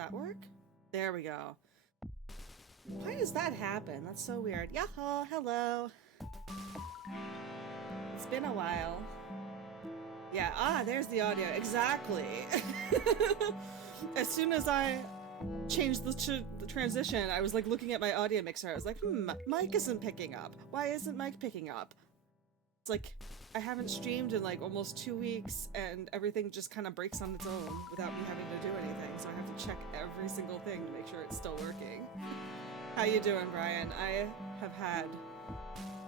that work? There we go. Why does that happen? That's so weird. Yahoo! Hello! It's been a while. Yeah, there's the audio. Exactly! As soon as I changed the transition, I was like looking at my audio mixer. I was like, Mike isn't picking up. Why isn't Mike picking up? It's like, I haven't streamed in like almost 2 weeks and everything just kind of breaks on its own without me having to do anything. So I have to check every single thing to make sure it's still working. How you doing, Brian? I have had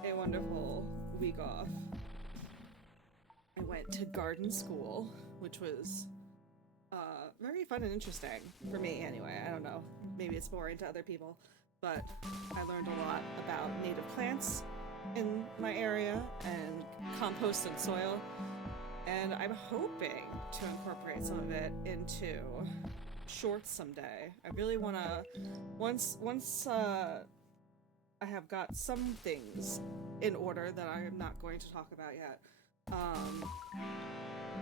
a wonderful week off. I went to garden school, which was very fun and interesting for me anyway. I don't know, maybe it's boring to other people, but I learned a lot about native plants in my area and compost and soil, and I'm hoping to incorporate some of it into shorts someday. I really want to, once I have got some things in order that I am not going to talk about yet,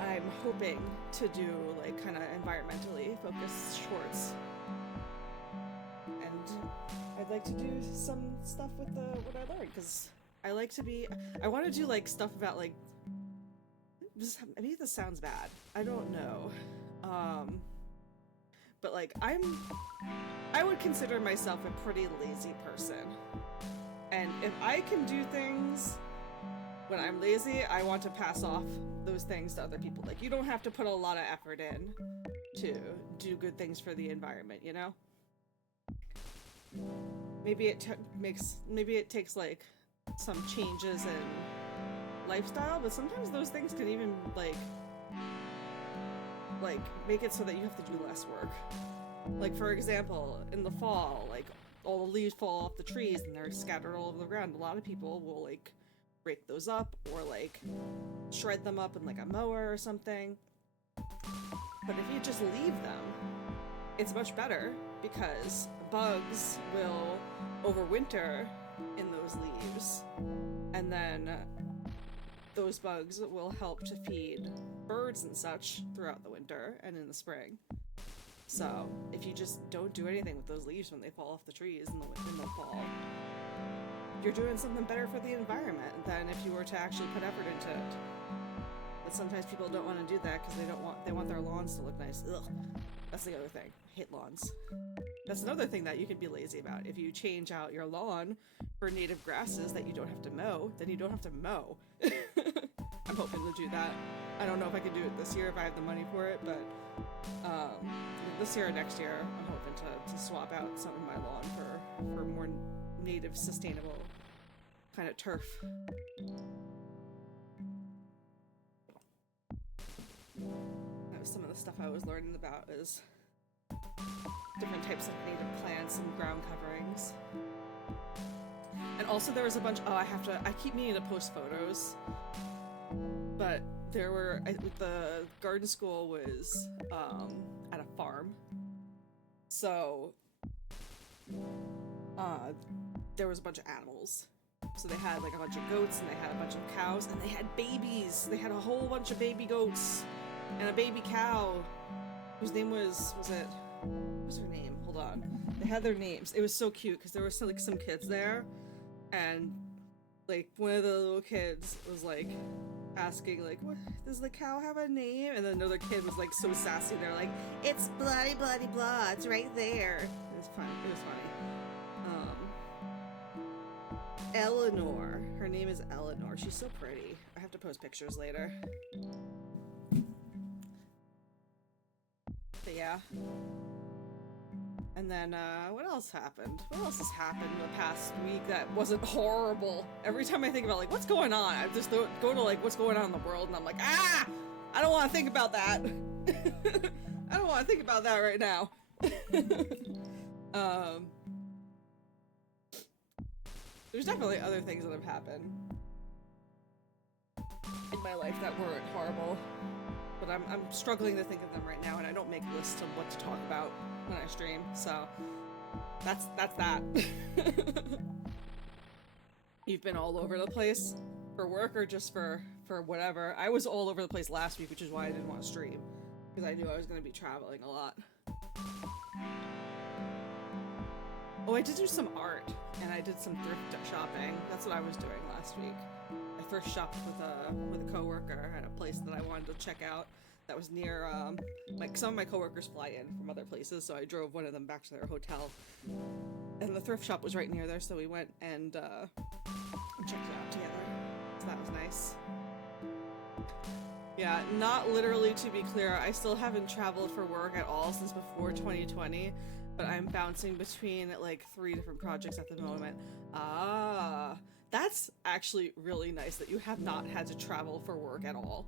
I'm hoping to do like kind of environmentally focused shorts, and I'd like to do some stuff with what I learned, because I like to be, I want to do like stuff about like, maybe this sounds bad, I don't know, but like I would consider myself a pretty lazy person, and if I can do things when I'm lazy, I want to pass off those things to other people. Like, you don't have to put a lot of effort in to do good things for the environment, you know? Maybe it takes like some changes in lifestyle, but sometimes those things can even like make it so that you have to do less work. Like, for example, in the fall, like all the leaves fall off the trees and they're scattered all over the ground. A lot of people will like break those up or like shred them up in like a mower or something. But if you just leave them, it's much better, because bugs will overwinter in those leaves, and then those bugs will help to feed birds and such throughout the winter and in the spring. So if you just don't do anything with those leaves when they fall off the trees in the fall, you're doing something better for the environment than if you were to actually put effort into it. But sometimes people don't want to do that because they want their lawns to look nice. Ugh. That's the other thing. I hate lawns. That's another thing that you can be lazy about. If you change out your lawn for native grasses that you don't have to mow, then you don't have to mow. I'm hoping to do that. I don't know if I can do it this year if I have the money for it, but this year or next year, I'm hoping to swap out some of my lawn for more native, sustainable kind of turf. That was some of the stuff I was learning about, is different types of native plants and ground coverings. And also there was a bunch, I keep meaning to post photos, but there were, the garden school was at a farm, so there was a bunch of animals. So they had like a bunch of goats, and they had a bunch of cows, and they had babies. They had a whole bunch of baby goats and a baby cow whose name was it, what was her name? Hold on. They had their names. It was so cute because there were some kids there, and like one of the little kids was like asking like, what, does the cow have a name? And then another kid was like so sassy, they're like, it's bloody bloody blah, it's right there. It was fun. It was funny. Eleanor. Her name is Eleanor. She's so pretty. I have to post pictures later. But yeah. And then, what else happened? What else has happened in the past week that wasn't horrible? Every time I think about, like, what's going on, I just go to, like, what's going on in the world, and I'm like, I don't want to think about that. I don't want to think about that right now. There's definitely other things that have happened in my life that weren't horrible, but I'm struggling to think of them right now, and I don't make lists of what to talk about when I stream, so that's that. You've been all over the place for work or just for whatever? I was all over the place last week, which is why I didn't want to stream, because I knew I was going to be traveling a lot. Oh, I did do some art, and I did some thrift shopping. That's what I was doing last week. I thrift shopped with a coworker at a place that I wanted to check out. That was near, like, some of my coworkers fly in from other places, so I drove one of them back to their hotel. And the thrift shop was right near there, so we went and checked it out together. So that was nice. Yeah, not literally, to be clear, I still haven't traveled for work at all since before 2020, but I'm bouncing between, like, 3 different projects at the moment. Ah, that's actually really nice that you have not had to travel for work at all.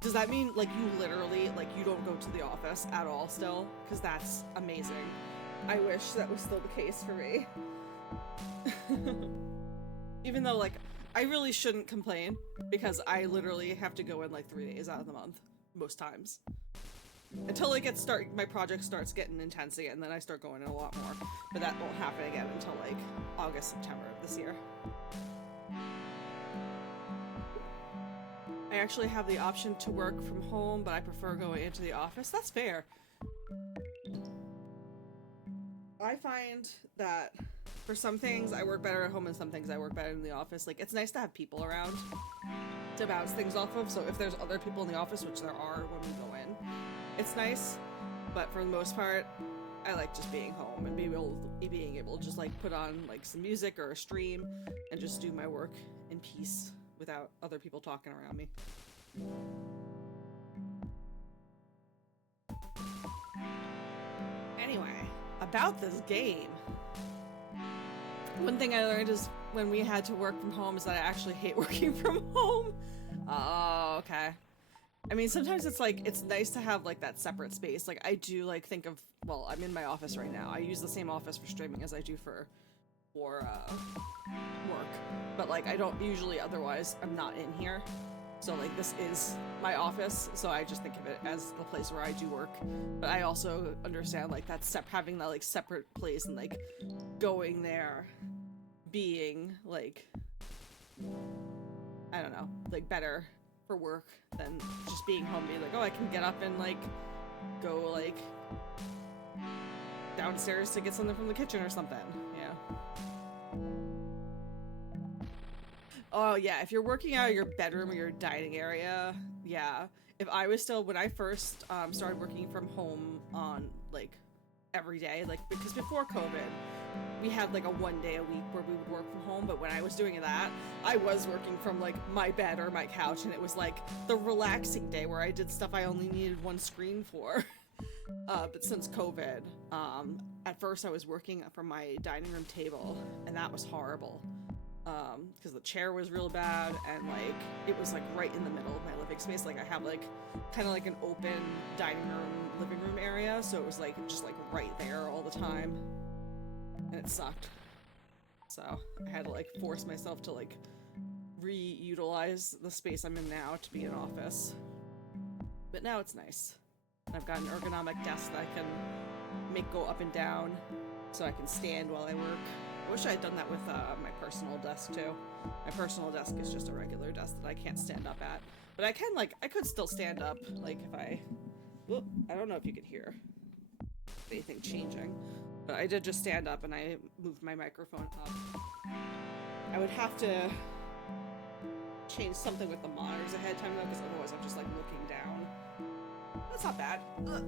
Does that mean, like, you literally, like, you don't go to the office at all still? Because that's amazing. I wish that was still the case for me. Even though, like, I really shouldn't complain, because I literally have to go in, like, 3 days out of the month, most times. Until it gets my project starts getting intense again, then I start going in a lot more. But that won't happen again until, like, August, September of this year. I actually have the option to work from home, but I prefer going into the office. That's fair. I find that for some things I work better at home and some things I work better in the office. Like, it's nice to have people around to bounce things off of, so if there's other people in the office, which there are when we go in, it's nice. But for the most part, I like just being home and being able to just, like, put on, like, some music or a stream and just do my work in peace without other people talking around me. Anyway, about this game. One thing I learned is when we had to work from home is that I actually hate working from home. Oh, okay. I mean, sometimes it's like, it's nice to have, like, that separate space. Like, I do, like, think of, well, I'm in my office right now. I use the same office for streaming as I do for work. But, like, I don't usually, otherwise, I'm not in here. So, like, this is my office, so I just think of it as the place where I do work. But I also understand, like, that having that, like, separate place and, like, going there being, like, I don't know, like, better for work than just being home, being like, oh, I can get up and, like, go, like, downstairs to get something from the kitchen or something. Yeah. Oh, yeah, if you're working out of your bedroom or your dining area, yeah. If I was still, when I first started working from home on, like, every day, like, because before COVID, we had, like, a 1 day a week where we would work from home, but when I was doing that, I was working from, like, my bed or my couch, and it was, like, the relaxing day where I did stuff I only needed one screen for. But since COVID, at first I was working from my dining room table, and that was horrible. Because the chair was real bad, and, like, it was, like, right in the middle of my living space. Like, I have, like, kind of like an open dining room, living room area, so it was, like, just, like, right there all the time, and it sucked. So I had to, like, force myself to, like, reutilize the space I'm in now to be an office. But now it's nice. I've got an ergonomic desk that I can make go up and down, so I can stand while I work. I wish I had done that with my personal desk too. My personal desk is just a regular desk that I can't stand up at. But I can, like, I could still stand up, like, if I... Whoop, I don't know if you could hear anything changing. But I did just stand up and I moved my microphone up. I would have to change something with the monitors ahead of time though, because otherwise I'm just, like, looking down. That's not bad. Ugh.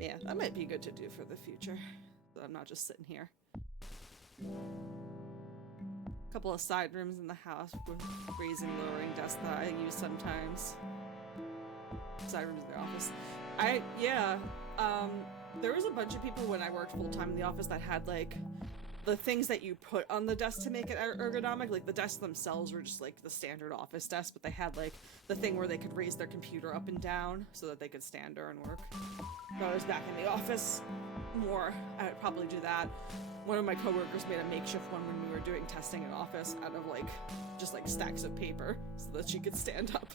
Yeah, that might be good to do for the future, so I'm not just sitting here. A couple of side rooms in the house with raising, lowering desks that I use sometimes. Side rooms in the office. There was a bunch of people when I worked full-time in the office that had, like, the things that you put on the desk to make it ergonomic. Like, the desks themselves were just, like, the standard office desk, but they had, like, the thing where they could raise their computer up and down so that they could stand there and work. If I was back in the office more, I would probably do that. One of my coworkers made a makeshift one when we were doing testing in office out of, like, just, like, stacks of paper so that she could stand up.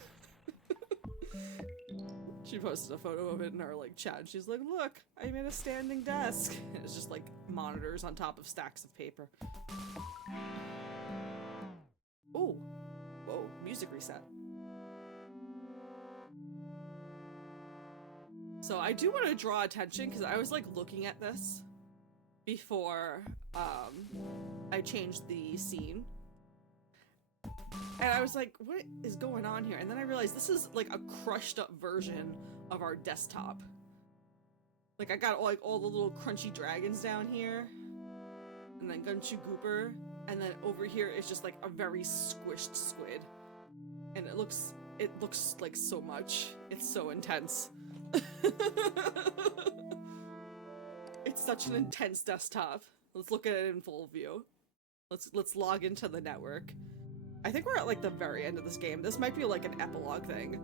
She posted a photo of it in our, like, chat, and she's like, look, I made a standing desk. And it's just, like, monitors on top of stacks of paper. Ooh. Whoa, music reset. So I do want to draw attention because I was like looking at this before I changed the scene. And I was like, what is going on here? And then I realized this is like a crushed up version of our desktop. Like I got all the little crunchy dragons down here. And then Gunchu Gooper. And then over here is just like a very squished squid. And it looks like so much. It's so intense. It's such an intense desktop. Let's look at it in full view. Let's log into the network. I think we're at like the very end of this game. This might be like an epilogue thing.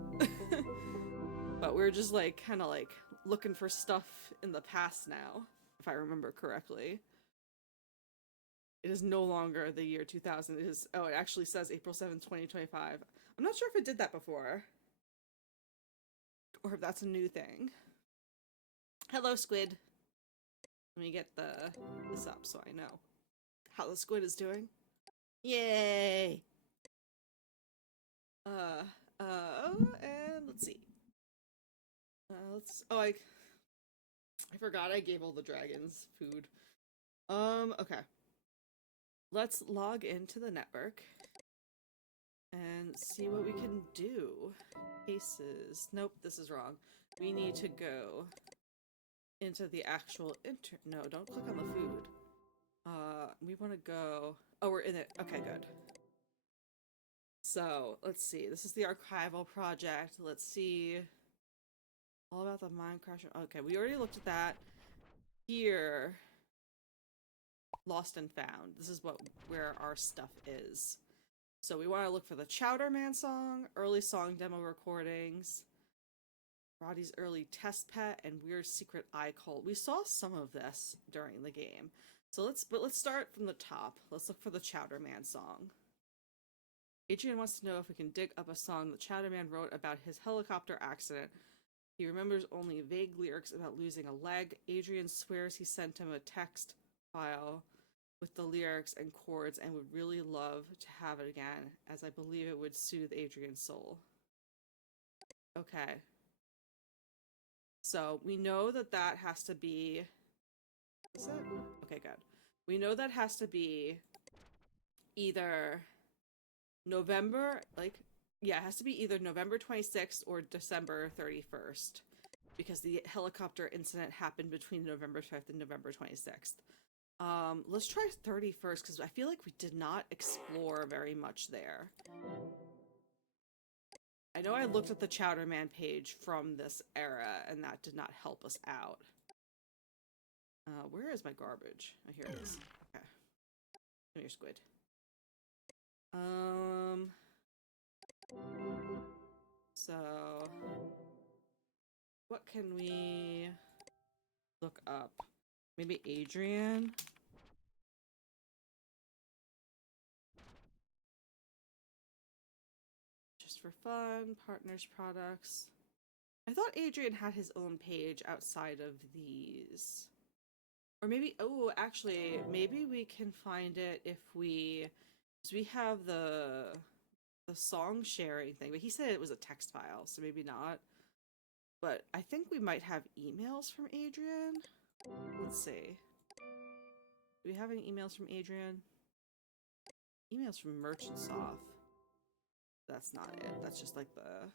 But we're just like kind of like looking for stuff in the past now, if I remember correctly. It is no longer the year 2000. It is, oh, it actually says April 7th, 2025. I'm not sure if it did that before. Or if that's a new thing. Hello, squid. Let me get this up so I know how the squid is doing. Yay! And let's see. I forgot I gave all the dragons food. Okay. Let's log into the network and see what we can do. Cases. Nope, this is wrong. We need to go into the actual no, don't click on the food. We want to go... Oh, we're in it. Okay, good. So, let's see. This is the archival project. Let's see. All about the Minecraft. Okay, we already looked at that. Here. Lost and found. This is where our stuff is. So we want to look for the Chowderman song, early song demo recordings, Roddy's early test pet, and weird secret eye cult. We saw some of this during the game. So let's start from the top. Let's look for the Chowderman song. Adrian wants to know if we can dig up a song that Chowderman wrote about his helicopter accident. He remembers only vague lyrics about losing a leg. Adrian swears he sent him a text file with the lyrics and chords and would really love to have it again, as I believe it would soothe Adrian's soul. Okay. So we know that has to be... Is it? Okay, good. We know that has to be either November, it has to be either November 26th or December 31st, because the helicopter incident happened between November 5th and November 26th. Let's try 31st, because I feel like we did not explore very much there. I know I looked at the Chowderman page from this era, and that did not help us out. Where is my garbage? Oh, here it is. Okay. Come here, squid. So... what can we look up? Maybe Adrian? Just for fun, partners, products. I thought Adrian had his own page outside of these. Or maybe, oh, actually, maybe we can find it if because we have the song sharing thing, but he said it was a text file, so maybe not. But I think we might have emails from Adrian. Let's see. Do we have any emails from Adrian? Emails from Merchantsoft. That's not it. That's just like the...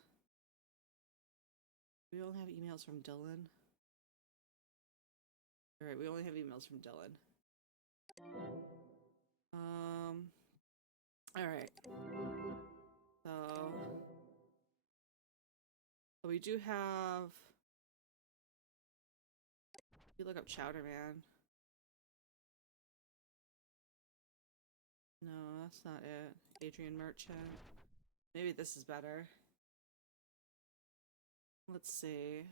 We only have emails from Dylan. Alright, we only have emails from Dylan. Alright. So... But we do have... If you look up Chowderman. No, that's not it. Adrian Merchant. Maybe this is better. Let's see.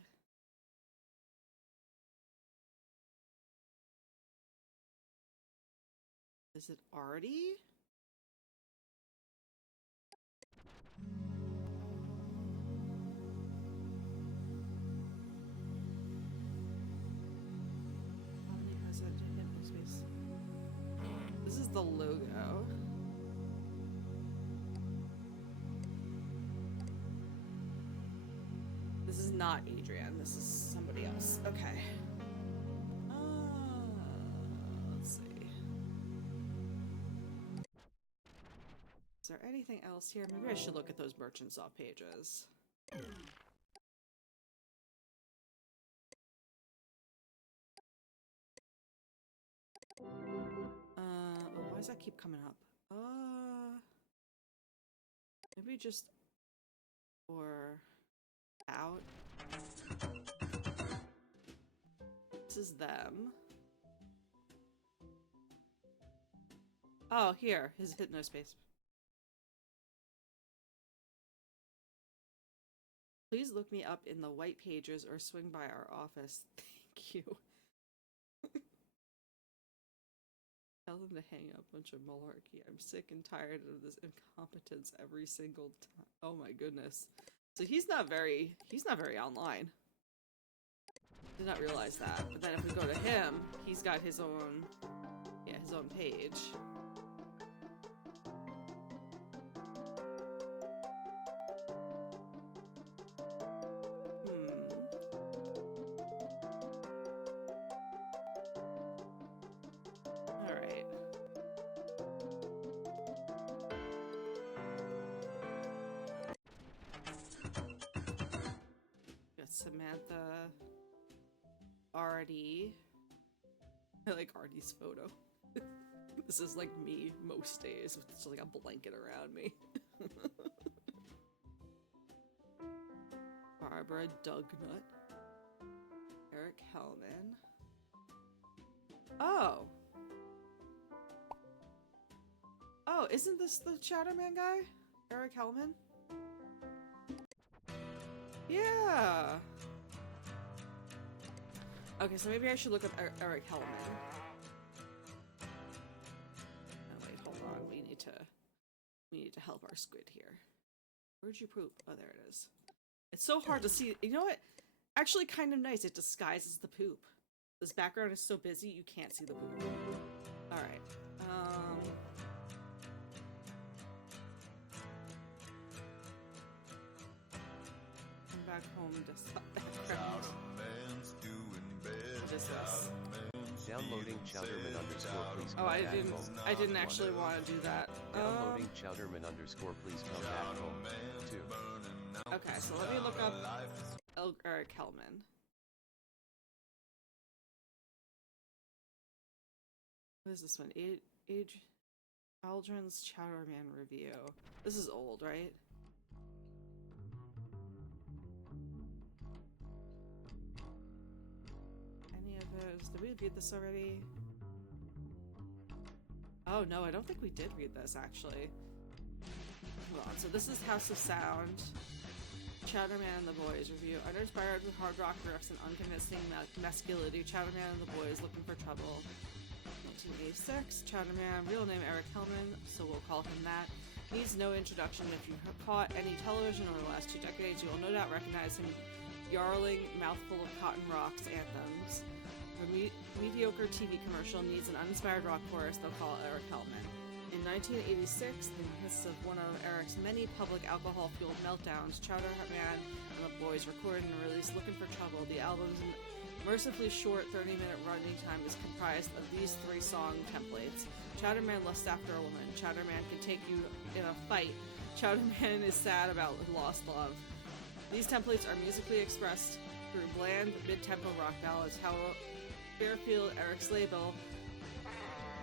Is it Artie? This is the logo. This is not Adrian. This is somebody else. Okay. Let's see. Is there anything else here? Maybe I should look at those merchants off pages. Why does that keep coming up? Maybe just or out. This is them. Oh, here, his Hypnospace. Please look me up in the white pages or swing by our office. Thank you. Tell them to hang up, bunch of malarkey. I'm sick and tired of this incompetence every single time. Oh my goodness. So he's not very online. Did not realize that. But then if we go to him, he's got his own, yeah, his own page. Alright. Got Samantha, Artie. I like Artie's photo. This is like me most days with just like a blanket around me. Barbara Dugnut. Eric Hellman. Oh! Oh, isn't this the Chatterman guy? Eric Hellman? Yeah! Okay, so maybe I should look up Eric Hellman. Oh wait, hold on. We need to help our squid here. Where'd you poop? Oh, there it is. It's so hard to see. You know what? Actually kind of nice. It disguises the poop. This background is so busy you can't see the poop. Alright. Come back home to stop background. What is this? Downloading Chowderman underscore please come Oh, back home. I didn't actually want to do that. Downloading Chowderman underscore please come back home. 2. Okay, so let me look up Eric Hellman. What is this one? Aldrin's Chowderman review. This is old, right? Any of those? Did we read this already? Oh no, I don't think we did read this actually. Hold on. So this is House of Sound. Chowderman and the Boys review. Uninspired with hard rock riffs and unconvincing masculinity, Chowderman and the Boys looking for trouble. 1986. Chowderman, real name Eric Hellman, so we'll call him that. Needs no introduction. If you've caught any television over the last 2 decades, you will no doubt recognize him yarling mouthful of cotton rocks anthems. The mediocre TV commercial needs an uninspired rock chorus, they'll call Eric Hellman. In 1986, in the midst of one of Eric's many public alcohol-fueled meltdowns, Chowderman and the Boys recorded and released Looking for Trouble. The album's mercifully short 30-minute running time is comprised of these 3 song templates. Chowderman lusts after a woman. Chowderman can take you in a fight. Chowderman is sad about lost love. These templates are musically expressed through bland, mid-tempo rock ballads. How Fairfield, Eric's label,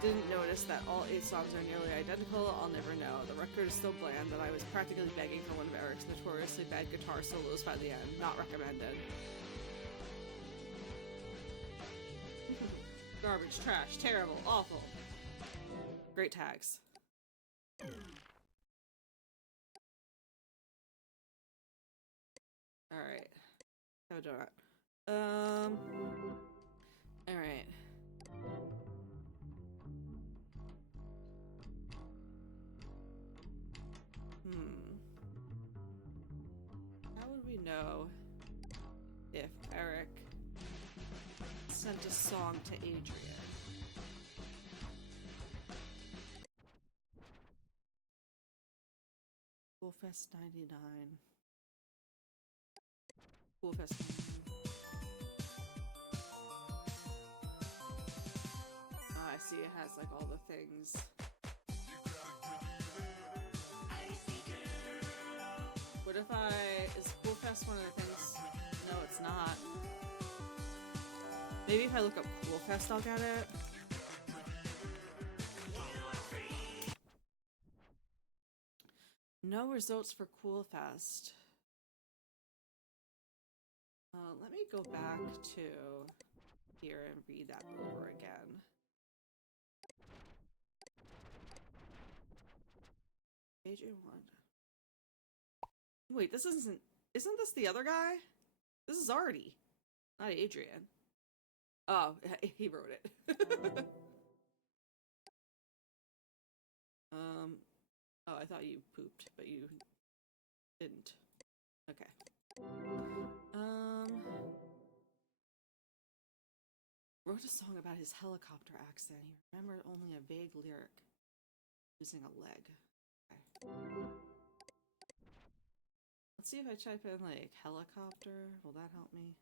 didn't notice that all 8 songs are nearly identical. I'll never know. The record is so bland that I was practically begging for one of Eric's notoriously bad guitar solos by the end. Not recommended. Garbage, trash, terrible, awful. Great tags. Alright. Have a donut. Alright. How would we know if Eric sent a song to Adrian? Wolfest 99. Cool Fest. Oh, I see it has like all the things. What if is Cool Fest one of the things? No, it's not. Maybe if I look up Cool Fest, I'll get it. No results for Cool Fest. Let me go back to here and read that over again. Page 1. Wait, this isn't this the other guy? This is Artie, not Adrian. Oh, he wrote it. Oh, I thought you pooped, but you didn't. Okay. Wrote a song about his helicopter accident. He remembered only a vague lyric. Losing a leg. Okay. Let's see if I type in like helicopter. Will that help me?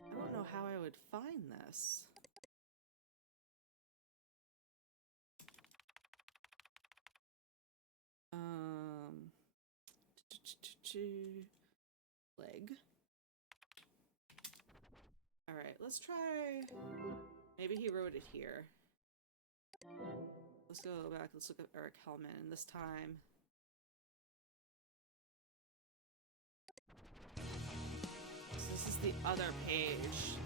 I don't know how I would find this. Leg. Alright, let's try. Maybe he wrote it here. Let's go back. Let's look at Eric Hellman this time. So this is the other page.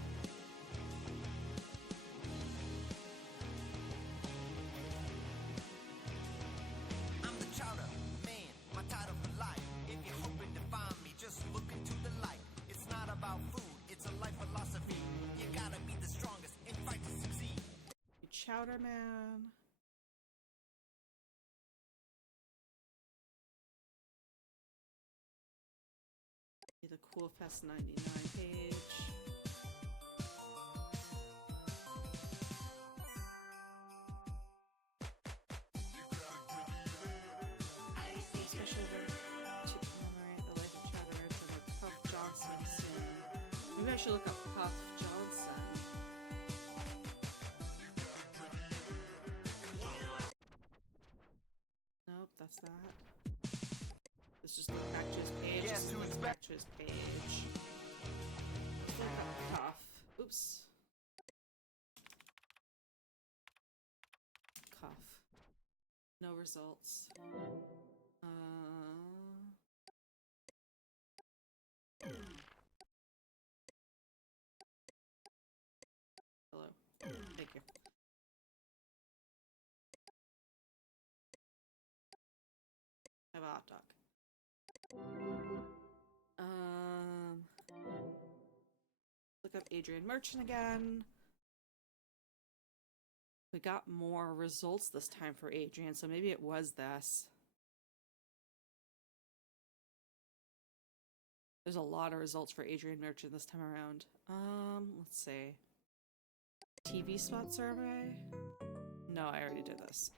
I'm the chowder man, my title for life. If you're hoping to find me, just look into the light. It's not about food, it's a life philosophy. You gotta be the strongest and fight to succeed. Chowder Man. The Cool Fest 99 page. Special event to commemorate the life of Chowder from Puff Johnson soon. Maybe I should look up Puff Johnson. Nope, that's that. Let's just look back to his page. Guess who it's back to his page. Look up Puff. Oops. Cuff. No results. Hello. Thank you. I have a hot dog. Look up Adrian Merchant again. We got more results this time for Adrian, so maybe it was this. There's a lot of results for Adrian Merchant this time around. Let's see. TV spot survey? No, I already did this.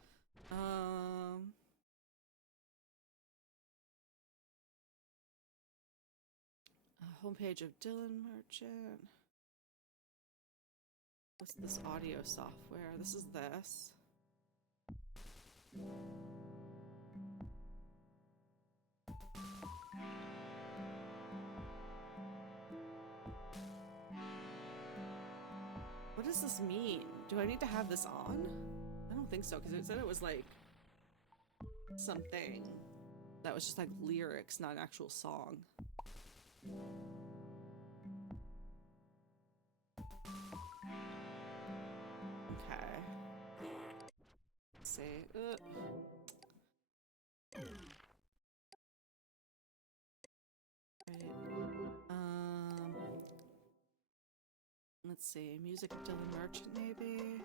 Homepage of Dylan Merchant. What's this audio software? This is this. What does this mean? Do I need to have this on? I don't think so, because it said it was like something that was just like lyrics, not an actual song. Okay. Let's see. Right. Let's see. Music of Dylan Merchant, maybe.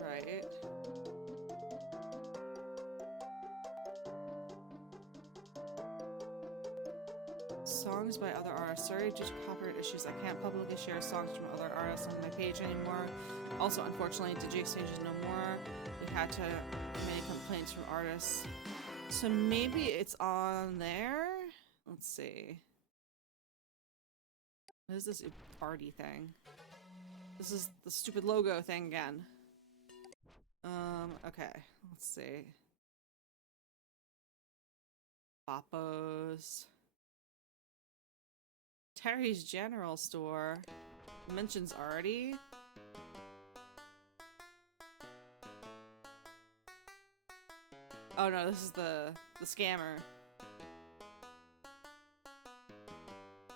Right. Songs by other artists. Sorry, due to copyright issues, I can't publicly share songs from other artists on my page anymore. Also, unfortunately, DigiExchange is no more. We had to make complaints from artists. So maybe it's on there? Let's see. What is this party thing? This is the stupid logo thing again. Okay. Let's see. Papa's. Terry's General Store. Mentions already. Oh no, this is the scammer.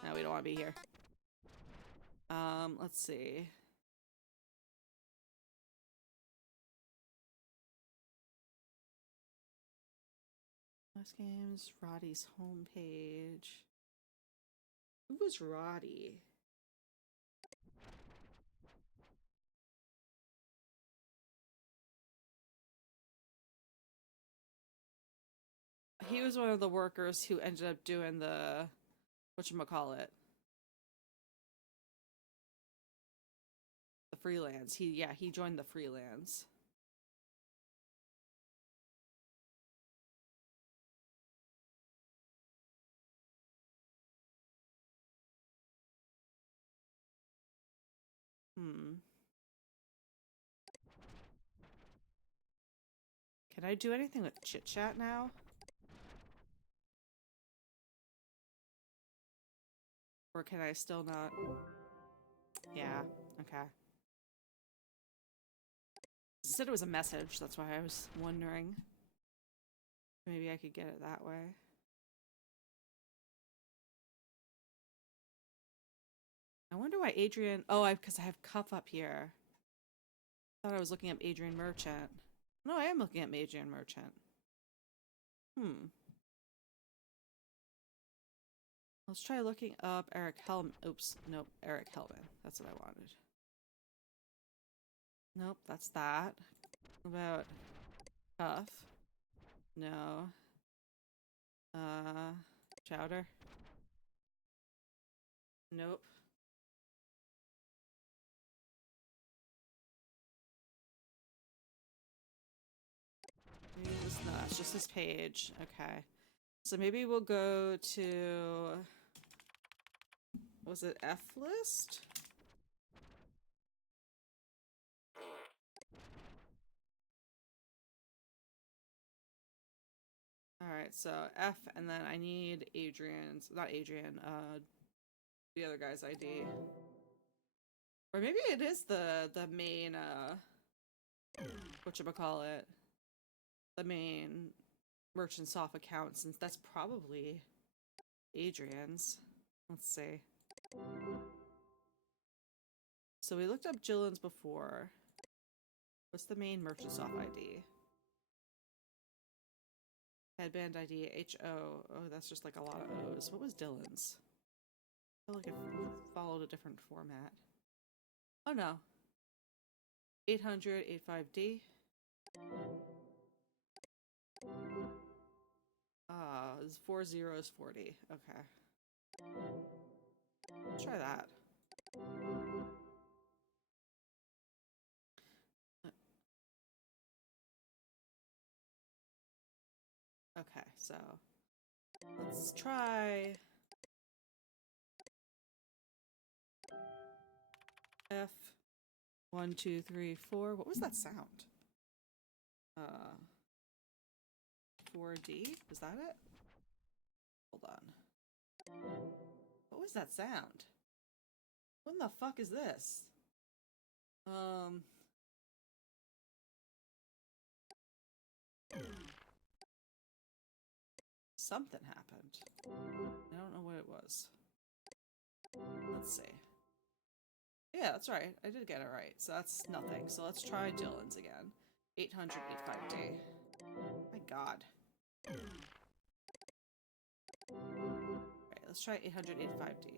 No, we don't want to be here. Let's see. Last games, Roddy's homepage. Who was Roddy? He was one of the workers who ended up doing the whatchamacallit. The freelance. He joined the freelance. Can I do anything with chit chat now? Or can I still not? Yeah, okay. It said it was a message, that's why I was wondering. Maybe I could get it that way. I wonder why Adrian... Oh, because I have Cuff up here. I thought I was looking up Adrian Merchant. No, I am looking at Adrian Merchant. Let's try looking up Eric Hellman. Oops, nope, Eric Hellman. That's what I wanted. Nope, that's that. What about Cuff? No. Chowder? Nope. Maybe it's not. It's just this page. Okay. So maybe we'll go to... Was it F list? Alright, so F, and then I need Adrian's... Not Adrian, the other guy's ID. Or maybe it is the main, whatchamacallit? The main Merchant Soft account, since that's probably Adrian's. Let's see. So we looked up Jillian's before. What's the main Merchant Soft ID? Headband ID, HO. Oh, that's just like a lot of O's. What was Dylan's? I feel like it followed a different format. Oh no. 800 85D. It's 4 zeros 40. Okay. Let's try that. Okay, so let's try F 1 2 3 4. What was that sound? 4D? Is that it? Hold on. What was that sound? What in the fuck is this? Something happened. I don't know what it was. Let's see. Yeah, that's right. I did get it right. So that's nothing. So let's try Dylan's again. 800 85D. My god. Alright, let's try 800 85D.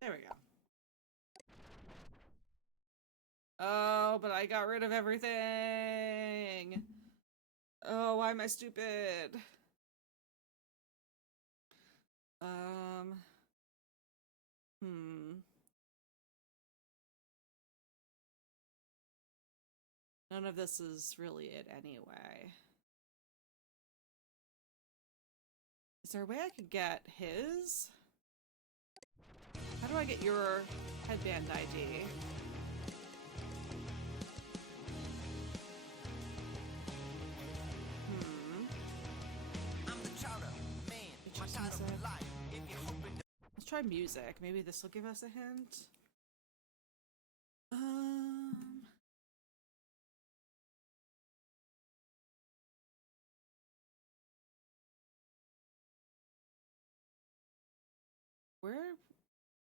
There we go. Oh, but I got rid of everything. doing? Oh, why am I stupid? None of this is really it anyway. Is there a way I could get his? How do I get your headband ID? I'm the chowder man. My title for life. If you're hoping to Let's try music. Maybe this will give us a hint.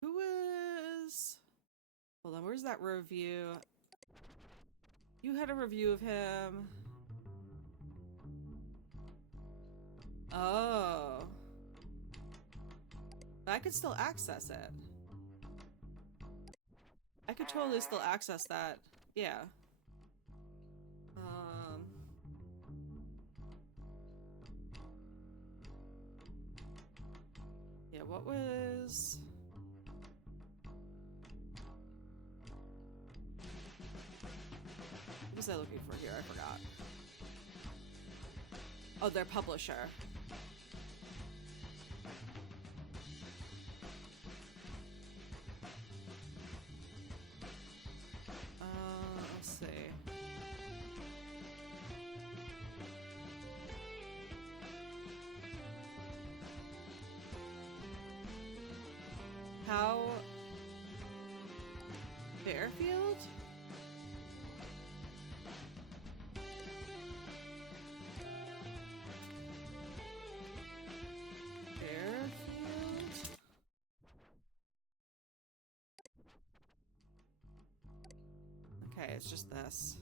Who is... Hold on, where's that review? You had a review of him. Oh. I could still access it. I could totally still access that. Yeah. Yeah, what was... What was I looking for here? I forgot. Oh, their publisher. Let's see. How... Fairfield? Okay, it's just this.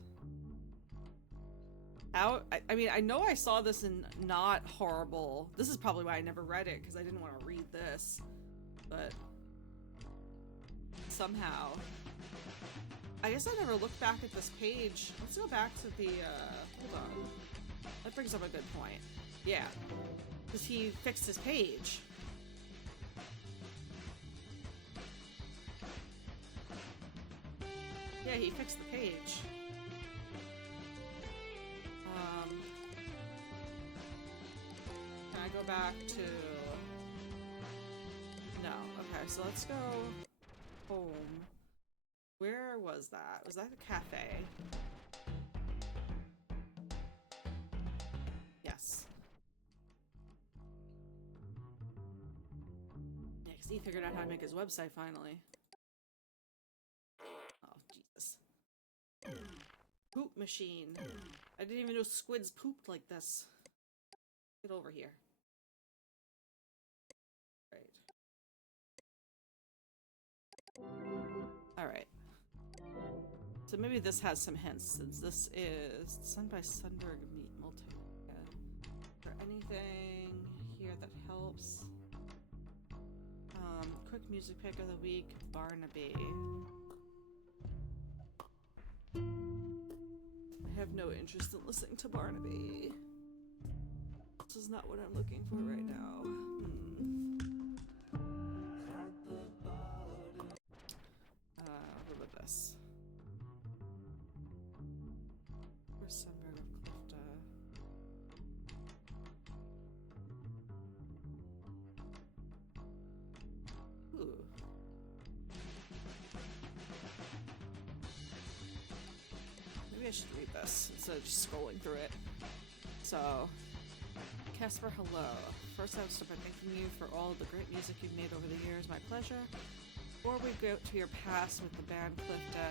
How? I mean, I know I saw this in Not Horrible. This is probably why I never read it, because I didn't want to read this. But somehow, I guess I never looked back at this page. Let's go back to the, hold on. That brings up a good point. Yeah, because he fixed his page. Yeah, he fixed the page. Can I go back to... No. Okay, so let's go home. Where was that? Was that a cafe? Yes. Yeah, because he figured out how to make his website finally. Poop machine. I didn't even know squids pooped like this. Get over here. Right. Alright. So maybe this has some hints, since this is Sun by Sunberg Meat Multimedia. Is there anything here that helps? Quick music pick of the week, Barnaby. I have no interest in listening to Barnaby. This is not what I'm looking for right now. What about this? Where's Sunberg of Clifton? Ooh. Maybe I should read this instead of just scrolling through it. So, Casper, hello. First, I would start by thanking you for all the great music you've made over the years. My pleasure. Before we go to your past with the band Clifta,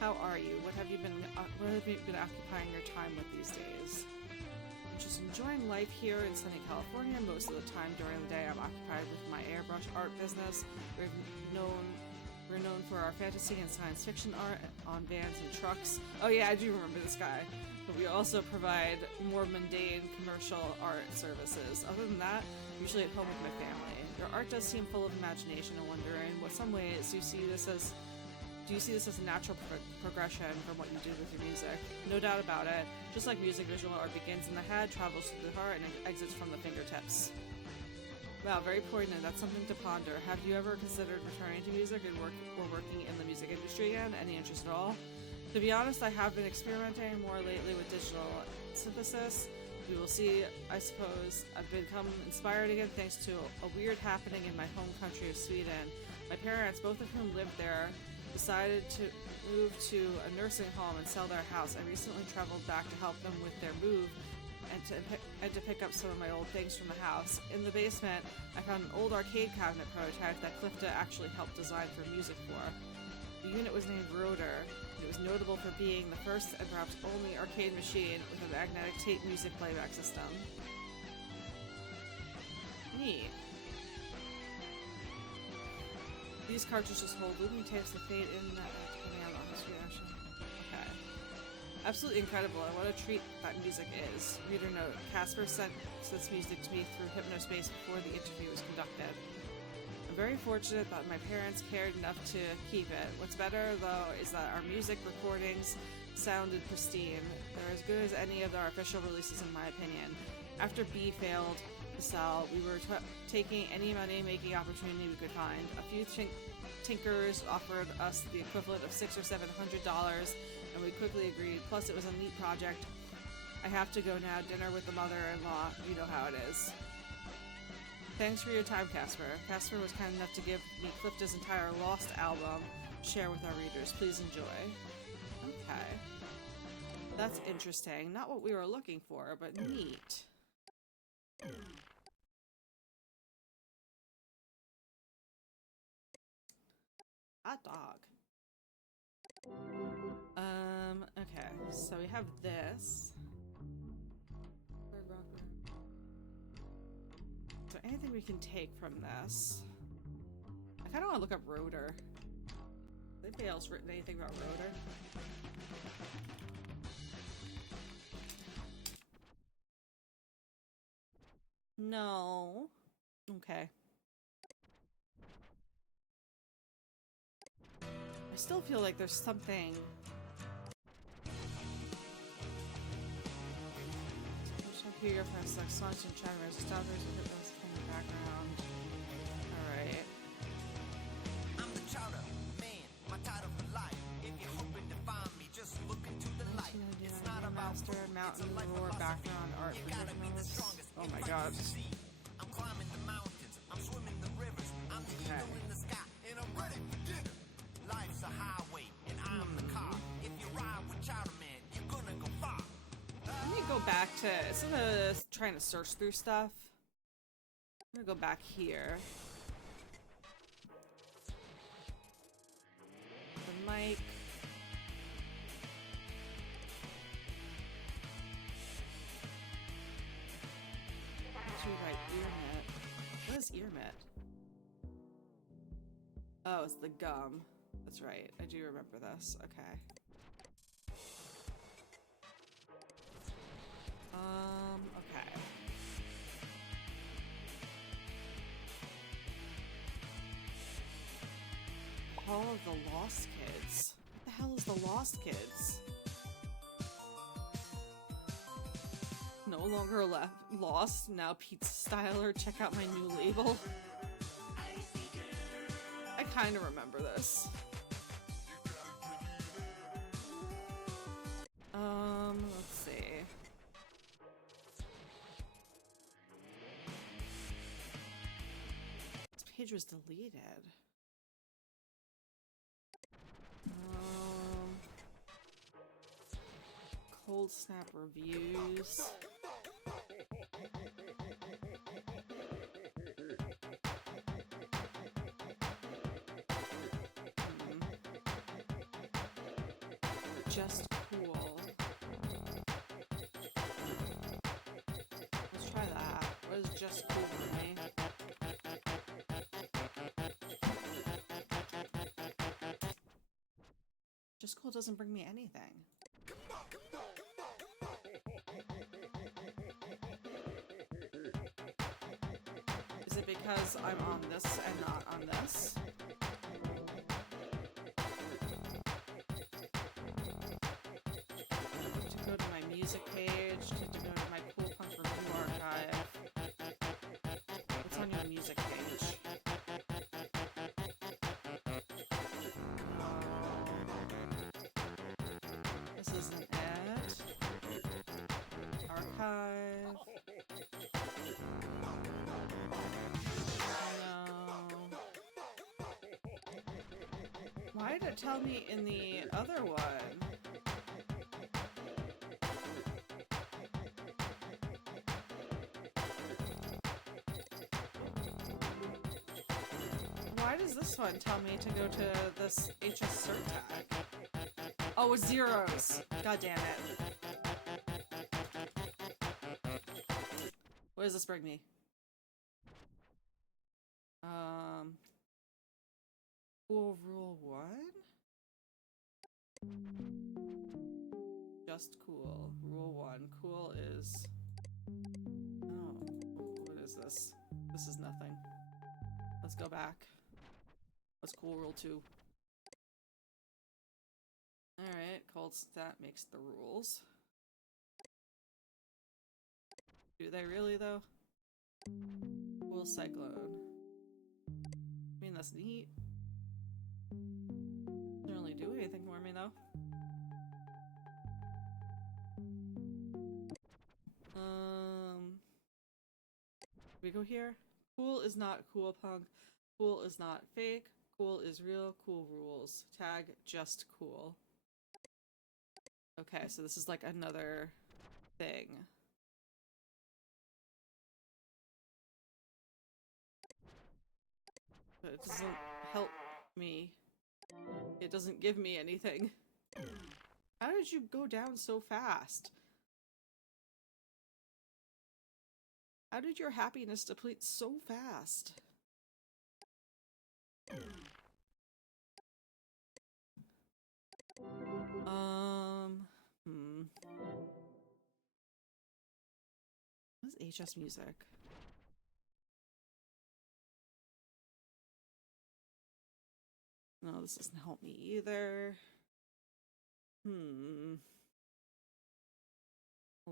how are you? What have you been occupying your time with these days? I'm just enjoying life here in sunny California. Most of the time during the day, I'm occupied with my airbrush art business. We're known for our fantasy and science fiction art on vans and trucks. Oh yeah, I do remember this guy. But we also provide more mundane commercial art services. Other than that, usually at home with my family. Your art does seem full of imagination. I'm wondering what some ways you see this as Do you see this as a natural progression from what you do with your music? No doubt about it. Just like music, visual art begins in the head, travels through the heart, and exits from the fingertips. Wow, very poignant. That's something to ponder. Have you ever considered returning to music and working in the music industry again? Any interest at all? To be honest, I have been experimenting more lately with digital synthesis. We will see. I suppose I've become inspired again thanks to a weird happening in my home country of Sweden. My parents, both of whom lived there, decided to move to a nursing home and sell their house. I recently traveled back to help them with their move and to pick up some of my old things from the house. In the basement, I found an old arcade cabinet prototype that Clifta actually helped design for music for. The unit was named Rotor. It was notable for being the first and perhaps only arcade machine with a magnetic tape music playback system. Neat. These cartridges hold looping tapes that fade in and out depending on the reaction. Okay. Absolutely incredible, and what a treat that music is. Reader note, Casper sent this music to me through Hypnospace before the interview was conducted. I'm very fortunate that my parents cared enough to keep it. What's better, though, is that our music recordings sounded pristine. They're as good as any of our official releases, in my opinion. After B failed to sell, we were taking any money-making opportunity we could find. A few tinkers offered us the equivalent of $600 or $700, and we quickly agreed. Plus, it was a neat project. I have to go now. Dinner with the mother-in-law. You know how it is. Thanks for your time, Casper. Casper was kind enough to give me Clifta's entire Lost album to share with our readers. Please enjoy. Okay. That's interesting. Not what we were looking for, but neat. Hot dog. Okay, so we have this. Is there anything we can take from this? I kind of want to look up Rotor. Has anybody else written anything about Rotor? No. Okay. I still feel like there's something. Hear your friends like songs and chatters, stoppers and hypnosis from the background. Alright. I'm the chowder man, my title for life. If you're hoping to find me, just look into the light. It's not about Master, mountain, roar, background, art, you gotta be the strongest. Oh my god. I'm climbing the mountains, I'm swimming the rivers, I'm the eagle in the sky, and I'm ready for dinner. Life's a highway, and I'm the car. If you ride with Chowder Man, you're gonna go far. Let me go back to, instead of trying to search through stuff, I'm gonna go back here. The mic. Right, ear mitt. What is ear mitt? Oh, it's the gum. That's right. I do remember this. Okay. Okay. Hall of the Lost Kids. What the hell is the Lost Kids? No longer lost, now pizza styler. Check out my new label. I kind of remember this. Let's see. This page was deleted. Cold Snap reviews. Just cool. Let's try that. What is just cool for me? Just cool doesn't bring me anything. Is it because I'm on this and not on this? Why did it tell me in the other one? Why does this one tell me to go to this HS cert tag? Oh, it's zeros. God damn it. What does this bring me? Cool rule 1? Just cool. Rule 1. Cool is... Oh, what is this? This is nothing. Let's go back. What's cool rule 2? Alright, cold stat makes the rules. Do they really, though? Cool cyclone. I mean, that's neat. Doesn't really do anything for me, though. We go here. Cool is not cool punk. Cool is not fake. Cool is real. Cool rules. Tag just cool. Okay, so this is like another thing. But it doesn't help me. It doesn't give me anything. How did you go down so fast? How did your happiness deplete so fast? What's HS music? No, this doesn't help me either. Well,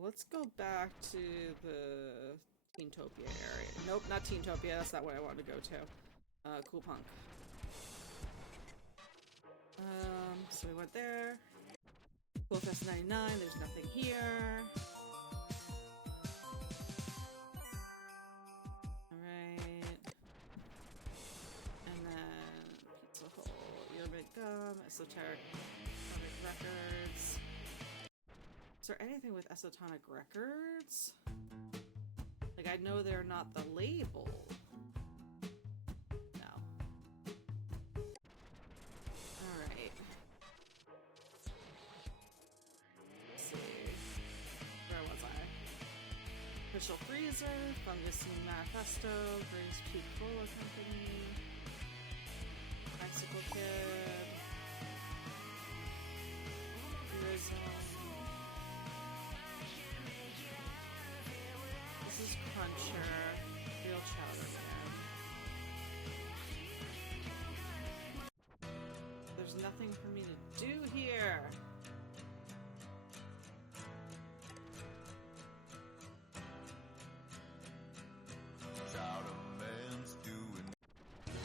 let's go back to the Teentopia area. Nope, not Teentopia. That's not what I wanted to go to. Cool Punk. So we went there. Cool Fest 99. There's nothing here. Alright. And then Pizza Hole, Yermit Gum, Esoteric Records. Is there anything with Esotonic Records? Like, I know they're not the label. No. Alright. Let's see. Where was I? Official Freezer, Fungus Manifesto, Grace Peak Cola Company, Mexico Kid, Eurozone. This is Cruncher, Real Chowder Man. There's nothing for me to do here.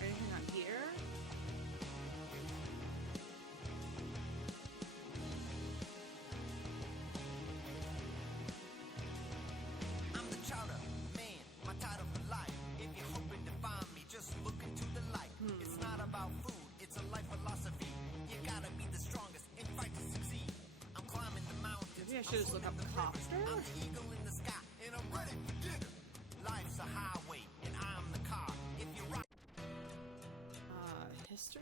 Anything on here? I'm the chowder man, my title for life. If you're hoping to find me, just look into the light. It's not about food, it's a life philosophy. You gotta be the strongest and fight to succeed. I'm climbing the mountains. Maybe I should just look up Copter. I'm the eagle in the sky, and I'm ready for dinner. Life's a highway, and I'm the car. If you rock. History?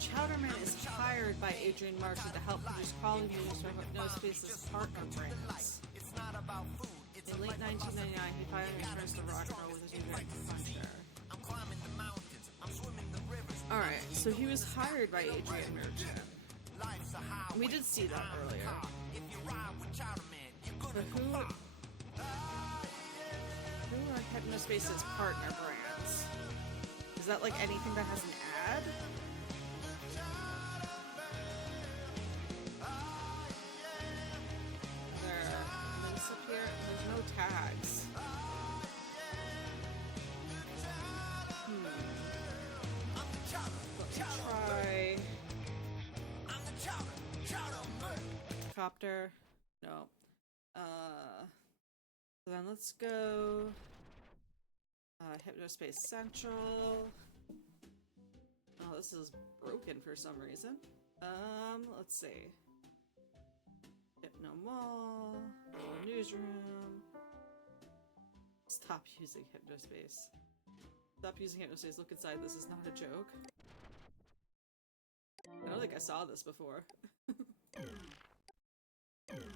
Chowderman is hired by Adrian Martin to help produce quality music for Hypnospace's partner brands. It's not about food, it's In late 1999, he finally returns to rock and roll with his new band, Cruncher. I'm climbing the mountains, I'm swimming the rivers. Alright, so he was hired by Adrian Martin. Life's a highway. We did see that earlier. If you ride with Chowderman, you're But gonna who are Hypnospace's partner brands? Is that like anything that has an ad? There, links up here. There's no tags. Let me try. Copter. No. So then let's go Hypnospace Central. Oh, this is broken for some reason. Let's see. Hypno Mall, Newsroom. Stop using Hypnospace. Stop using Hypnospace. Look inside. This is not a joke. I don't think I saw this before.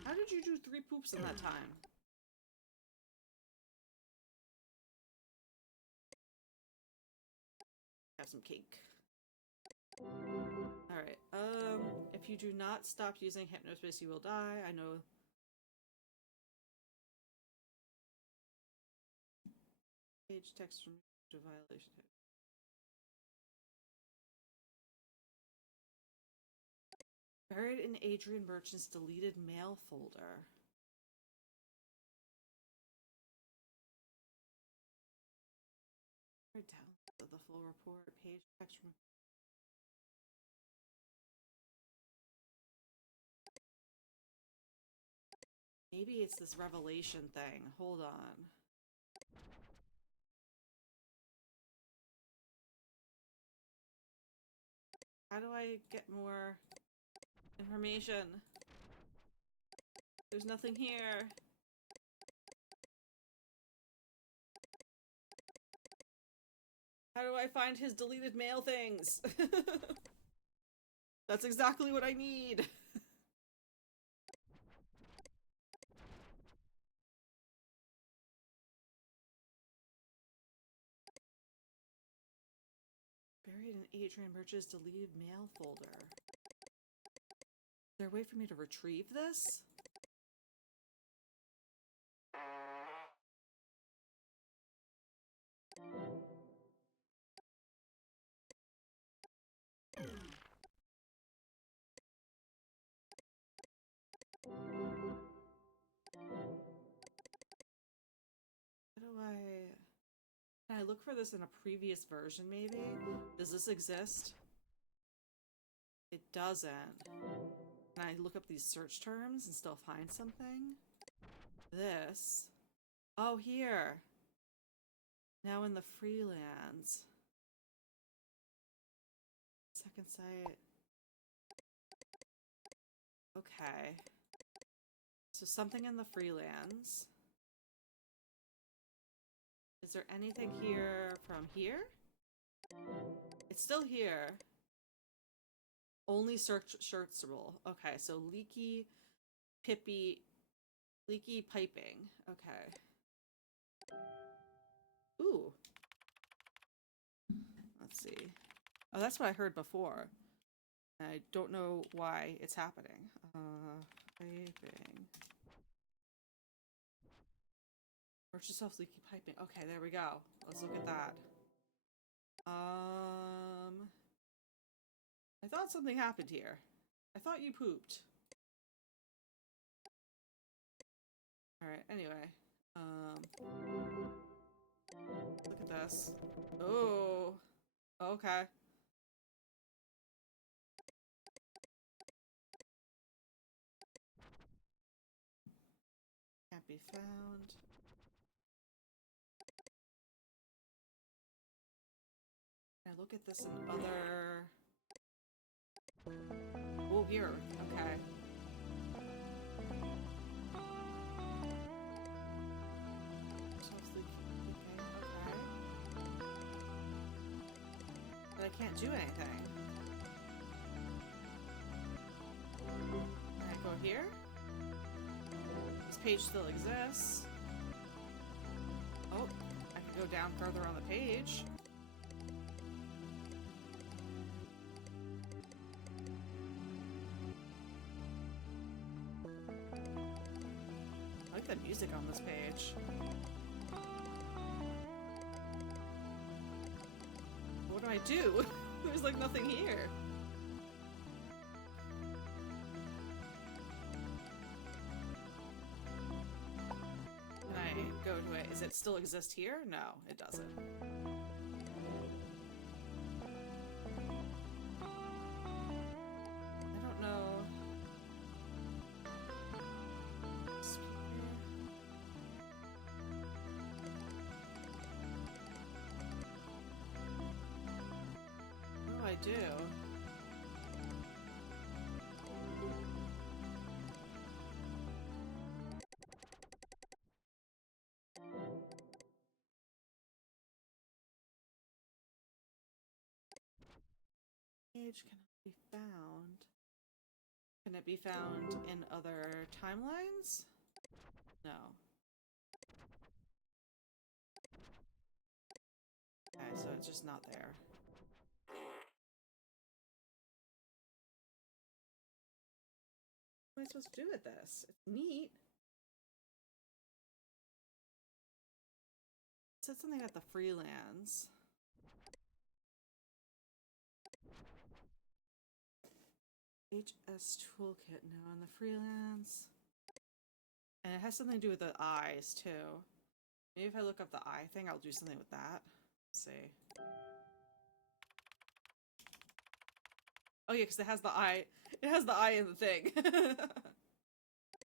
How did you do 3 poops in that time? Have some cake. Alright, if you do not stop using Hypnospace, you will die. I know. Page text from to violation. Buried in Adrian Merchant's deleted mail folder. Down to the full report. Page text from. Maybe it's this revelation thing. Hold on. How do I get more information? There's nothing here. How do I find his deleted mail things? That's exactly what I need. Buried in Adrian Birch's deleted mail folder. Is there a way for me to retrieve this? Can I look for this in a previous version, maybe? Does this exist? It doesn't. Can I look up these search terms and still find something? This. Oh, here. Now in the Freelands. Second site. Okay. So something in the Freelands. Is there anything here from here? It's still here. Only searchable. Okay, so leaky piping. Okay. Ooh. Let's see. Oh, that's what I heard before. I don't know why it's happening. Piping. Search yourself leaky piping. Okay, there we go. Let's look at that. I thought something happened here. I thought you pooped. Alright, anyway. Look at this. Oh. Okay. Can't be found. Can I look at this in other... Oh, here. Okay. But I can't do anything. Can I go here? This page still exists. Oh, I can go down further on the page. I like the music on this page. What do I do? There's like nothing here. Can I go to it? Does it still exist here? No, it doesn't. I don't know. do. Page cannot be found. Can it be found in other timelines? No. Okay, so it's just not there. What am I supposed to do with this? It's neat. It said something about the freelance. HS toolkit now on the freelance. And it has something to do with the eyes too. Maybe if I look up the eye thing, I'll do something with that. Let's see. Oh yeah, because it has the eye. It has the eye in the thing.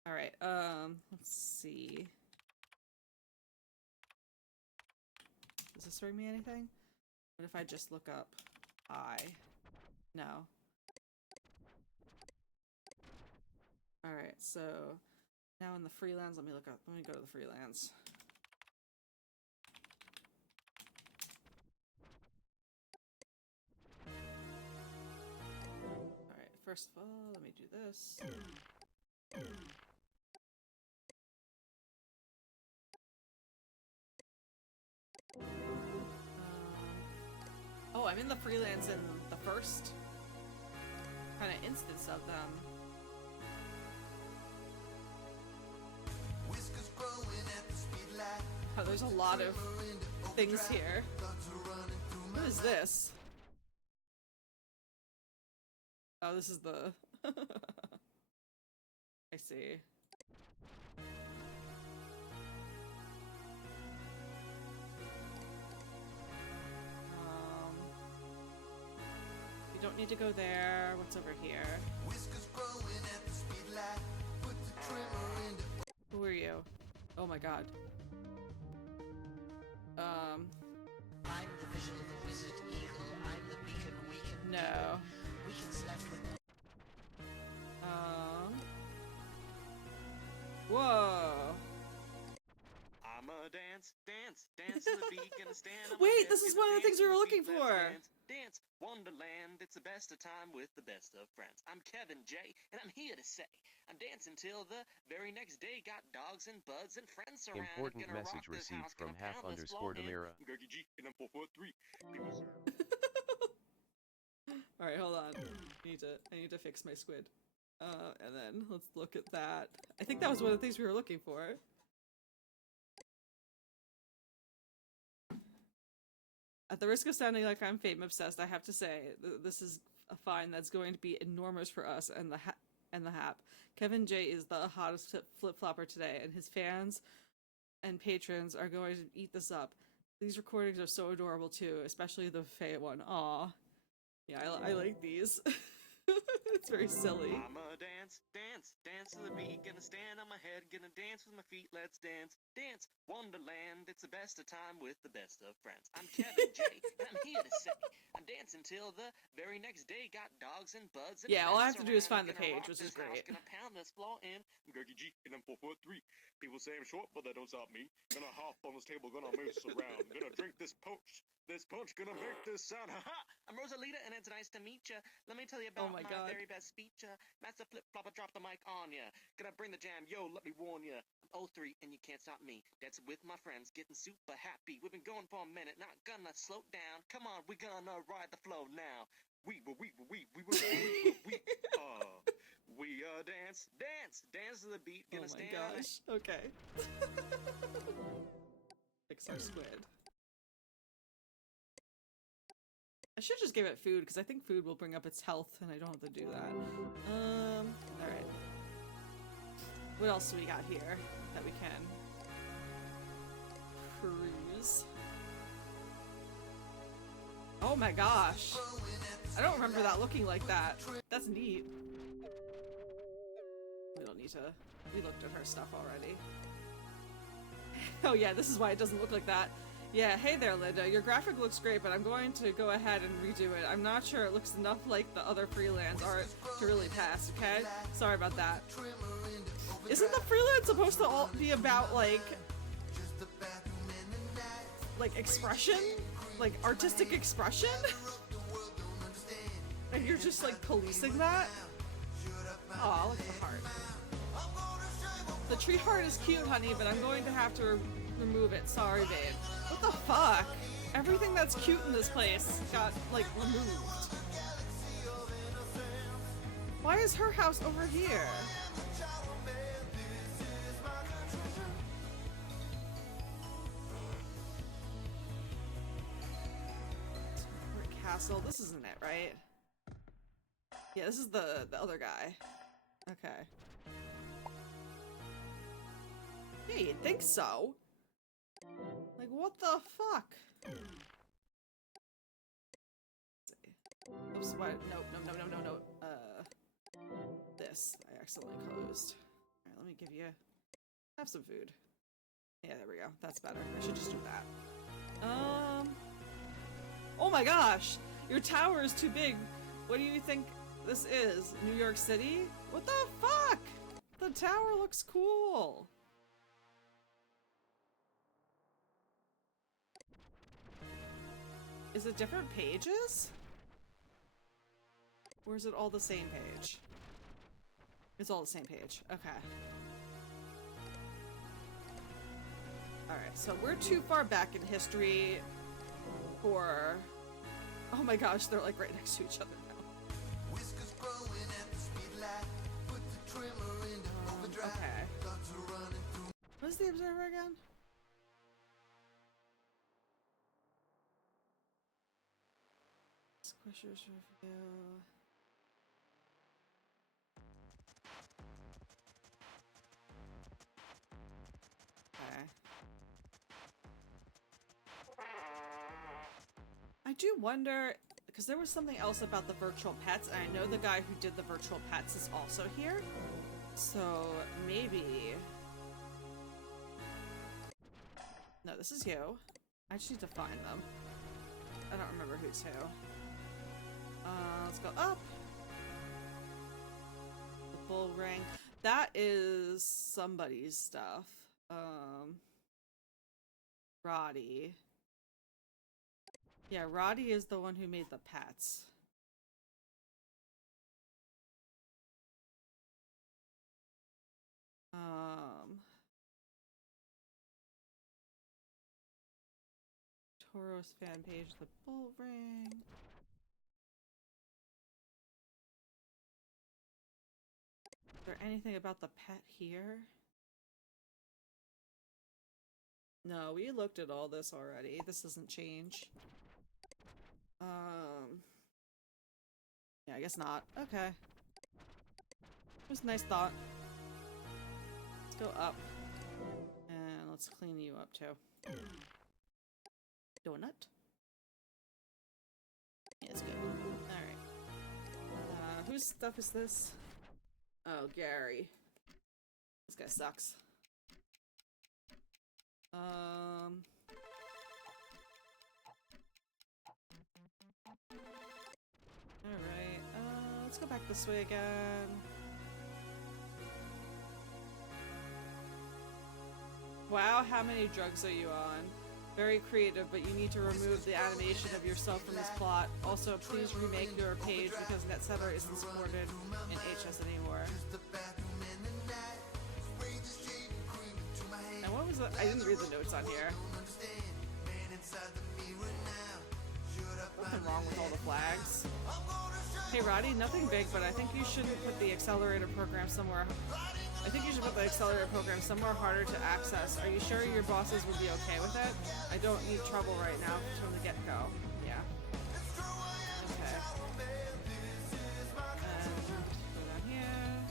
All right. Let's see. Does this bring me anything? What if I just look up eye? No. All right. So now in the freelance, let me look up. Let me go to the freelance. First of all, let me do this. Oh, I'm in the freelance in the first kind of instance of them. Oh, there's a lot of things here. What is this? Oh, this is the... I see. You don't need to go there. What's over here? Who are you? Oh my god. I'm the vision of the wizard eagle. I'm the beacon we can... No. Left with whoa. I'ma dance to the beat, gonna stand on my Wait, head, this is gonna one of the dance things we to were the looking beat, for. let's dance, Wonderland, it's the best of time with the best of friends. I'm Kevin J, and I'm here to say, I'm dancing till the very next day. Got dogs and buds and friends around. Important Gonna message rock this received house, from gonna pound this floor in. _Demira. I'm Gurgy G, and I'm 443. Alright, hold on. I need to fix my squid. And then let's look at that. I think that was one of the things we were looking for. At the risk of sounding like I'm fame obsessed, I have to say this is a find that's going to be enormous for us and the Hap. Kevin J is the hottest flip-flopper today, and his fans and patrons are going to eat this up. These recordings are so adorable too, especially the Faye one. Aw. Yeah, I like these. It's very silly. I'ma dance to the beat, gonna stand on my head, gonna dance with my feet, let's dance, Wonderland, it's the best of time with the best of friends. I'm Kevin J, and I'm here to say, I'm dancing till the very next day. Got dogs and buds and Yeah, all I have to friends do is around. find the Gonna page, rock which is this house, great. Gonna pound this floor in. I'm Gurgy G, and I'm 443. People say I'm short, but that don't stop me. Gonna hop on this table, gonna move this around. Gonna drink this punch, gonna make this sound. Ha-ha! I'm Rosalita, and it's nice to meet ya. Let me tell you about Oh my my God. very best speech. Master Flip Flopper, drop the mic on ya. Gonna bring the jam, yo, let me warn ya. I'm 03, and you can't stop me. Dancing with my friends, getting super happy. We've been going for a minute, not gonna slow down. Come on, we're gonna ride the flow now. We dance to the beat. Oh Gonna my stand. gosh. Okay. Fix our squid. I should just give it food, because I think food will bring up its health, and I don't have to do that. Alright. What else do we got here that we can peruse? Oh my gosh! I don't remember that looking like that. That's neat. We don't need to... We looked at her stuff already. Oh yeah, this is why it doesn't look like that. Yeah, hey there, Linda. Your graphic looks great, but I'm going to go ahead and redo it. I'm not sure it looks enough like the other freelance art to really pass, okay? Sorry about that. Isn't the freelance supposed to all be about, like expression? Like, artistic expression? And you're just, like, policing that? Aw, look at the heart. The tree heart is cute, honey, but I'm going to have to remove it. Sorry, babe. What the fuck? Everything that's cute in this place got, like, removed. Why is her house over here? Castle. This isn't it, right? Yeah, this is the other guy. Okay. Yeah, you'd think so. Like, what the fuck? Let's see. Oops, what? Nope, no. This. I accidentally closed. Alright, let me give you... Have some food. Yeah, there we go. That's better. I should just do that. Oh my gosh! Your tower is too big. What do you think this is? New York City? What the fuck? The tower looks cool. Is it different pages? Or is it all the same page? It's all the same page. Okay. Alright, so we're too far back in history for... Oh my gosh, they're like right next to each other now. Okay. What is the observer again? Squishers review. Okay. I do wonder, because there was something else about the virtual pets, and I know the guy who did the virtual pets is also here. So maybe... No, this is you. I just need to find them. I don't remember who's who. Let's go up. The bull ring. That is somebody's stuff. Roddy. Yeah, Roddy is the one who made the pets. Tauros fan page, the bull ring. Is there anything about the pet here? No, we looked at all this already. This doesn't change. Yeah, I guess not. Okay. It was a nice thought. Let's go up. And let's clean you up too. Donut? Yeah, it's good. Alright. Whose stuff is this? Oh, Gary. This guy sucks. Alright, let's go back this way again. Wow, how many drugs are you on? Very creative, but you need to remove the animation of yourself from this plot. Also, please remake your page because NetCenter isn't supported in HS anymore. And what was the- I didn't read the notes on here. Nothing wrong with all the flags. Hey Roddy, nothing big, but I think you shouldn't put the accelerator program somewhere. I think you should put the accelerator program somewhere harder to access. Are you sure your bosses would be okay with it? I don't need trouble right now from the get-go. Yeah. Okay. And go down here.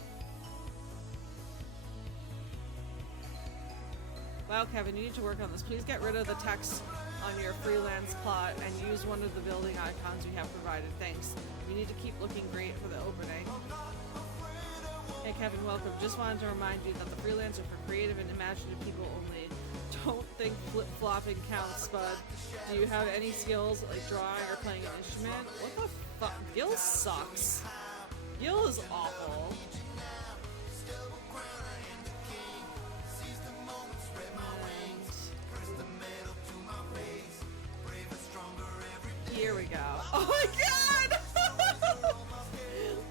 Wow, Kevin, you need to work on this. Please get rid of the text on your freelance plot and use one of the building icons we have provided. Thanks. We need to keep looking great for the opening. Hey Kevin, welcome. Just wanted to remind you that the freelance are for creative and imaginative people only. don't think flip-flopping counts, bud. Do you have any skills like drawing or playing an instrument? What the fuck? Gil sucks. Gil is awful. And here we go. Oh my god!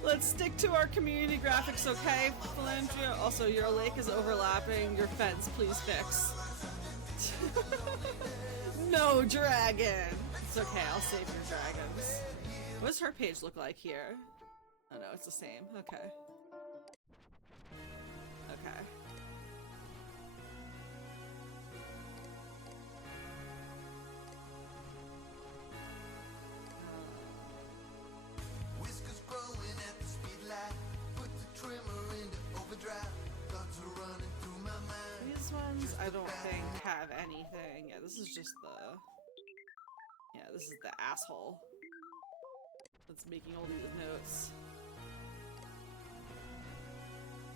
Let's stick to our community graphics, okay? Phalandria. Also, your lake is overlapping your fence. Please fix. No dragon! It's okay, I'll save your dragons. What does her page look like here? Oh no, it's the same. Okay. Okay. Whiskers growing at the speed light. Put the trimmer into overdrive. Thoughts are running through my mind. These ones I don't think have anything. Yeah, this is just the... Yeah, this is the asshole that's making all these notes.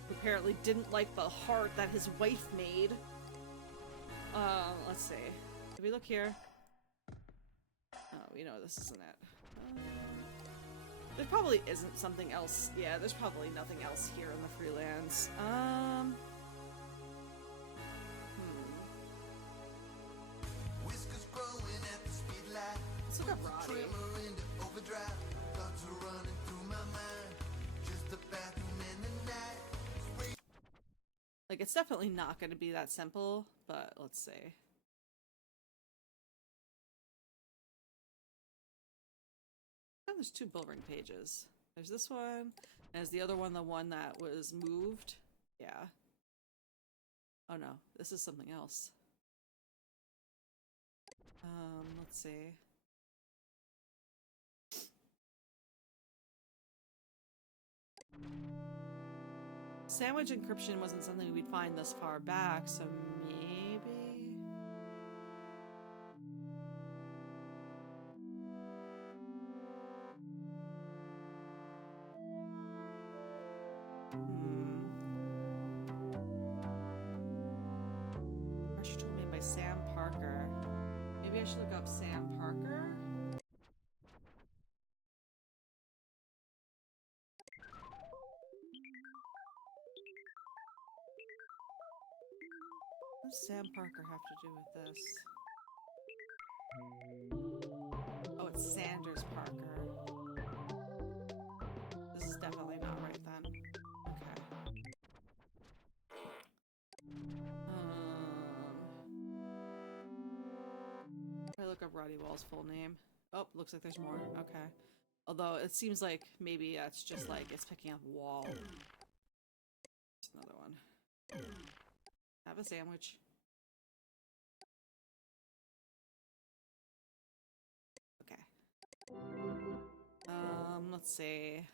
Who apparently didn't like the heart that his wife made. Let's see. If we look here... Oh, we know this isn't it. There probably isn't something else. Yeah, there's probably nothing else here in the freelance. Whiskers growing at the speed light. Let's look up Roddy. Trimmer into overdrive. Thoughts are running through my mind. Just a bathroom in the night. Like, it's definitely not going to be that simple, but let's see. Oh, there's two Bullring pages. There's this one, and there's the other one, the one that was moved. Yeah. Oh no, this is something else. Let's see. Sandwich encryption wasn't something we'd find this far back, so maybe... She told me by Sam Parker. Maybe I should look up Sam Parker? What does Sam Parker have to do with this? Oh, it's Sanders Parker. This is definitely not right then. Okay. I look up Roddy Wall's full name. Oh, looks like there's more. Okay. Although it seems like maybe that's just like it's picking up Wall. There's another one. Have a sandwich. Okay. Let's see.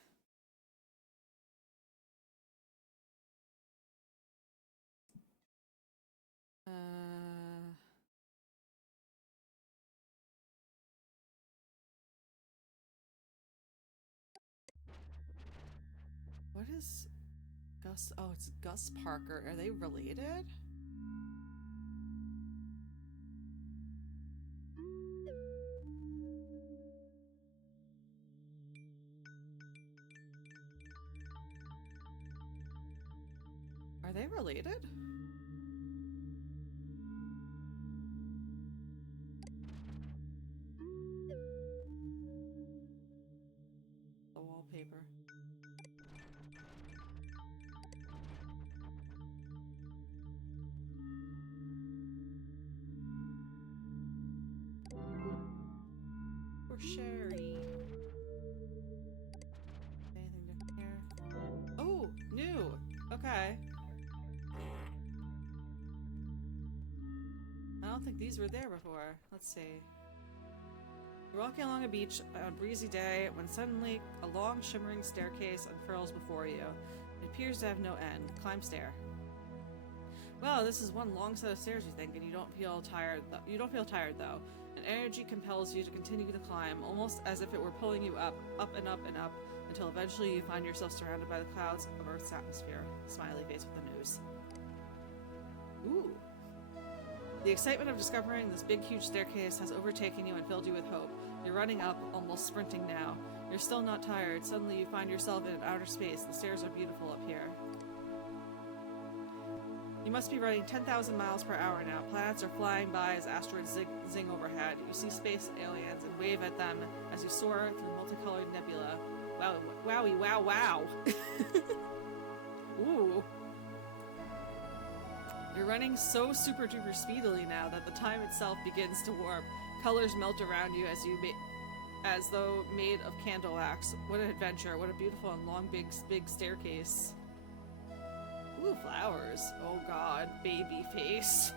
What is Gus? Oh, it's Gus Parker. Are they related? Are they related? The wallpaper. For Sherry. Anything different here? Oh, new. Okay. I don't think these were there before. Let's see. You're walking along a beach on a breezy day when suddenly a long shimmering staircase unfurls before you. It appears to have no end. Climb stair. Well, this is one long set of stairs, you think, and you don't feel tired. You don't feel tired though. An energy compels you to continue the climb, almost as if it were pulling you up and up and up, until eventually you find yourself surrounded by the clouds of Earth's atmosphere. Smiley face with the news. Ooh. The excitement of discovering this big, huge staircase has overtaken you and filled you with hope. You're running up, almost sprinting now. You're still not tired. Suddenly you find yourself in outer space. The stairs are beautiful up here. You must be running 10,000 miles per hour now. Planets are flying by as asteroids zing overhead. You see space aliens and wave at them as you soar through multicolored nebula. Wow, wowie, wow, wow. Ooh. You're running so super duper speedily now that the time itself begins to warp. Colors melt around you as though made of candle wax. What an adventure. What a beautiful and long big staircase. Ooh, flowers. Oh god, baby face.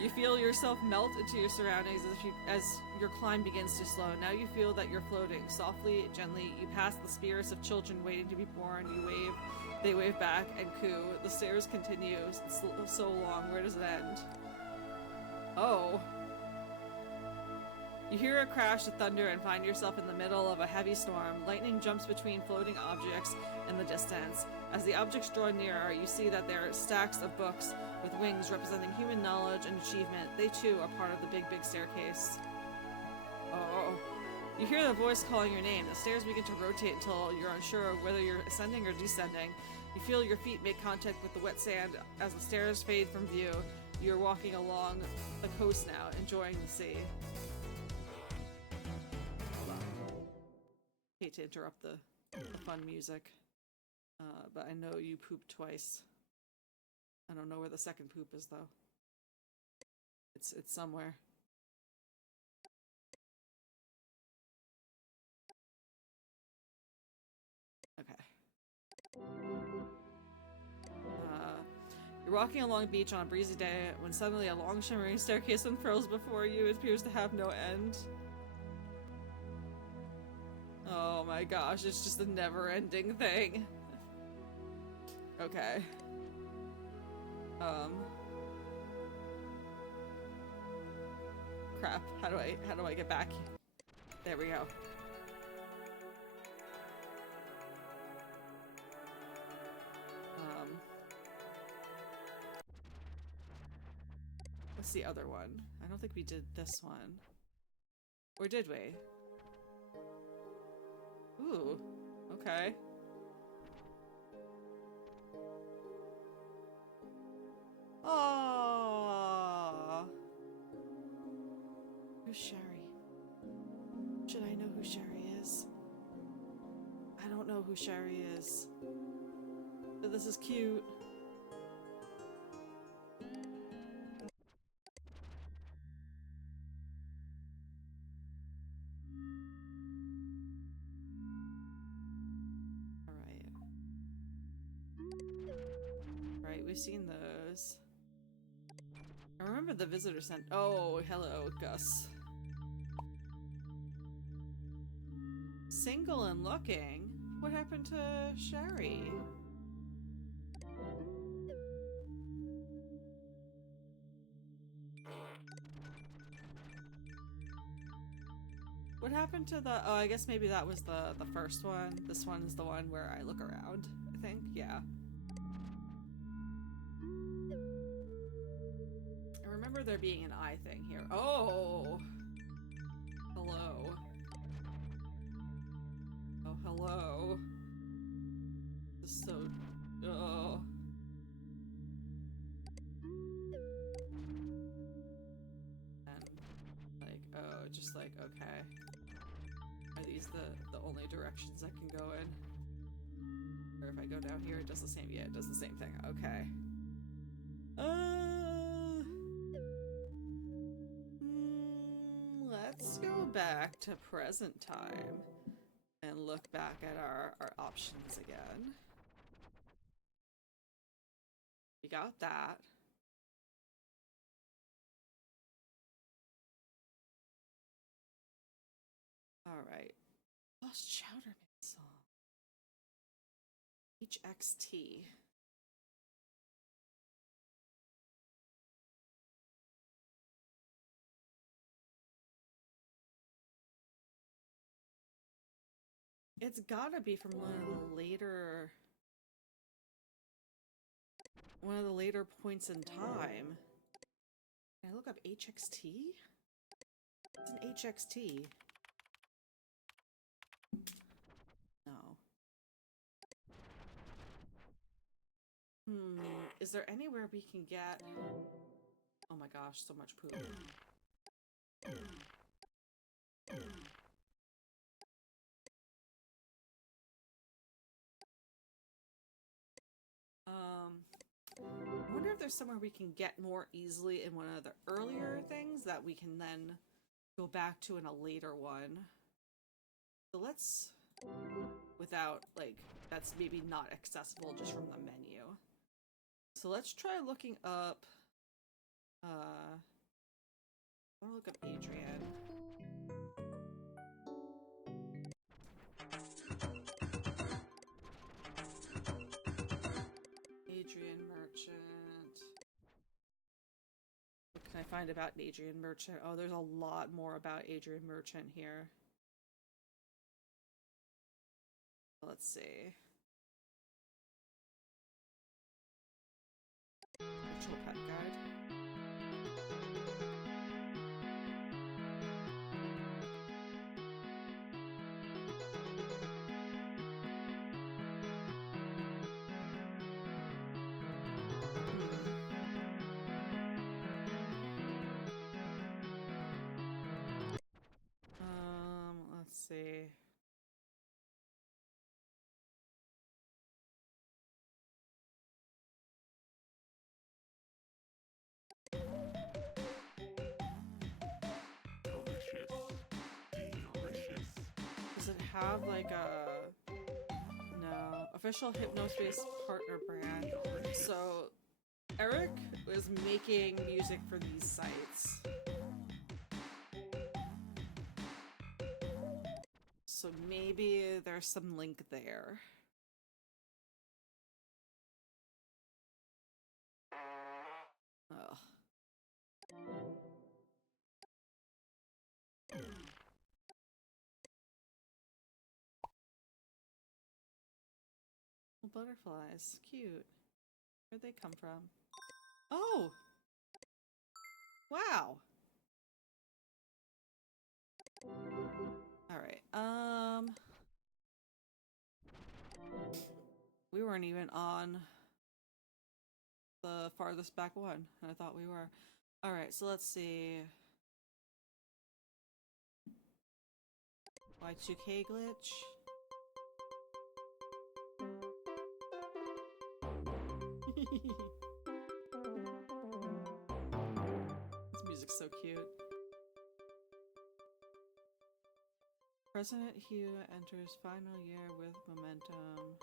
You feel yourself melt into your surroundings as your climb begins to slow. Now you feel that you're floating. Softly, gently, you pass the spirits of children waiting to be born. You wave. They wave back and coo. The stairs continue. It's so long. Where does it end? Oh. You hear a crash of thunder and find yourself in the middle of a heavy storm. Lightning jumps between floating objects in the distance. As the objects draw nearer, you see that there are stacks of books with wings representing human knowledge and achievement. They too are part of the big staircase. Oh. You hear the voice calling your name. The stairs begin to rotate until you're unsure of whether you're ascending or descending. You feel your feet make contact with the wet sand as the stairs fade from view. You're walking along the coast now, enjoying the sea. Hold on. Hate to interrupt the fun music, but I know you pooped twice. I don't know where the second poop is though. It's somewhere. Okay. You're walking along the beach on a breezy day when suddenly a long shimmering staircase unfurls before you. It appears to have no end. Oh my gosh, it's just a never-ending thing. Okay. Crap. How do I get back? There we go. What's the other one? I don't think we did this one. Or did we? Ooh. Okay. Aww. Who's Sherry? Should I know who Sherry is? I don't know who Sherry is. But this is cute. Alright, we've seen those. I remember the visitor center. Oh, hello, Gus. Single and looking? What happened to Sherry? What happened to the— oh, I guess maybe that was the first one. This one is the one where I look around, I think. Yeah. I remember there being an eye thing here. Oh! Hello. Oh, hello. This is so— oh. And, like, oh, just like, okay. Are these the only directions I can go in? Or if I go down here, it does the same— yeah, it does the same thing. Okay. Let's go back to present time and look back at our options again. We got that. Alright. Lost Chowderman song. HXT. It's gotta be from one of the later points in time. Can I look up HXT? It's an HXT. No. Is there anywhere we can get... Oh my gosh, so much poop. I wonder if there's somewhere we can get more easily in one of the earlier things that we can then go back to in a later one. So let's, without, like, that's maybe not accessible just from the menu. So let's try looking up, I want to look up Adrian. Adrian Merchant. What can I find about Adrian Merchant? Oh, there's a lot more about Adrian Merchant here. Let's see. Virtual pet guide. Let's see. Does it have like a... No. Official Hypnospace partner brand. So Eric was making music for these sites. So maybe there's some link there. Ugh. Butterflies. Cute. Where'd they come from? Oh! Wow! Alright, we weren't even on the farthest back one. I thought we were. Alright, so let's see. Y2K glitch. This music's so cute. President Hugh enters final year with momentum.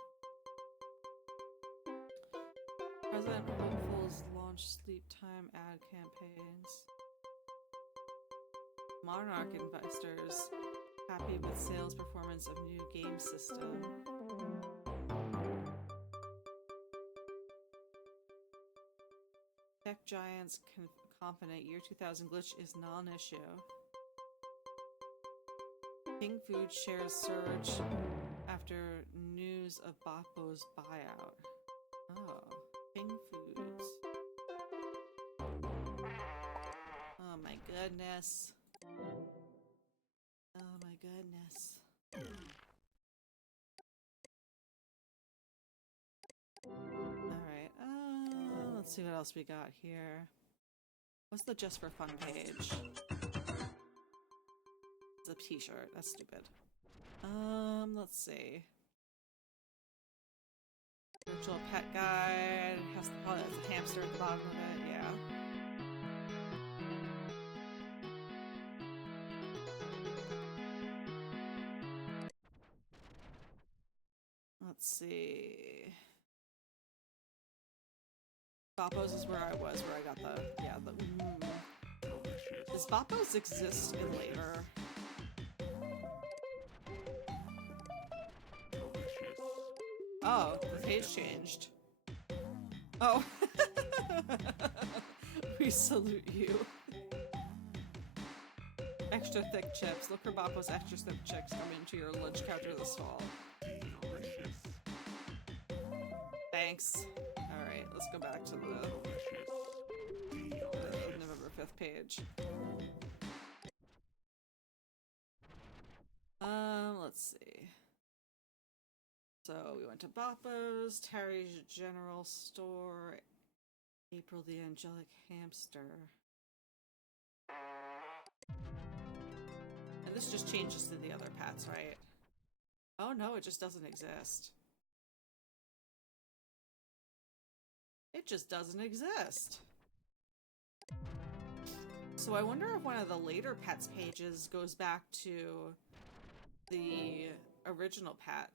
President hopefuls launch sleep time ad campaigns. Monarch investors happy with sales performance of new game system. Tech giants confident year 2000 glitch is non-issue. King Food shares surge after news of Boppo's buyout. Oh, King Foods. Oh my goodness. Oh my goodness. Alright, let's see what else we got here. What's the just for fun page? It's a t-shirt. That's stupid. Let's see. Virtual pet guide. Has probably has a hamster at the bottom of it. Yeah. Let's see. Boppo's is where I was, where I got the Does Boppo's exist in later? Oh, the page changed. Oh. We salute you. Extra thick chips. Look for Boppo's extra thick chips coming to your lunch counter this fall. Thanks. Alright, let's go back to the November 5th 25th page. Let's see. So we went to Boppo's, Terry's General Store, April the Angelic Hamster. And this just changes to the other pets, right? Oh no, it just doesn't exist. It just doesn't exist. So I wonder if one of the later pets pages goes back to the original pet.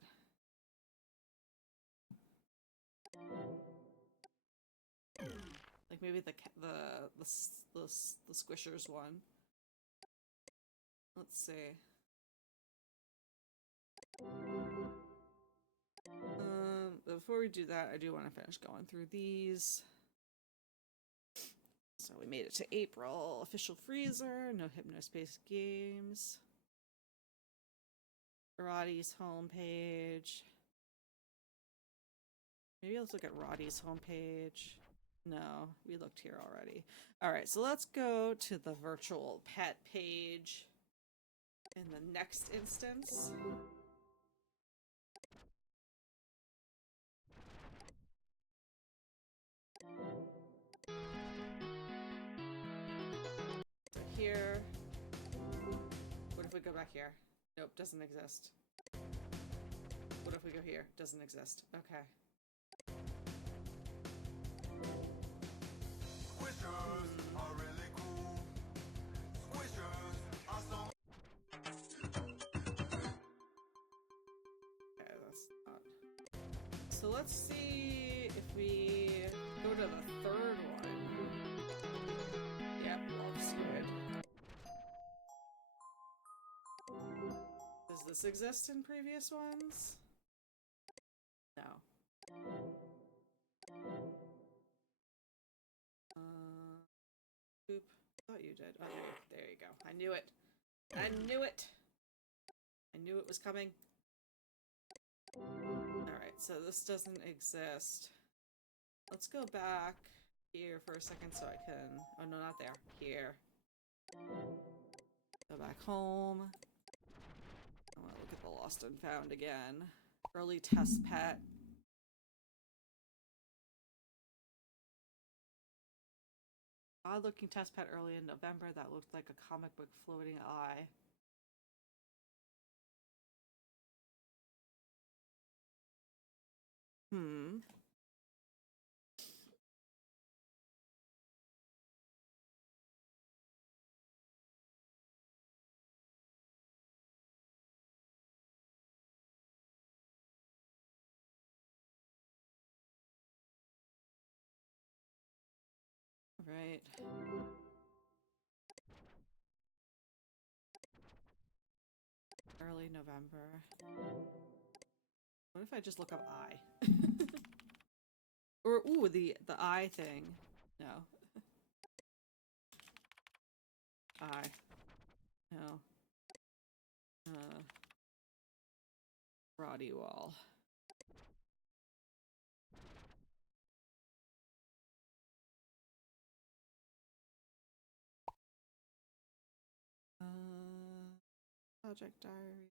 Like maybe the Squishers one. Let's see. Before we do that, I do want to finish going through these. So we made it to April. Official freezer, no Hypnospace games. Roddy's homepage. Maybe let's look at Roddy's homepage. No, we looked here already. Alright, so let's go to the virtual pet page in the next instance. So here. What if we go back here? Nope, doesn't exist. What if we go here? Doesn't exist. Okay. Squishers are really cool. Squishers are so. Okay, that's not. So let's see if we go to the third one. Yep, love's good. Does this exist in previous ones? No. Oop. Thought you did. Oh, there you go. I knew it. I knew it. I knew it was coming. Alright, so this doesn't exist. Let's go back here for a second so I can... Oh, no, not there. Here. Go back home. I want to look at the Lost and Found again. Early test pet. Odd looking test pet early in November that looked like a comic book floating eye. Right. Early November. What if I just look up eye? Or, ooh, the eye thing. No. Eye. No. Roddy wall. Project diary.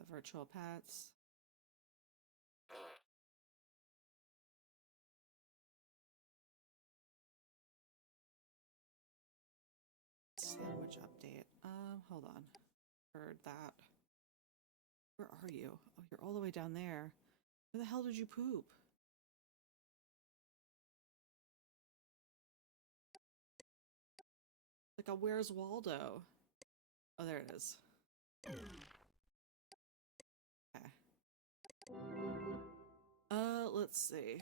The virtual pets. Sandwich update. Hold on. Heard that. Where are you? Oh, you're all the way down there. Where the hell did you poop? Like a Where's Waldo? Oh, there it is. Okay. Let's see.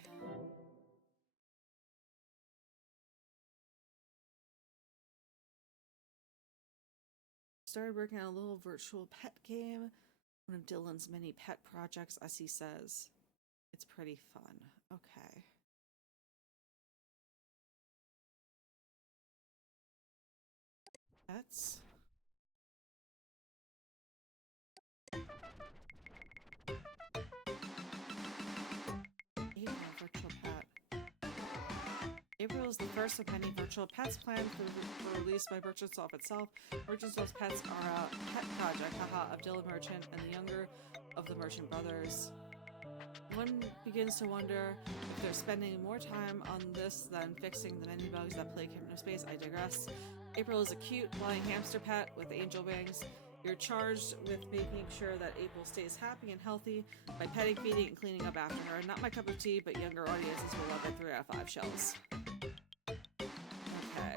Started working on a little virtual pet game. One of Dylan's many pet projects, as he says. It's pretty fun. Okay. Pets. April is the first of many virtual pets planned for release by Merchant Soft itself. Merchant Soft's pets are a pet project, haha, of Dylan Merchant and the younger of the Merchant brothers. One begins to wonder if they're spending more time on this than fixing the many bugs that plague Hypnospace. I digress. April is a cute, flying hamster pet with angel wings. You're charged with making sure that April stays happy and healthy by petting, feeding, and cleaning up after her. Not my cup of tea, but younger audiences will love it. 3 out of 5 shells. Okay.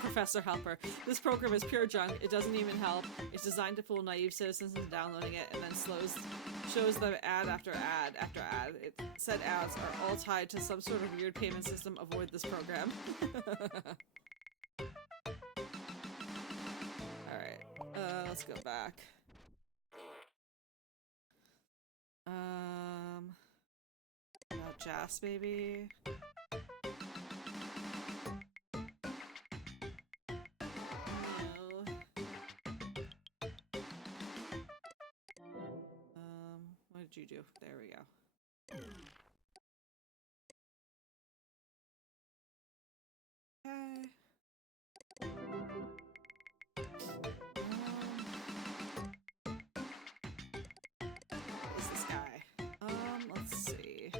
Professor Helper. This program is pure junk. It doesn't even help. It's designed to fool naive citizens into downloading it and then shows them ad after ad after ad. It said ads are all tied to some sort of weird payment system. Avoid this program. Alright. Let's go back. About Jas, maybe? What did you do? There we go. Okay. What is this guy? Let's see.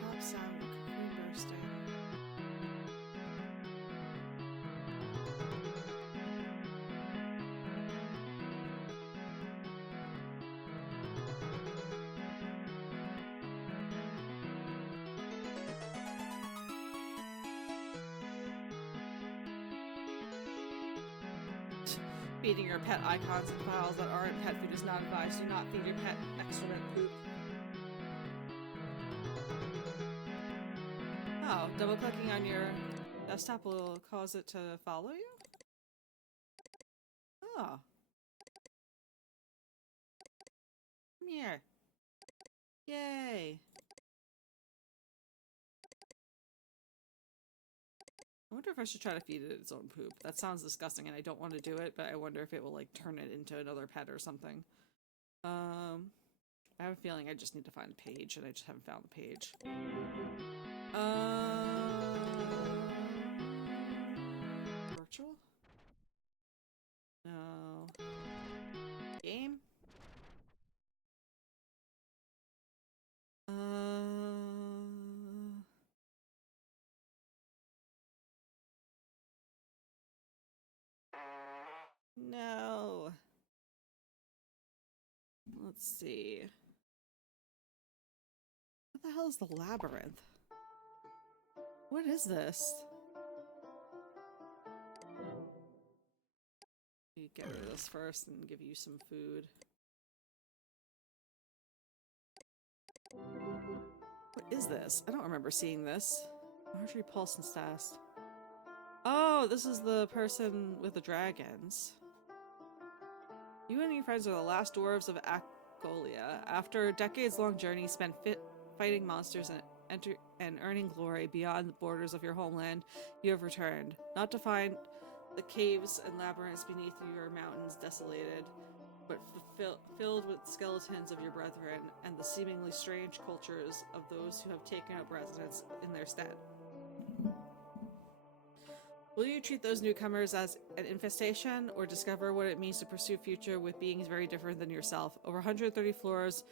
Pop sound, cocoon bursting. Feeding your pet icons and files that aren't pet food is not advised. Do not feed your pet excrement poop. Oh, double clicking on your desktop will cause it to follow you? Oh. Come here. Yay. I wonder if I should try to feed it its own poop. That sounds disgusting and I don't want to do it, but I wonder if it will like turn it into another pet or something. I have a feeling I just need to find a page and I just haven't found the page. Virtual? No. Game? No. Let's see. What the hell is the labyrinth? What is this? You get rid of this first and give you some food. What is this? I don't remember seeing this. Marjorie Paulson Stas. Oh, this is the person with the dragons. You and your friends are the last dwarves of Acolia. After a decades-long journey spent fighting monsters and earning glory beyond the borders of your homeland, you have returned. Not to find the caves and labyrinths beneath your mountains desolated, but filled with skeletons of your brethren and the seemingly strange cultures of those who have taken up residence in their stead. Will you treat those newcomers as an infestation, or discover what it means to pursue future with beings very different than yourself? Over 130 floors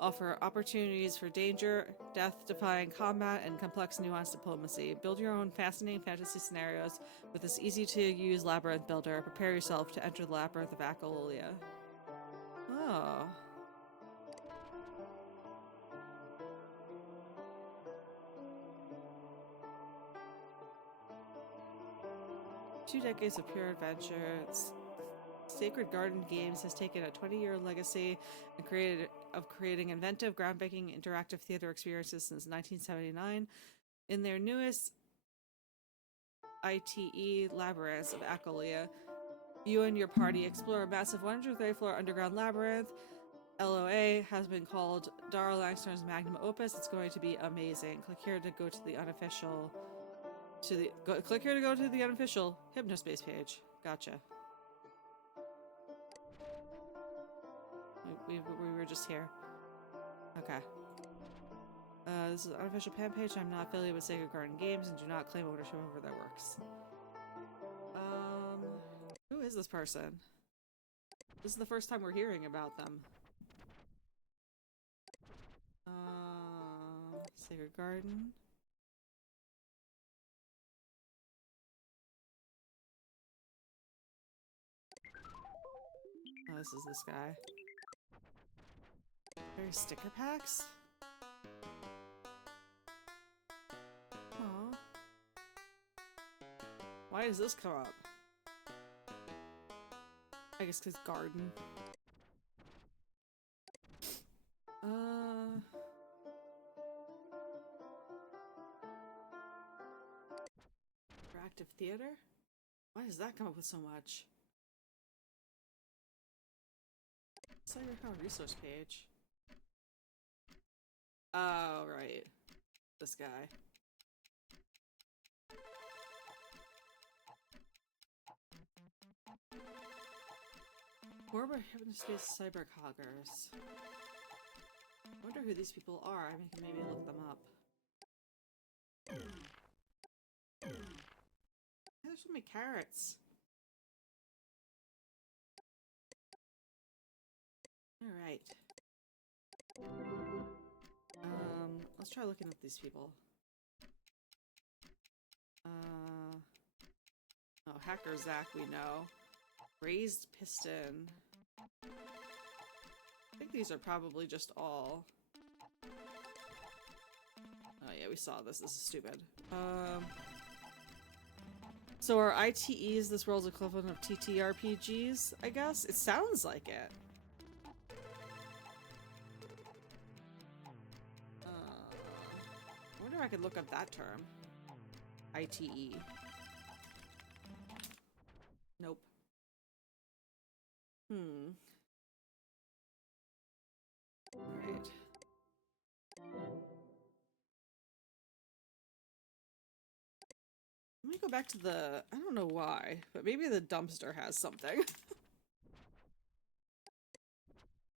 offer opportunities for danger, death-defying combat, and complex nuanced diplomacy. Build your own fascinating fantasy scenarios with this easy-to-use labyrinth builder. Prepare yourself to enter the labyrinth of Acolia. Oh. Two decades of pure adventure. Sacred Garden Games has taken a 20-year legacy and creating inventive, groundbreaking interactive theater experiences since 1979. In their newest ITE Labyrinths of Acolia, you and your party explore a massive 130-floor underground labyrinth LOA has been called Dara Langston's magnum opus. It's going to be amazing. Click here to go to the unofficial click here to go to the unofficial Hypnospace page. Gotcha. We were just here. Okay. This is an unofficial fan page. I'm not affiliated with Sacred Garden Games and do not claim ownership over their works. Who is this person? This is the first time we're hearing about them. Sacred Garden. Oh, this is this guy. Very sticker packs? Aww. Why does this come up? I guess because garden. Interactive theater? Why does that come up with so much? Cyberpower resource page. Oh, right. This guy. Former Hypnospace cybercoggers. I wonder who these people are. I can maybe look them up. There's so many carrots. Alright. Let's try looking up these people. Oh, Hacker Zach we know. Raised Piston. I think these are probably just all... Oh yeah, we saw this. This is stupid. So are ITEs this world's equivalent of TTRPGs, I guess? It sounds like it. I wonder if I could look up that term. ITE. Nope. Alright. Let me go back to the... I don't know why, but maybe the dumpster has something.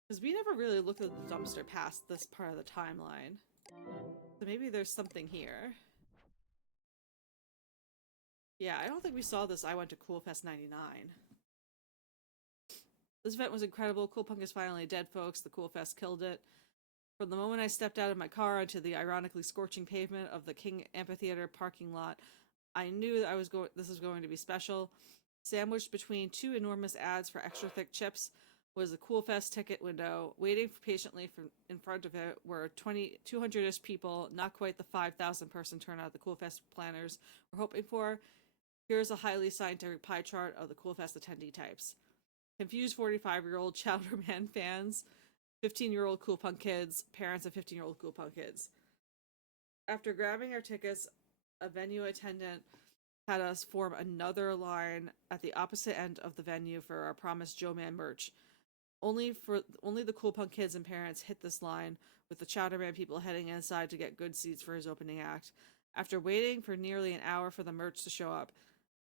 Because we never really looked at the dumpster past this part of the timeline. So maybe there's something here. Yeah, I don't think we saw this. I went to Cool Fest 99. This event was incredible. Cool Punk is finally dead, folks. The Cool Fest killed it. From the moment I stepped out of my car onto the ironically scorching pavement of the King Amphitheater parking lot, I knew that this was going to be special. Sandwiched between two enormous ads for extra thick chips was the Cool Fest ticket window. Waiting patiently in front of it were 200-ish people, not quite the 5,000 person turnout the Cool Fest planners were hoping for. Here's a highly scientific pie chart of the Cool Fest attendee types. Confused 45-year-old Chowderman fans, 15-year-old Cool Punk kids, parents of 15-year-old Cool Punk kids. After grabbing our tickets, a venue attendant had us form another line at the opposite end of the venue for our promised Joe Man merch. Only the Cool Punk kids and parents hit this line, with the Chowderman people heading inside to get good seats for his opening act. After waiting for nearly an hour for the merch to show up,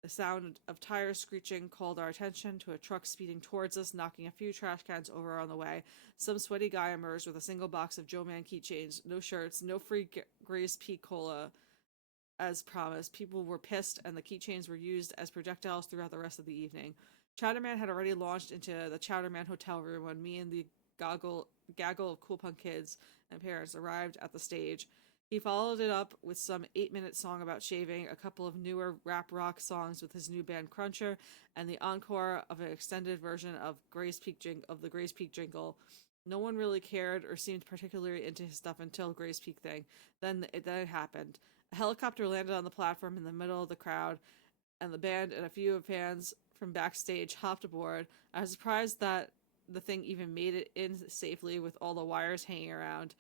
the sound of tires screeching called our attention to a truck speeding towards us, knocking a few trash cans over on the way. Some sweaty guy emerged with a single box of Joe Man keychains, no shirts, no free Gray's Peak Cola. As promised, people were pissed and the keychains were used as projectiles throughout the rest of the evening. Chowderman had already launched into the Chowderman hotel room when me and the gaggle of Cool Punk kids and parents arrived at the stage. He followed it up with some 8-minute song about shaving, a couple of newer rap rock songs with his new band Cruncher, and the encore of an extended version of the Gray's Peak jingle. No one really cared or seemed particularly into his stuff until Gray's Peak thing. Then it happened. A helicopter landed on the platform in the middle of the crowd, and the band and a few fans from backstage hopped aboard. I was surprised that the thing even made it in safely with all the wires hanging around.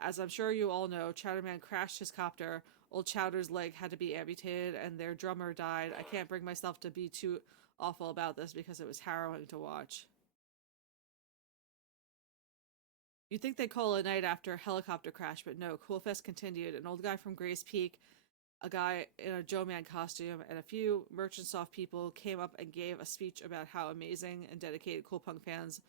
As I'm sure you all know, Chowderman crashed his copter, old Chowder's leg had to be amputated, and their drummer died. I can't bring myself to be too awful about this because it was harrowing to watch. You'd think they'd call it a night after a helicopter crash, but no. Cool Fest continued. An old guy from Grays Peak, a guy in a Joe Man costume, and a few Merchant Soft people came up and gave a speech about how amazing and dedicated Cool Punk fans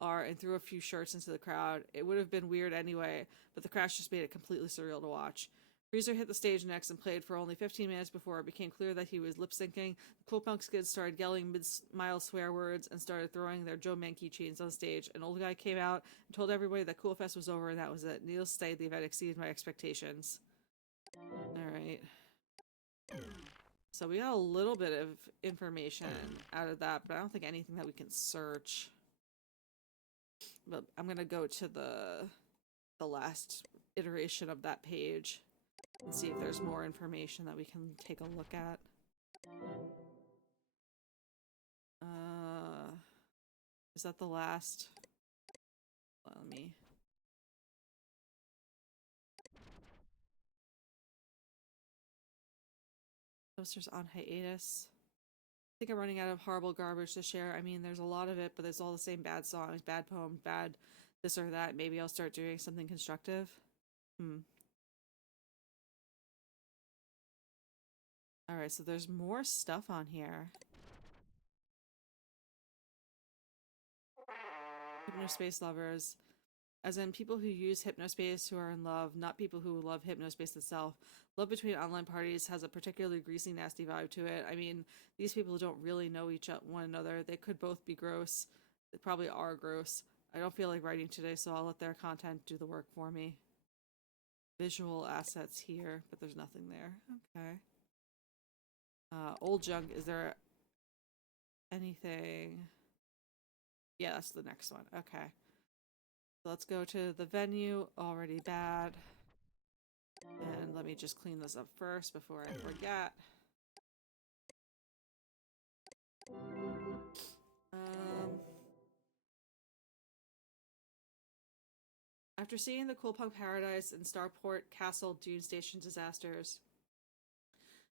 are and threw a few shirts into the crowd. It would have been weird anyway, but the crash just made it completely surreal to watch. Freezer hit the stage next and played for only 15 minutes before it became clear that he was lip-syncing. The Cool Punk kids started yelling mid-smile swear words and started throwing their Joe Man keychains on stage. An old guy came out and told everybody that Cool Fest was over and that was it. Needless to say, the event exceeded my expectations. Alright. So we got a little bit of information out of that, but I don't think anything that we can search. But I'm gonna go to the last iteration of that page and see if there's more information that we can take a look at. Is that the last? Well, let me... Posters on hiatus. I think I'm running out of horrible garbage to share. I mean, there's a lot of it, but there's all the same bad songs, bad poems, bad this or that. Maybe I'll start doing something constructive. Alright, so there's more stuff on here. Hypnospace lovers. As in people who use Hypnospace who are in love, not people who love Hypnospace itself. Love between online parties has a particularly greasy, nasty vibe to it. I mean, these people don't really know one another. They could both be gross. They probably are gross. I don't feel like writing today, so I'll let their content do the work for me. Visual assets here, but there's nothing there. Okay. Old junk. Is there anything? Yeah, that's the next one. Okay. So let's go to the venue. Already bad. And let me just clean this up first before I forget. After seeing the Cool Punk Paradise and Starport Castle Dune Station disasters,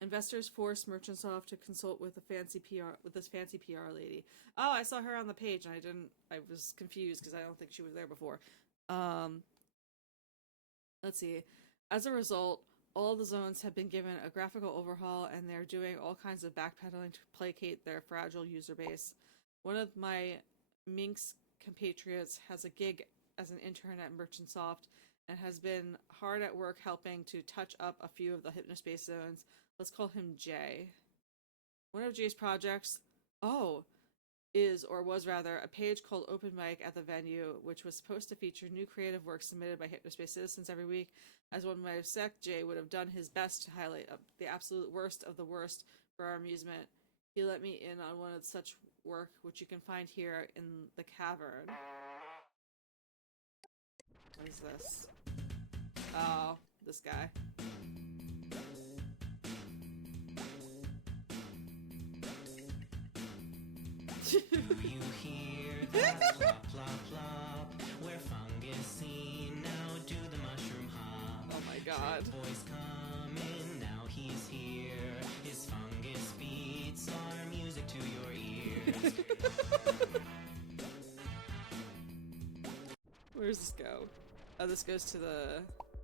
investors forced Merchantsoft to consult with this fancy PR lady. Oh, I saw her on the page and I was confused because I don't think she was there before. Let's see. As a result, all the zones have been given a graphical overhaul and they're doing all kinds of backpedaling to placate their fragile user base. One of my Minx compatriots has a gig as an intern at Merchantsoft and has been hard at work helping to touch up a few of the Hypnospace zones. Let's call him Jay. One of Jay's projects, is, or was rather, a page called Open Mic at the venue, which was supposed to feature new creative work submitted by Hypnospace citizens every week. As one might expect, Jay would have done his best to highlight the absolute worst of the worst for our amusement. He let me in on one of such work, which you can find here in the cavern. What is this? Oh, this guy. You hear that plop, plop, plop, where fungus seen, now do the mushroom hop. Oh my god. Trip boy's coming, now he's here. His fungus beats are music to your ears. Where does this go? Oh, this goes to the...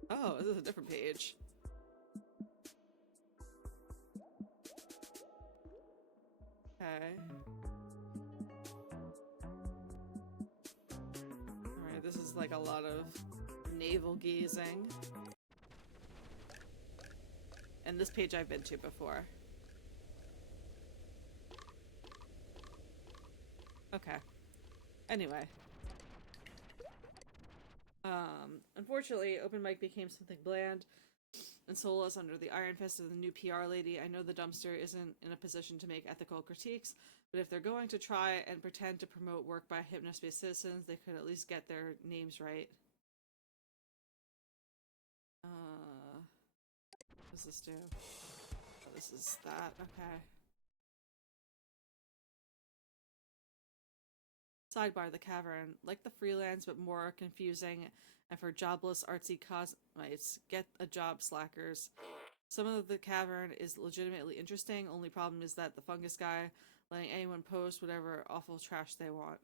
Oh, this is a different page. Okay. Alright, this is like a lot of navel gazing. And this page I've been to before. Okay. Anyway. Unfortunately, Open Mic became something bland and soulless under the iron fist of the new PR lady. I know the dumpster isn't in a position to make ethical critiques, but if they're going to try and pretend to promote work by Hypnospace citizens, they could at least get their names right. What does this do? Oh, this is that. Okay. Sidebar, the cavern. Like the freelance, but more confusing, and for jobless artsy cosmites. Get a job, slackers. Some of the cavern is legitimately interesting, only problem is that the fungus guy letting anyone post whatever awful trash they want.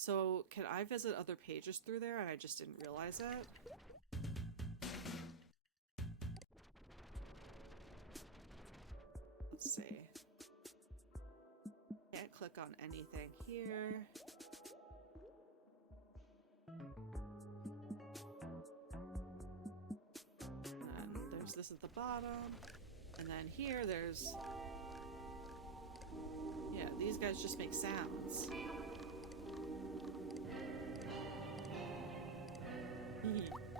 So, can I visit other pages through there and I just didn't realize it? Let's see. Can't click on anything here. And there's this at the bottom. And then here there's... Yeah, these guys just make sounds.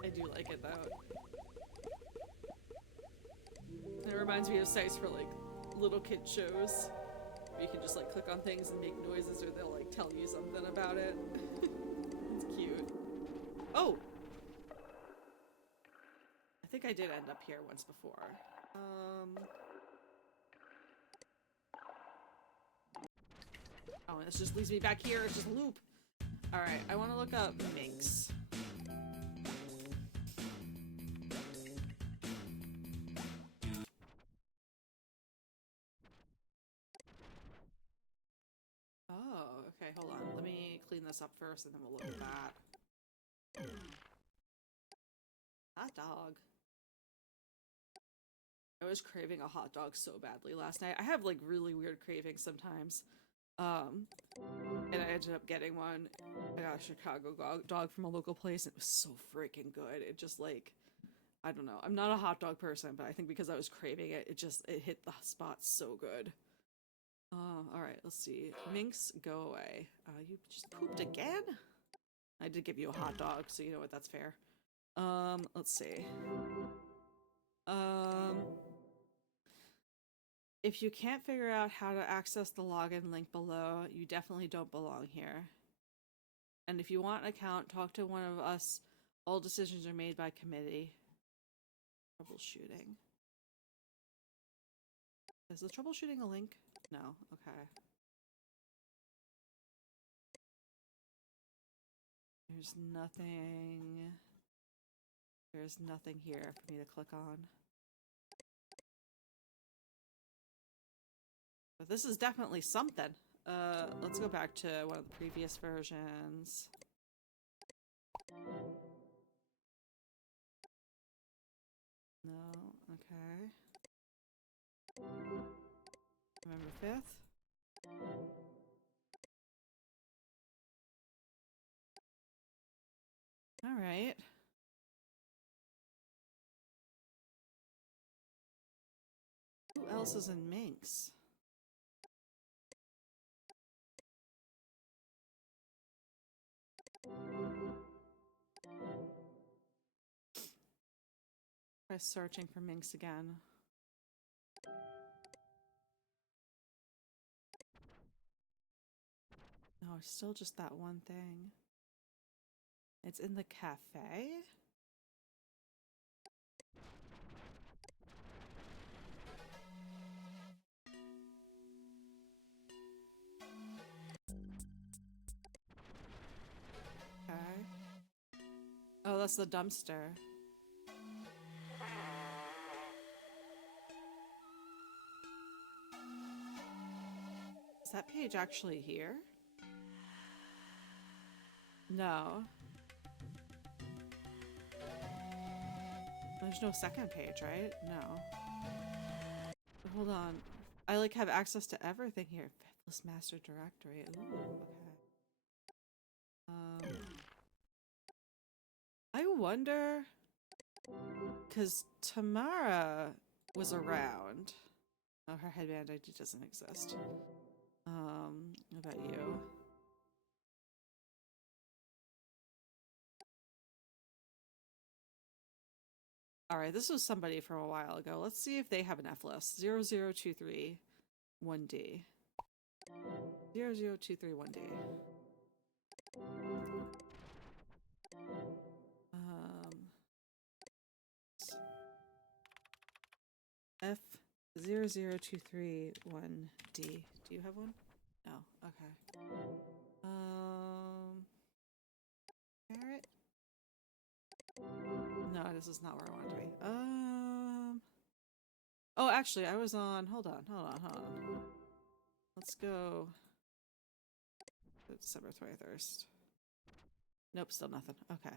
I do like it though. It reminds me of sites for like little kid shows. Where you can just like click on things and make noises, or they'll like tell you something about it. It's cute. Oh! I think I did end up here once before. Oh, and this just leads me back here. It's just a loop. Alright, I want to look up minks. Oh, okay, hold on. Let me clean this up first and then we'll look at that. Hot dog. I was craving a hot dog so badly last night. I have like really weird cravings sometimes. And I ended up getting one. I got a Chicago dog from a local place. And it was so freaking good. It just like, I don't know. I'm not a hot dog person, but I think because I was craving it, it hit the spot so good. Alright, let's see. Minx, go away. You just pooped again? I did give you a hot dog, so you know what, that's fair. Let's see. If you can't figure out how to access the login link below, you definitely don't belong here. And if you want an account, talk to one of us. All decisions are made by committee. Troubleshooting. Is the troubleshooting a link? No, okay. There's nothing here for me to click on. But this is definitely something. Let's go back to one of the previous versions. No, okay. November 5th. Alright. Who else is in Minx? Try searching for Minx again. No, it's still just that one thing. It's in the cafe? Okay. Oh, that's the dumpster. Is that page actually here? No. There's no second page, right? No. But hold on. I like have access to everything here. Faithless Master Directory. Ooh, okay. I wonder... Because Tamara was around. Oh, her headband ID doesn't exist. What about you? Alright, this was somebody from a while ago. Let's see if they have an F list. 0023 1D. 0023 1D. F00231D. Do you have one? No. Okay. Carrot? No, this is not where I want to be. Oh, actually, I was on. Hold on. Let's go December 21st. Nope, still nothing. Okay.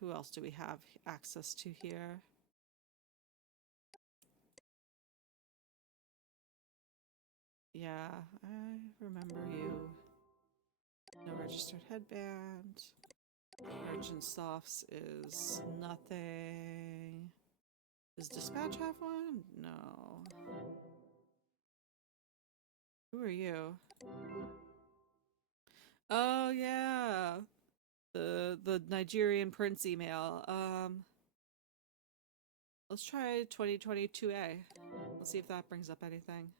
Who else do we have access to here? Yeah, I remember you. No registered headband. Urgent Softs is nothing. Does Dispatch have one? No. Who are you? Oh yeah. The Nigerian Prince email. Let's try 2022A. Let's see if that brings up anything.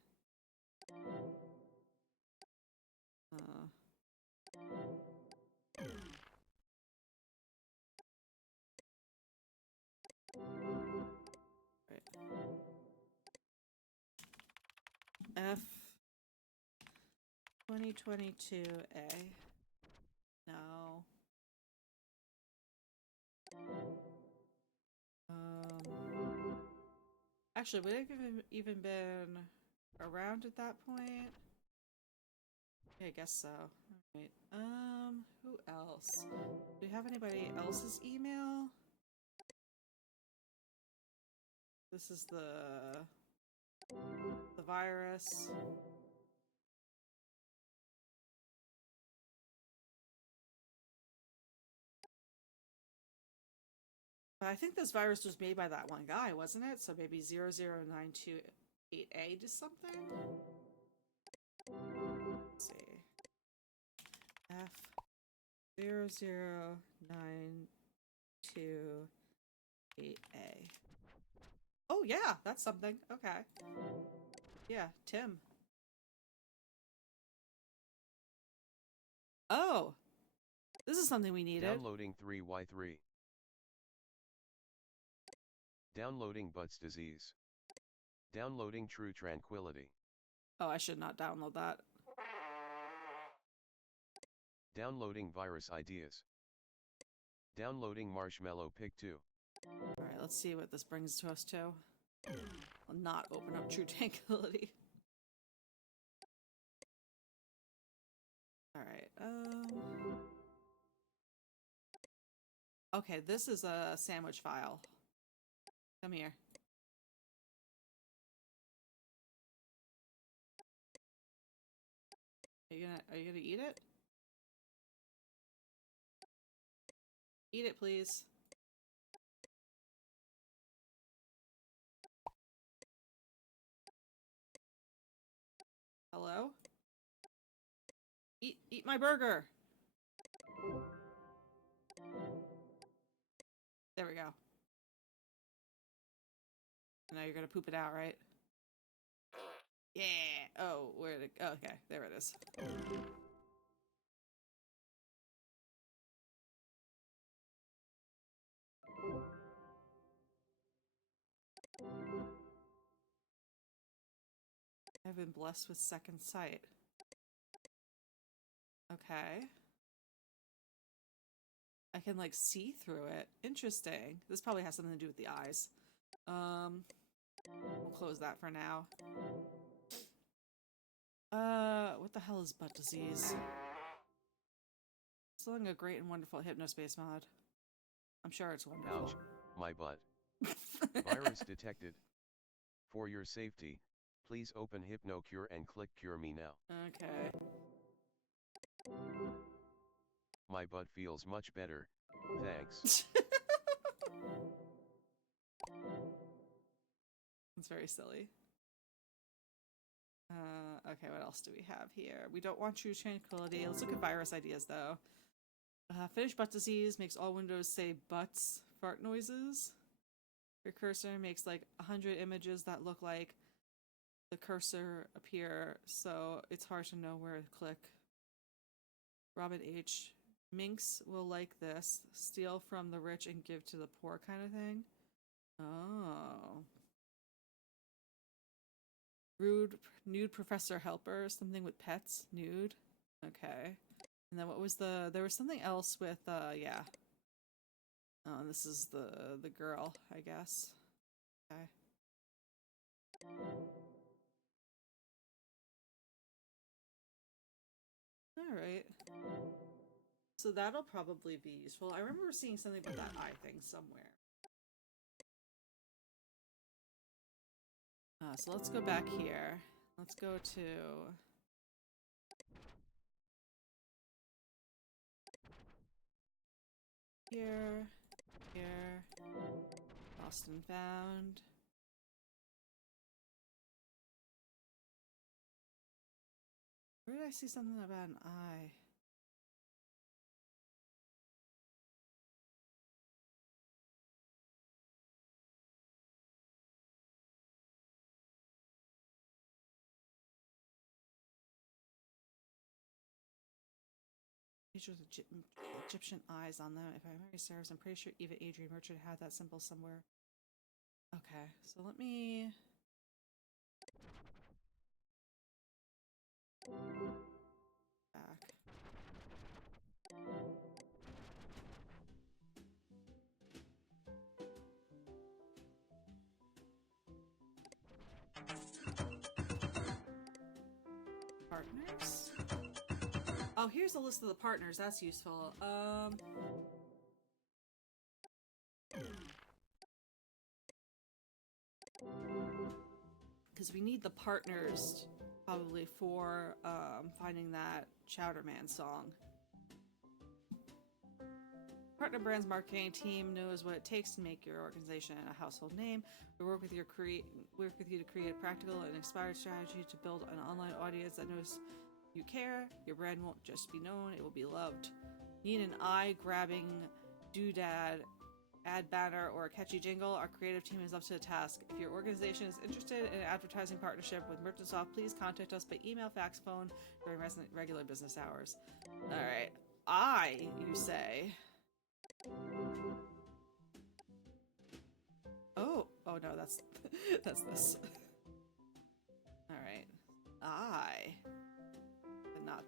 Right. F 2022A. No. Actually, would it have even been around at that point? Yeah, I guess so. Alright. Who else? Do we have anybody else's email? This is the virus. But I think this virus was made by that one guy, wasn't it? So maybe 00928A to something? Let's see. F 00928A. Oh yeah, that's something. Okay. Yeah, Tim. Oh! This is something we needed. Downloading 3Y3. Downloading Butts disease. Downloading True Tranquility. Oh, I should not download that. Downloading virus ideas. Downloading Marshmallow Pig 2. Alright, let's see what this brings to us too. I'll not open up True Tranquility. Alright, okay, this is a sandwich file. Come here. Are you gonna eat it? Eat it, please. Hello? Eat my burger! There we go. Now you're gonna poop it out, right? Yeah! Oh, where'd it go? Okay, there it is. I've been blessed with second sight. Okay. I can, like, see through it. Interesting. This probably has something to do with the eyes. We'll close that for now. What the hell is butt disease? Still a great and wonderful Hypnospace mod. I'm sure it's wonderful. Ouch, my butt. Virus detected. For your safety, please open HypnoCure and click Cure Me now. Okay. My butt feels much better. Thanks. It's very silly. Okay, what else do we have here? We don't want True Tranquility. Let's look at virus ideas, though. Finish butt disease makes all windows say butts fart noises. Your cursor makes like 100 images that look like the cursor appear, so it's hard to know where to click. Robin H. Minx will like this. Steal from the rich and give to the poor kind of thing. Oh. Rude nude professor helper, something with pets, nude. Okay. And then what was there was something else with yeah. Oh, this is the girl, I guess. Okay. Alright. So that'll probably be useful. I remember seeing something about that eye thing somewhere. So let's go back here. Let's go to... here, lost and found. Where did I see something about an eye? With Egyptian eyes on them. If my memory serves, I'm pretty sure even Adrian Merchant had that symbol somewhere. Okay, so let me... back. Partners? Oh, here's a list of the partners. That's useful. Because we need the partners probably for finding that Chowderman song. Partner Brand's marketing team knows what it takes to make your organization a household name. We work with you to create a practical and inspired strategy to build an online audience that knows you care. Your brand won't just be known, it will be loved. Need an eye-grabbing doodad, ad banner, or a catchy jingle? Our creative team is up to the task. If your organization is interested in an advertising partnership with Merchantsoft, please contact us by email, fax, phone during regular business hours. Alright. You say. Oh no, that's that's this. Alright.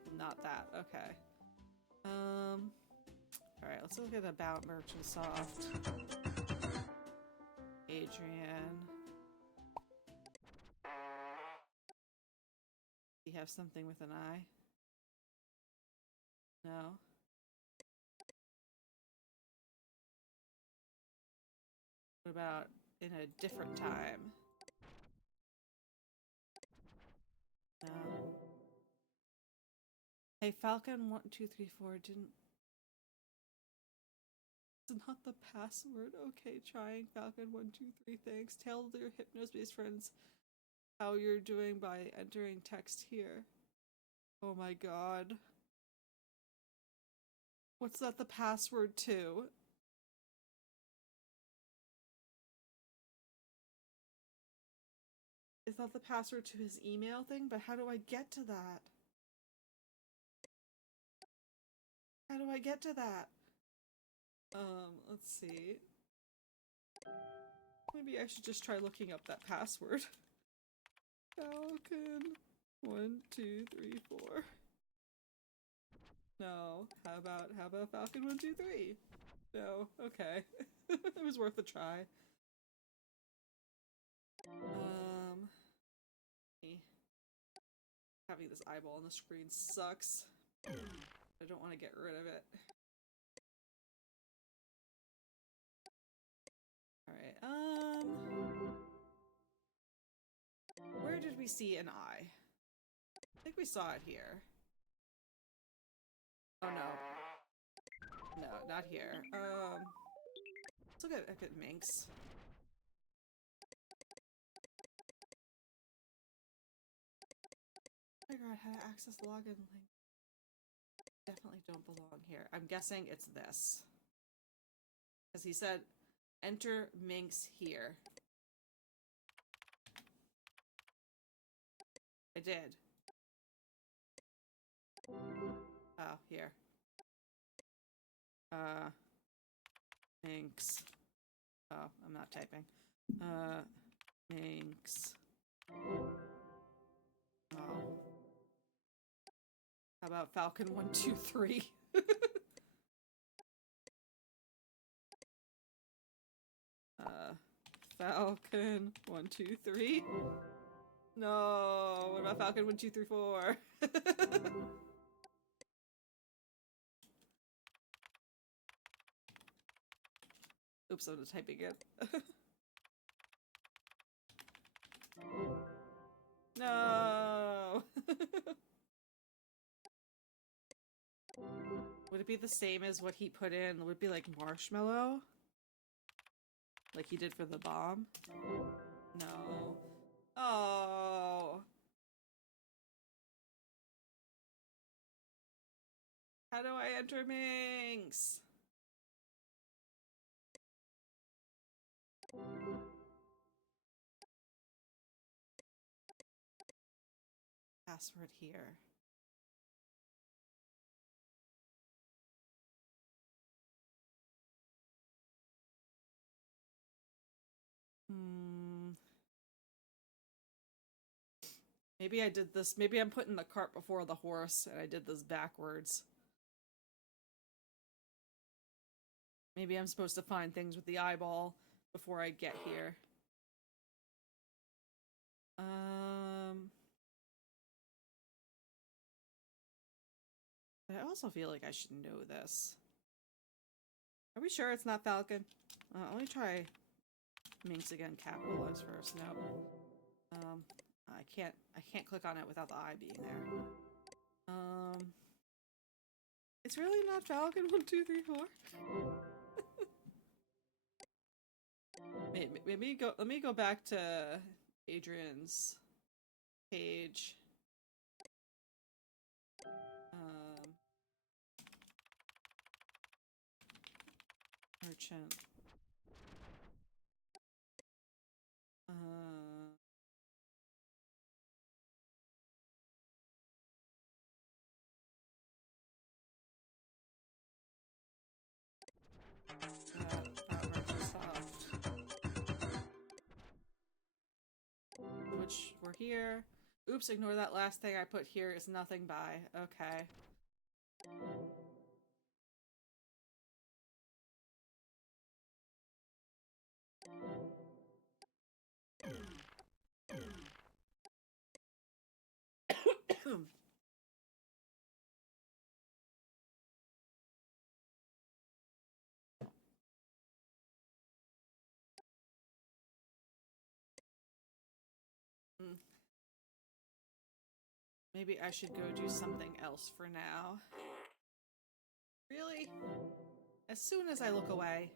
But not that. Okay. Alright, let's look at about Merchantsoft. Adrian. Do you have something with an eye? No. What about in a different time? No. Hey, Falcon 1234 didn't... It's not the password. Okay, trying Falcon 123. Thanks. Tell your Hypnospace friends how you're doing by entering text here. Oh my god. What's that the password to? Is that the password to his email thing? But how do I get to that? How do I get to that? Let's see. Maybe I should just try looking up that password. Falcon 1234. No. How about Falcon 123? No. Okay. It was worth a try. Having this eyeball on the screen sucks. I don't want to get rid of it. Alright, where did we see an eye? I think we saw it here. Oh no. No, not here. Let's look at Minx. Figure out how to access the login link. Definitely don't belong here. I'm guessing it's this. Because he said, enter Minx here. I did. Oh, here. Minx. Oh, I'm not typing. Minx. Oh. How about Falcon 123? Falcon 1, 2, 3. No, what about Falcon 1, 2, 3, 4? Oops, I'm just typing it. No. Would it be the same as what he put in? Would it be like marshmallow? Like he did for the bomb? No. Oh. How do I enter Minx? Password here. Maybe I did this. Maybe I'm putting the cart before the horse and I did this backwards. Maybe I'm supposed to find things with the eyeball before I get here. But I also feel like I should know this. Are we sure it's not Falcon? Let me try Minx again, capitalize first. No. I can't click on it without the eye being there. It's really not Falcon 1, 2, 3, 4. Let me go back to Adrian's page. Merchant. Which we're here. Oops, ignore that last thing I put here is nothing by. Okay. Maybe I should go do something else for now. Really? As soon as I look away.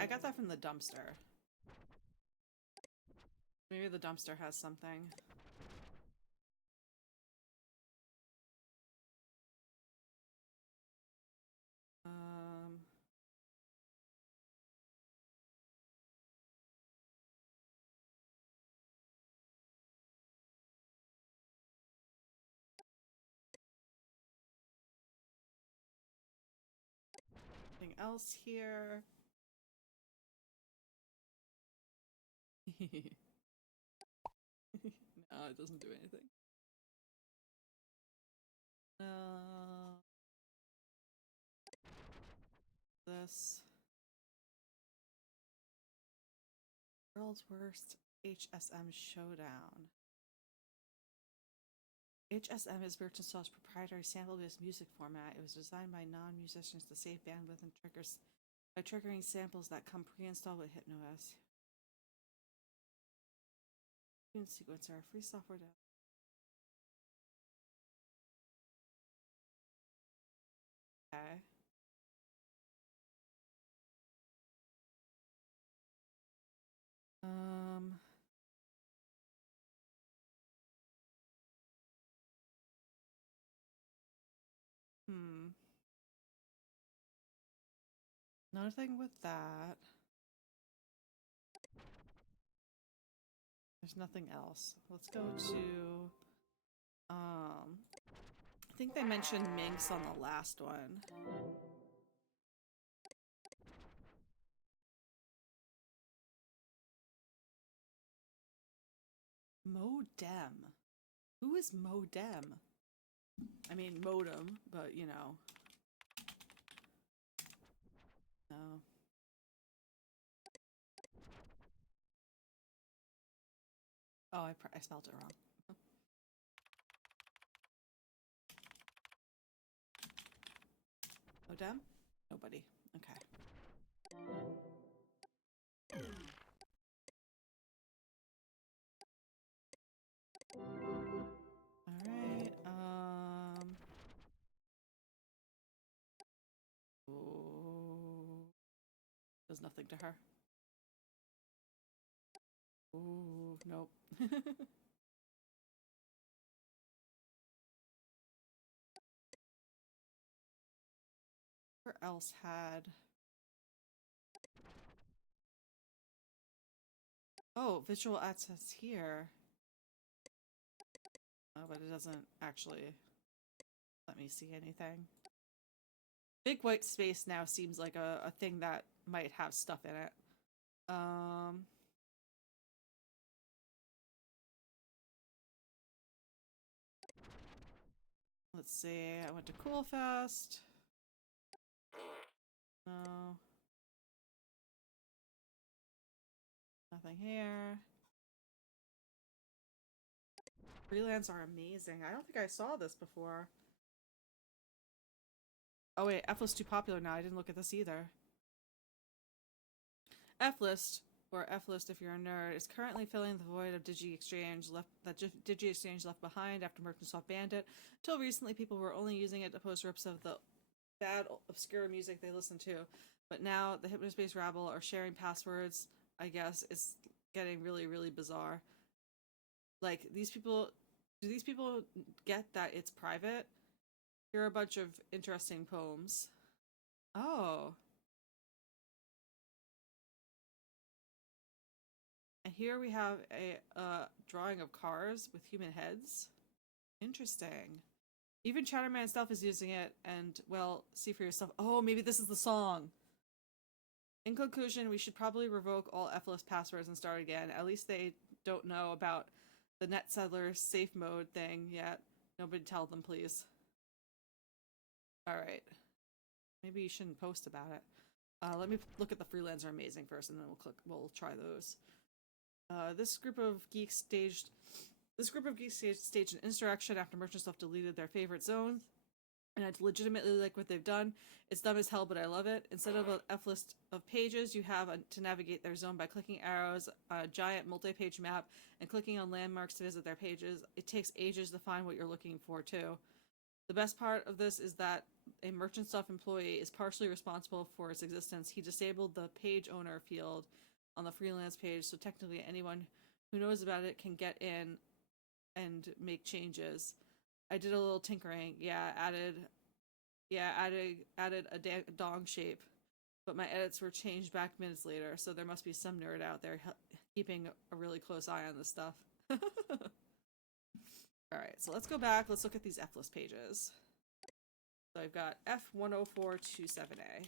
I got that from the dumpster. Maybe the dumpster has something. Anything else here? No, it doesn't do anything. This. World's Worst HSM Showdown. HSM is Birchensaw's proprietary sample-based music format. It was designed by non-musicians to save bandwidth and triggers by triggering samples that come pre-installed with HypnoS. Tune sequencer, free software down. Okay. Nothing with that. There's nothing else. Let's go to I think they mentioned Minx on the last one. Modem. Who is modem? I mean modem, but you know. No. Oh, I spelled it wrong. Modem? Nobody. Okay. Alright, ooh. Does nothing to her. Ooh, nope. Where else had... Oh, visual access here. Oh, but it doesn't actually let me see anything. Big white space now seems like a thing that might have stuff in it. Let's see, I went to Cool Fest. No. Nothing here. Freelance are amazing. I don't think I saw this before. Oh wait, F-list too popular now. I didn't look at this either. F-list, or F-list if you're a nerd, is currently filling the void of DigiExchange DigiExchange left behind after Microsoft banned it. Until recently, people were only using it to post rips of the bad, obscure music they listen to. But now, the Hypnospace rabble are sharing passwords, I guess. It's getting really, really bizarre. Like, these people... Do these people get that it's private? Here are a bunch of interesting poems. Oh. And here we have a drawing of cars with human heads. Interesting. Even Chatterman stuff is using it, and, well, see for yourself. Oh, maybe this is the song. In conclusion, we should probably revoke all F-list passwords and start again. At least they don't know about the net settler safe mode thing yet. Nobody tell them, please. Alright. Maybe you shouldn't post about it. Let me look at the Freelancer Amazing first, and then we'll try those. This group of geeks staged an insurrection after Merchant Stuff deleted their favorite zone. And I legitimately like what they've done. It's dumb as hell, but I love it. Instead of an F-list of pages, you have to navigate their zone by clicking arrows, a giant multi-page map, and clicking on landmarks to visit their pages. It takes ages to find what you're looking for, too. The best part of this is that a Merchant Stuff employee is partially responsible for its existence. He disabled the page owner field on the freelance page, so technically anyone who knows about it can get in and make changes. I did a little tinkering. Added a dong shape, but my edits were changed back minutes later, so there must be some nerd out there keeping a really close eye on this stuff. Alright, so let's go back. Let's look at these F-list pages. So I've got F10427A.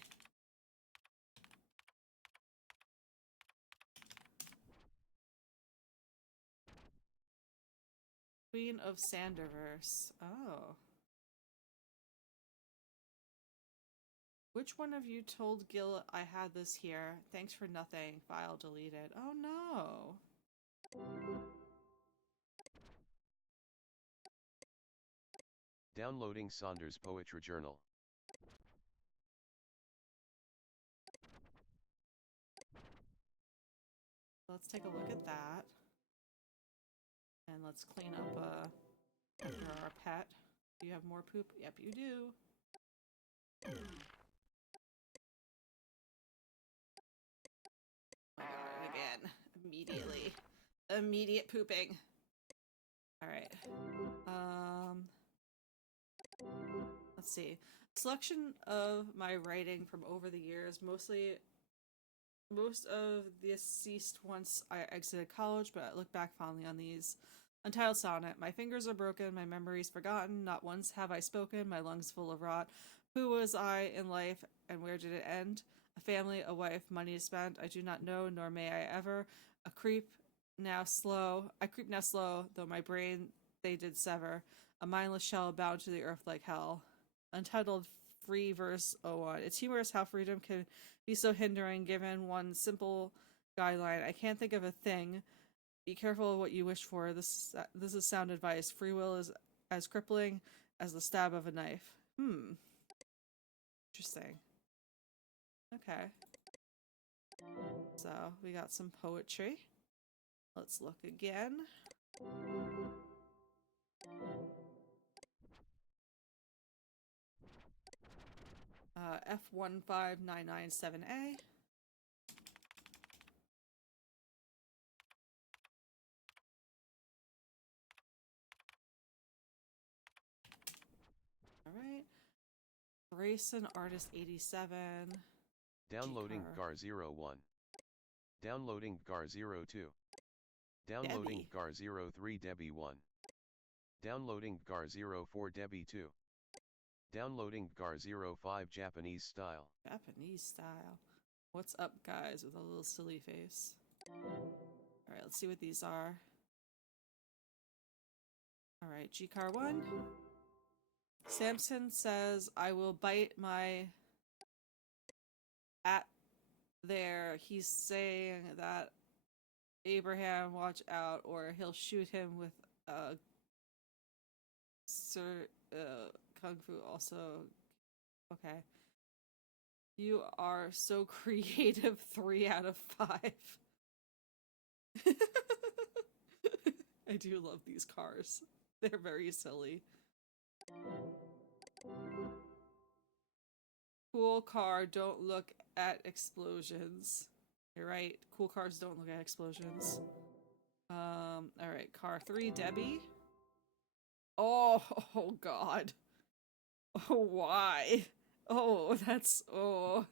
Queen of Sanderverse. Oh. Which one of you told Gil I had this here? Thanks for nothing. File deleted. Oh no. Downloading Saunders Poetry Journal. Let's take a look at that. And let's clean up after our pet. Do you have more poop? Yep, you do. Oh my god, again. Immediately. Immediate pooping. Alright. Let's see. Selection of my writing from over the years, most of the deceased once I exited college, but I look back fondly on these. Untitled Sonnet. My fingers are broken, my memories forgotten, not once have I spoken, my lungs full of rot. Who was I in life, and where did it end? A family, a wife, money spent, I do not know, nor may I ever. A creep now slow. I creep now slow, though my brain they did sever. A mindless shell bound to the earth like hell. Untitled Free verse 01. It's humorous how freedom can be so hindering given one simple guideline. I can't think of a thing. Be careful of what you wish for. This is sound advice. Free will is as crippling as the stab of a knife. Interesting. Okay. So, we got some poetry. Let's look again. F15997A. Alright. Grayson Artist 87. Downloading G-car. GAR01. Downloading GAR02. Downloading Debbie. GAR03 Debbie 1. Downloading GAR04 Debbie 2. Downloading GAR05 Japanese style. Japanese style. What's up, guys, with a little silly face? Alright, let's see what these are. Alright, G-car 1. Samson says, I will bite my at there. He's saying that Abraham, watch out, or he'll shoot him with Kung Fu also. Okay. You are so creative. 3 out of 5. I do love these cars. They're very silly. Cool car, don't look at explosions. You're right. Cool cars don't look at explosions. Alright, car 3, Debbie. Oh god. Oh, why? Oh, that's, oh.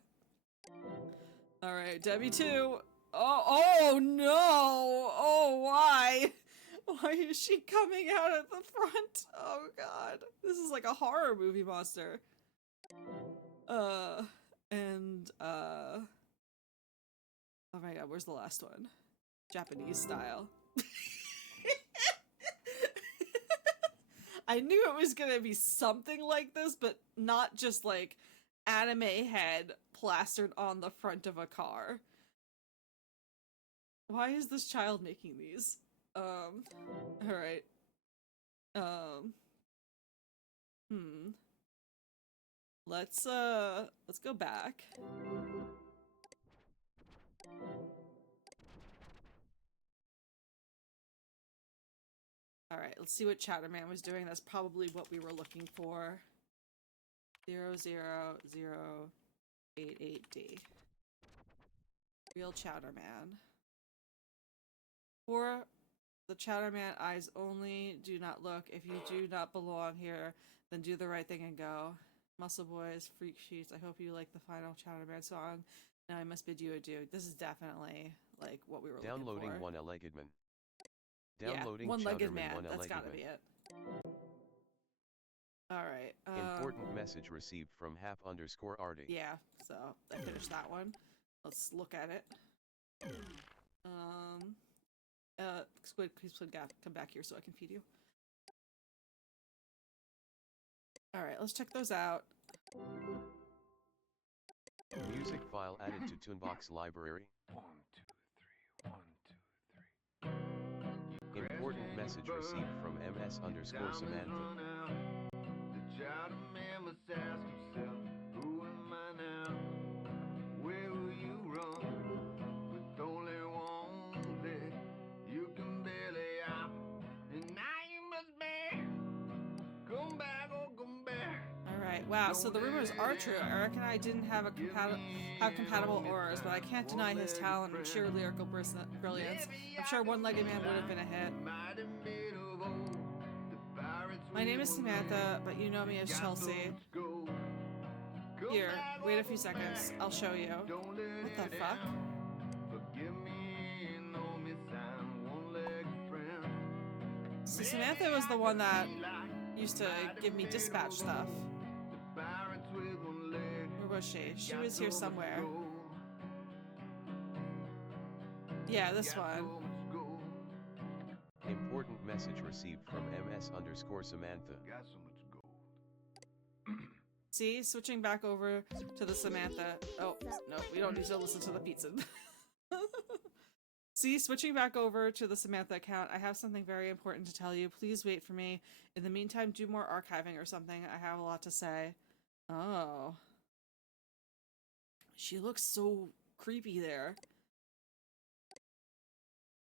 Alright, Debbie 2. Oh no! Oh, why? Why is she coming out at the front? Oh god. This is like a horror movie monster. Oh my god, where's the last one? Japanese style. I knew it was gonna be something like this, but not just like anime head plastered on the front of a car. Why is this child making these? Alright. Let's go back. Alright, let's see what Chowderman was doing. That's probably what we were looking for. 00088D. Real Chowderman. For the Chowderman eyes only, do not look. If you do not belong here, then do the right thing and go. Muscle Boys, Freak Sheets, I hope you like the final Chowderman song. Now I must bid you adieu. This is definitely like what we were Downloading looking for. One-Legged Man. Downloading One-Legged Man. That's gotta be it. Alright. Important message received from Hap_Arty. Yeah, so I finished that one. Let's look at it. Squid, please come back here so I can feed you. Alright, let's check those out. Music file added to Toonbox library. 1, 2, 3, 1, 2, 3. Important message received from MS_Samantha. The child man must ask himself, who am I now? Where will you run? With only one leg, you can barely hop. And now you must bear. Come back, oh come back. Alright, wow, so the rumors are true. Eric and I didn't have compatible auras, but I can't deny his talent and sheer lyrical brilliance. I'm sure One-Legged Man would have been a hit. My name is Samantha, but you know me as Chelsea. Here, wait a few seconds. I'll show you. What the fuck? So Samantha was the one that used to give me dispatch stuff. Where was she? She was here somewhere. Yeah, this one. message received from MS_Samantha. Got so much gold. See, switching back over to the Samantha. Oh, no, we don't need to listen to the pizza. See, switching back over to the Samantha account, I have something very important to tell you. Please wait for me. In the meantime, do more archiving or something. I have a lot to say. Oh. She looks so creepy there.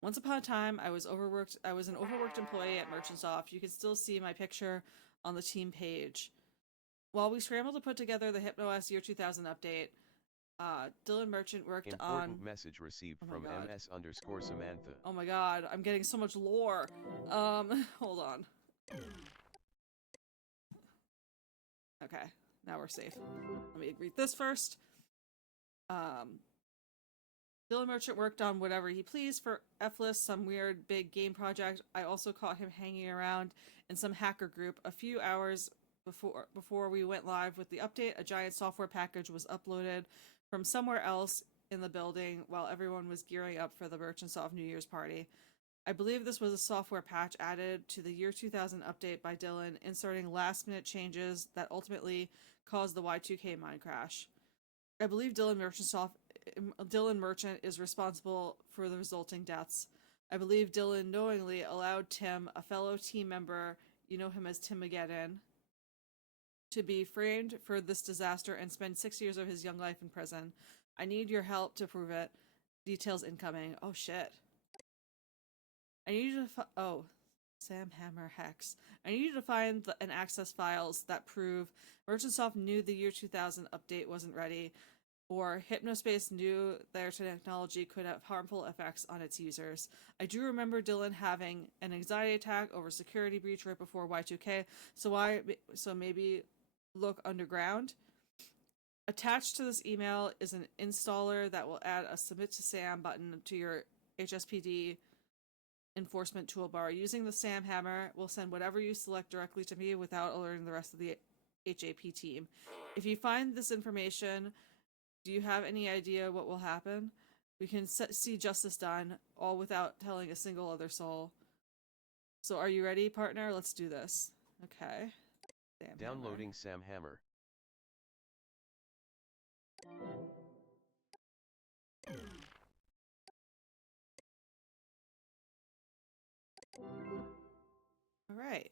Once upon a time, I was overworked. I was an overworked employee at Merchantsoft. You can still see my picture on the team page. While we scrambled to put together the HypnoS Year 2000 update, Dylan Merchant worked Important on... message received Oh my from God. MS_Samantha. Oh my god, I'm getting so much lore. Hold on. Okay, now we're safe. Let me read this first. Dylan Merchant worked on whatever he pleased for F-List, some weird big game project. I also caught him hanging around in some hacker group. A few hours before we went live with the update, a giant software package was uploaded from somewhere else in the building while everyone was gearing up for the Merchantsoft New Year's party. I believe this was a software patch added to the Year 2000 update by Dylan, inserting last-minute changes that ultimately caused the Y2K mine crash. I believe Dylan Merchant is responsible for the resulting deaths. I believe Dylan knowingly allowed Tim, a fellow team member, you know him as Timageddon, to be framed for this disaster and spend 6 years of his young life in prison. I need your help to prove it. Details incoming. Oh shit. I need you to Sam Hammer Hex. I need you to find and access files that prove Merchantsoft knew the Year 2000 update wasn't ready, or Hypnospace knew their technology could have harmful effects on its users. I do remember Dylan having an anxiety attack over security breach right before Y2K, so maybe look underground. Attached to this email is an installer that will add a Submit to SAM button to your HSPD enforcement toolbar. Using the SAM hammer will send whatever you select directly to me without alerting the rest of the HAP team. If you find this information, do you have any idea what will happen? We can see justice done, all without telling a single other soul. So are you ready, partner? Let's do this. Okay. Sam Downloading hammer. Sam Hammer. All right.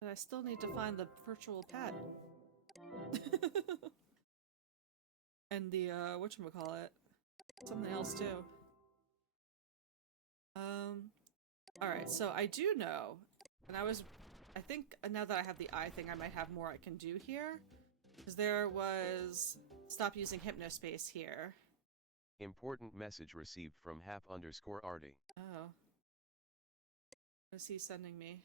But I still need to find the virtual pet. And the, whatchamacallit. Something else, too. Alright, so I do know, and I think now that I have the eye thing, I might have more I can do here. Because there was, stop using Hypnospace here. Important message received from Hap_Arty. Oh. What is he sending me?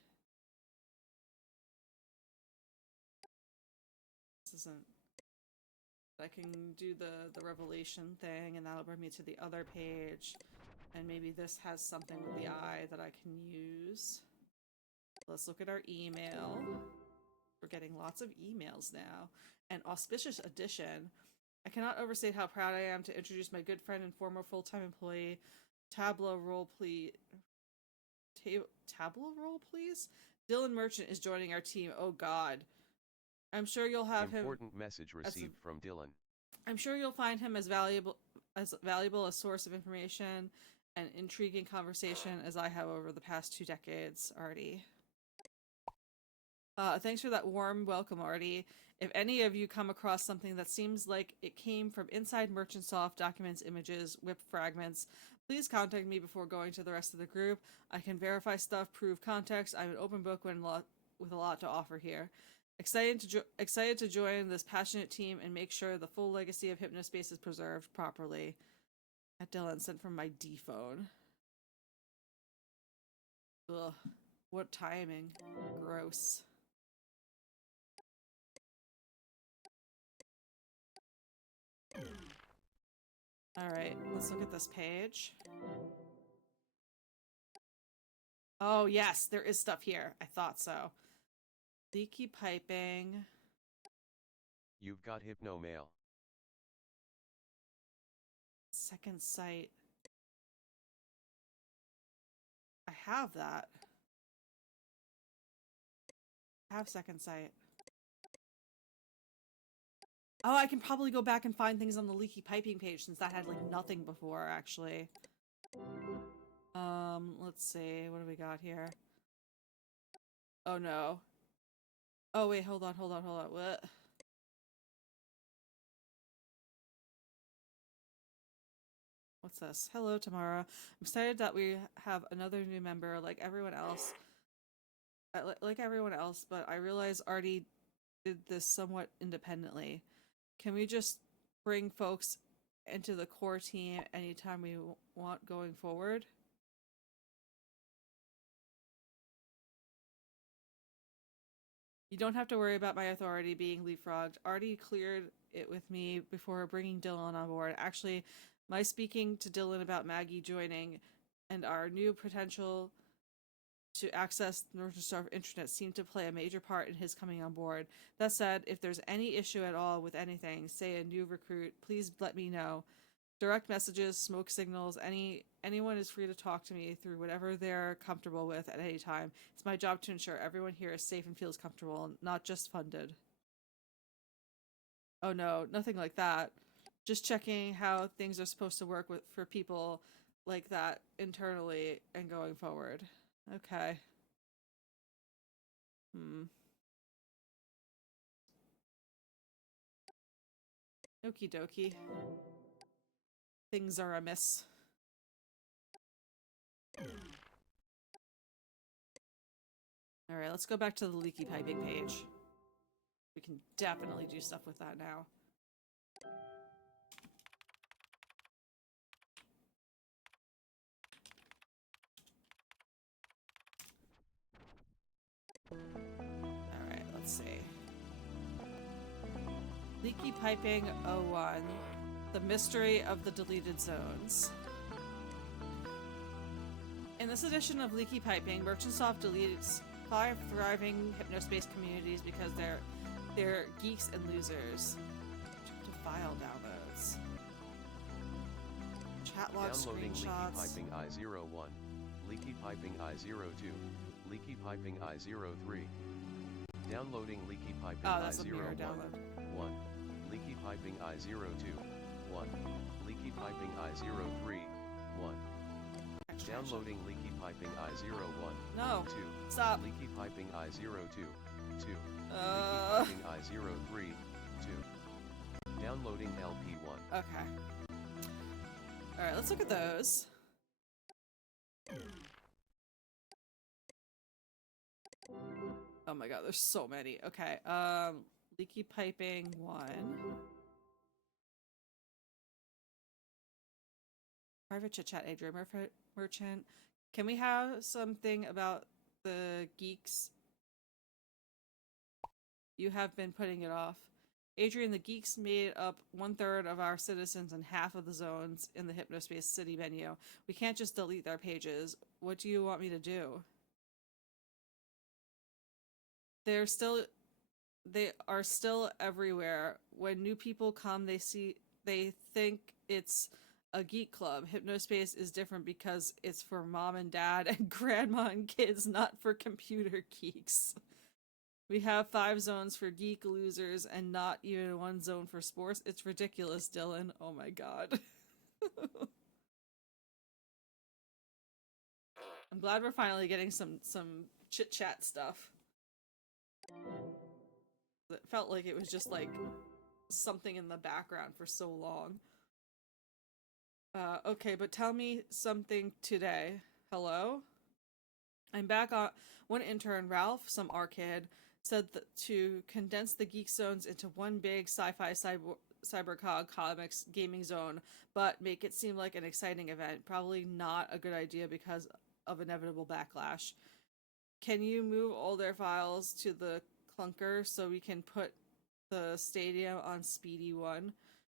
This isn't... I can do the revelation thing, and that'll bring me to the other page. And maybe this has something with the eye that I can use. Let's look at our email. We're getting lots of emails now. An auspicious addition. I cannot overstate how proud I am to introduce my good friend and former full-time employee, Tableau Roleplay. Tableau Role, please? Dylan Merchant is joining our team. Oh god. I'm sure you'll have Important message received from Dylan. I'm sure you'll find him as valuable a source of information and intriguing conversation as I have over the past 2 decades, Artie. Thanks for that warm welcome, Artie. If any of you come across something that seems like it came from inside Merchantsoft documents, images, WIP fragments, please contact me before going to the rest of the group. I can verify stuff, prove context. I'm an open book with a lot to offer here. Excited to join this passionate team and make sure the full legacy of Hypnospace is preserved properly. At Dylan, sent from my D phone. Ugh, what timing. Gross. Alright, let's look at this page. Oh yes, there is stuff here. I thought so. Leaky piping. You've got Hypno Mail. Second sight. I have that. I have second sight. Oh, I can probably go back and find things on the leaky piping page since that had like nothing before, actually. Let's see. What do we got here? Oh no. Oh wait, hold on. What? What's this? Hello, Tamara. I'm excited that we have another new member like everyone else. Like everyone else, but I realize Artie did this somewhat independently. Can we just bring folks into the core team anytime we want going forward? You don't have to worry about my authority being leapfrogged. Artie cleared it with me before bringing Dylan on board. Actually, my speaking to Dylan about Maggie joining and our new potential to access Northstar Internet seemed to play a major part in his coming on board. That said, if there's any issue at all with anything, say a new recruit, please let me know. Direct messages, smoke signals, anyone is free to talk to me through whatever they're comfortable with at any time. It's my job to ensure everyone here is safe and feels comfortable, not just funded. Oh no, nothing like that. Just checking how things are supposed to work for people like that internally and going forward. Okay. Okie dokie. Things are amiss. Alright, let's go back to the leaky piping page. We can definitely do stuff with that now. Alright, let's see. Leaky Piping 01. The Mystery of the Deleted Zones. In this edition of Leaky Piping, Merchantsoft deletes 5 thriving Hypnospace communities because they're geeks and losers. To file downloads. Chat log Downloading screenshots. Leaky Piping I01, Leaky Piping I02, Leaky Piping I03. Downloading Leaky Piping Oh, that's a mirror I01, download. 1, Leaky Piping I02, 1, Leaky Piping I03, 1. Downloading Leaky Piping I01, No. 2, Stop. Leaky Piping I02, 2, Leaky Uh. Piping I03, 2. Downloading LP1. Okay. Alright, let's look at those. Oh my god, there's so many. Okay, Leaky Piping 1. Private chit chat, Adrian Merchant. Can we have something about the geeks? You have been putting it off. Adrian, the geeks made up 1/3 of our citizens and half of the zones in the Hypnospace City menu. We can't just delete their pages. What do you want me to do? They are still everywhere. When new people come, they think it's a geek club. Hypnospace is different because it's for mom and dad and grandma and kids, not for computer geeks. We have 5 zones for geek losers and not even 1 zone for sports. It's ridiculous, Dylan. Oh my god. I'm glad we're finally getting some chit-chat stuff. It felt like it was just like something in the background for so long. Okay, but tell me something today. Hello? I'm back on one intern, Ralph, some arcade, said to condense the geek zones into one big sci-fi cybercog comics gaming zone, but make it seem like an exciting event. Probably not a good idea because of inevitable backlash. Can you move all their files to the clunker so we can put the stadium on Speedy 1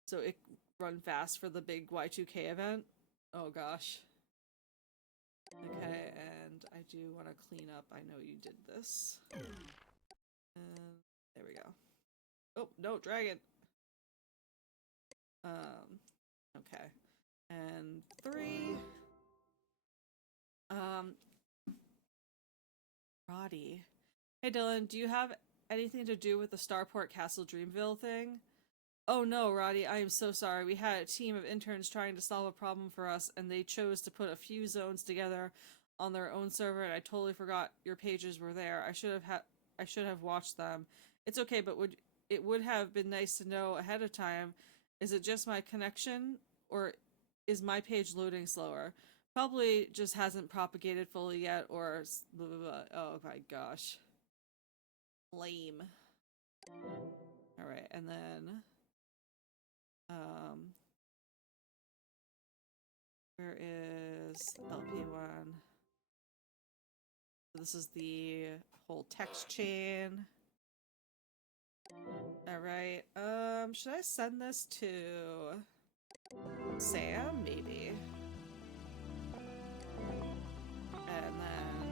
so it run fast for the big Y2K event? Oh gosh. Okay, and I do want to clean up. I know you did this. There we go. Oh, no, dragon! Okay. And 3. Roddy. Hey Dylan, do you have anything to do with the Starport Castle Dreamville thing? Oh no, Roddy, I am so sorry. We had a team of interns trying to solve a problem for us, and they chose to put a few zones together on their own server, and I totally forgot your pages were there. I should have watched them. It's okay, but it would have been nice to know ahead of time. Is it just my connection, or is my page loading slower? Probably just hasn't propagated fully yet, or blah, blah, blah. Oh my gosh. Lame. Alright, and then where is LP1? So this is the whole text chain. Alright, should I send this to Sam? Maybe. And then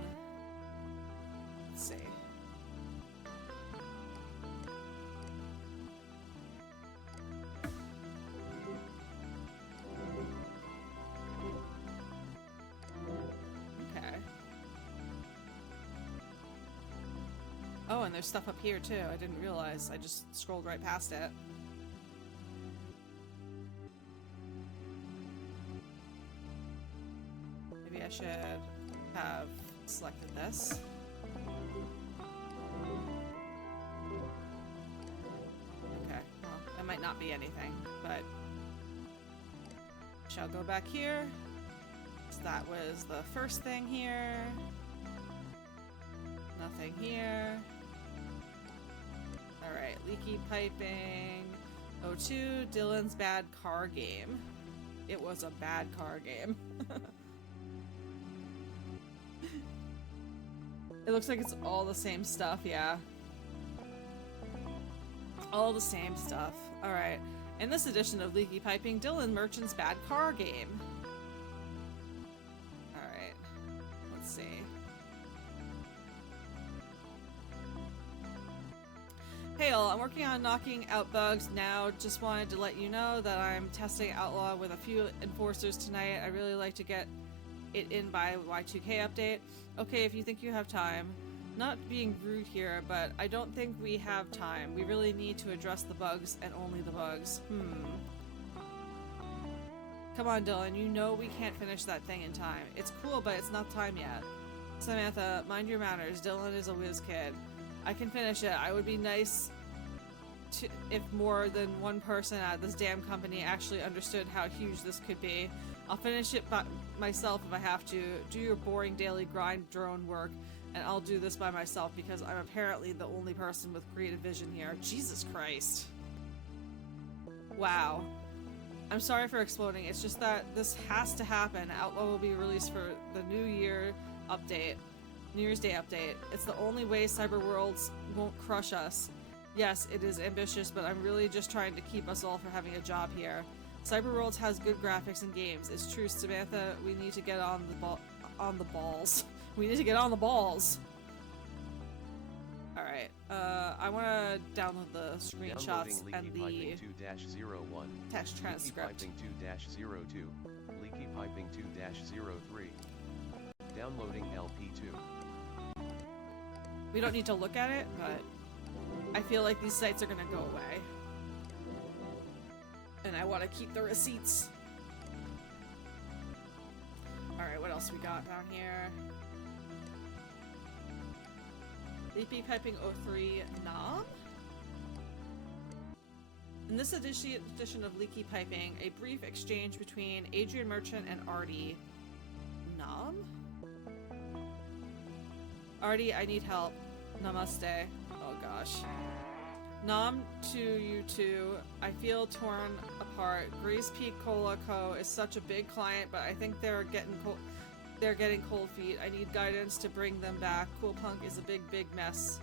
let's see. Okay. Oh, and there's stuff up here too. I didn't realize. I just scrolled right past it. Maybe I should have selected this. Okay, well, that might not be anything, but shall go back here. So that was the first thing here. Nothing here. Alright, leaky piping. O2, Dylan's bad car game. It was a bad car game. It looks like it's all the same stuff, yeah. All the same stuff. Alright. In this edition of Leaky Piping, Dylan Merchant's bad car game. Alright. Let's see. Hey all, I'm working on knocking out bugs now. Just wanted to let you know that I'm testing Outlaw with a few enforcers tonight. I really like to get it in by Y2K update. Okay, if you think you have time. Not being rude here, but I don't think we have time. We really need to address the bugs and only the bugs. Come on, Dylan, you know we can't finish that thing in time. It's cool, but it's not time yet. Samantha, mind your manners. Dylan is a whiz kid. I can finish it. I would be nice if more than one person at this damn company actually understood how huge this could be. I'll finish it by myself if I have to. Do your boring daily grind drone work, and I'll do this by myself because I'm apparently the only person with creative vision here. Jesus Christ. Wow. I'm sorry for exploding. It's just that this has to happen. Outlaw will be released for the New Year's Day update. It's the only way Cyberworlds won't crush us. Yes, it is ambitious, but I'm really just trying to keep us all from having a job here. Cyberworlds has good graphics and games. It's true, Samantha. We need to get on the balls. We need to get on the balls. All right. I want to download the screenshots and the text transcript. Leaky Piping 2-02. Leaky Piping 2-03. Downloading LP2. We don't need to look at it, but I feel like these sites are gonna go away. And I want to keep the receipts. Alright, what else we got down here? Leaky Piping 03 Nom? In this edition of Leaky Piping, a brief exchange between Adrian Merchant and Artie. Nom? Artie, I need help. Namaste. Oh gosh. Nom to you two. I feel torn apart. Grace Peak Cola Co. is such a big client, but I think they're getting cold feet. I need guidance to bring them back. Cool Punk is a big mess.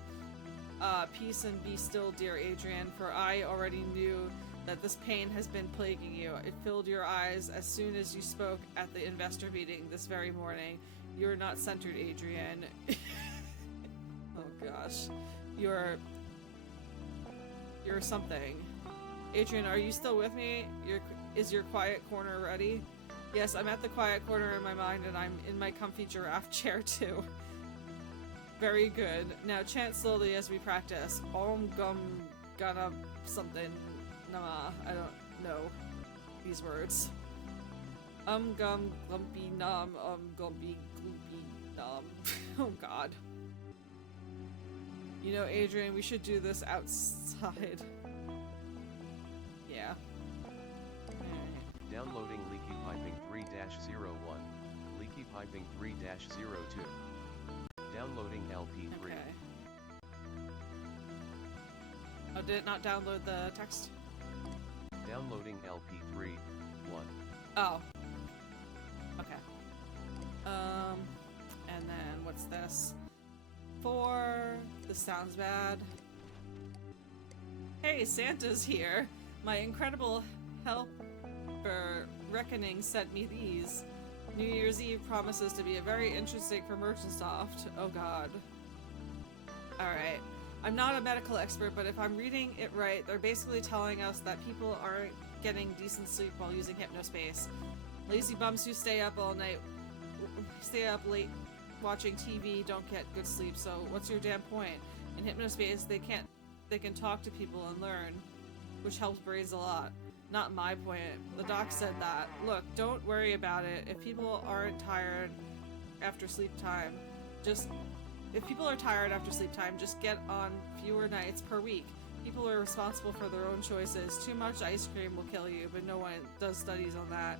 Peace and be still, dear Adrian, for I already knew that this pain has been plaguing you. It filled your eyes as soon as you spoke at the investor meeting this very morning. You're not centered, Adrian. Oh gosh. You're something. Adrian, are you still with me? Is your quiet corner ready? Yes, I'm at the quiet corner in my mind, and I'm in my comfy giraffe chair too. Very good. Now chant slowly as we practice. Om gum gana something nama. I don't know these words. Gum glumpy nom gumpy gloopy nom. Oh god. You know, Adrian, we should do this outside. Yeah. Alright. Downloading Leaky Piping 3-01. Leaky Piping 3-02. Downloading LP3. Okay. Oh, did it not download the text? Downloading LP3 1. Oh. Okay. And then what's this? 4. This sounds bad. Hey, Santa's here. My incredible helper Reckoning sent me these. New Year's Eve promises to be a very interesting for Merchantsoft. Oh god. Alright. I'm not a medical expert, but if I'm reading it right, they're basically telling us that people aren't getting decent sleep while using Hypnospace. Lazy bums who stay up all night, stay up late watching TV don't get good sleep, so what's your damn point? In Hypnospace, they can talk to people and learn, which helps brains a lot. Not my point. The doc said that. Look, don't worry about it. If people aren't tired after sleep time, just get on fewer nights per week. People are responsible for their own choices. Too much ice cream will kill you, but no one does studies on that.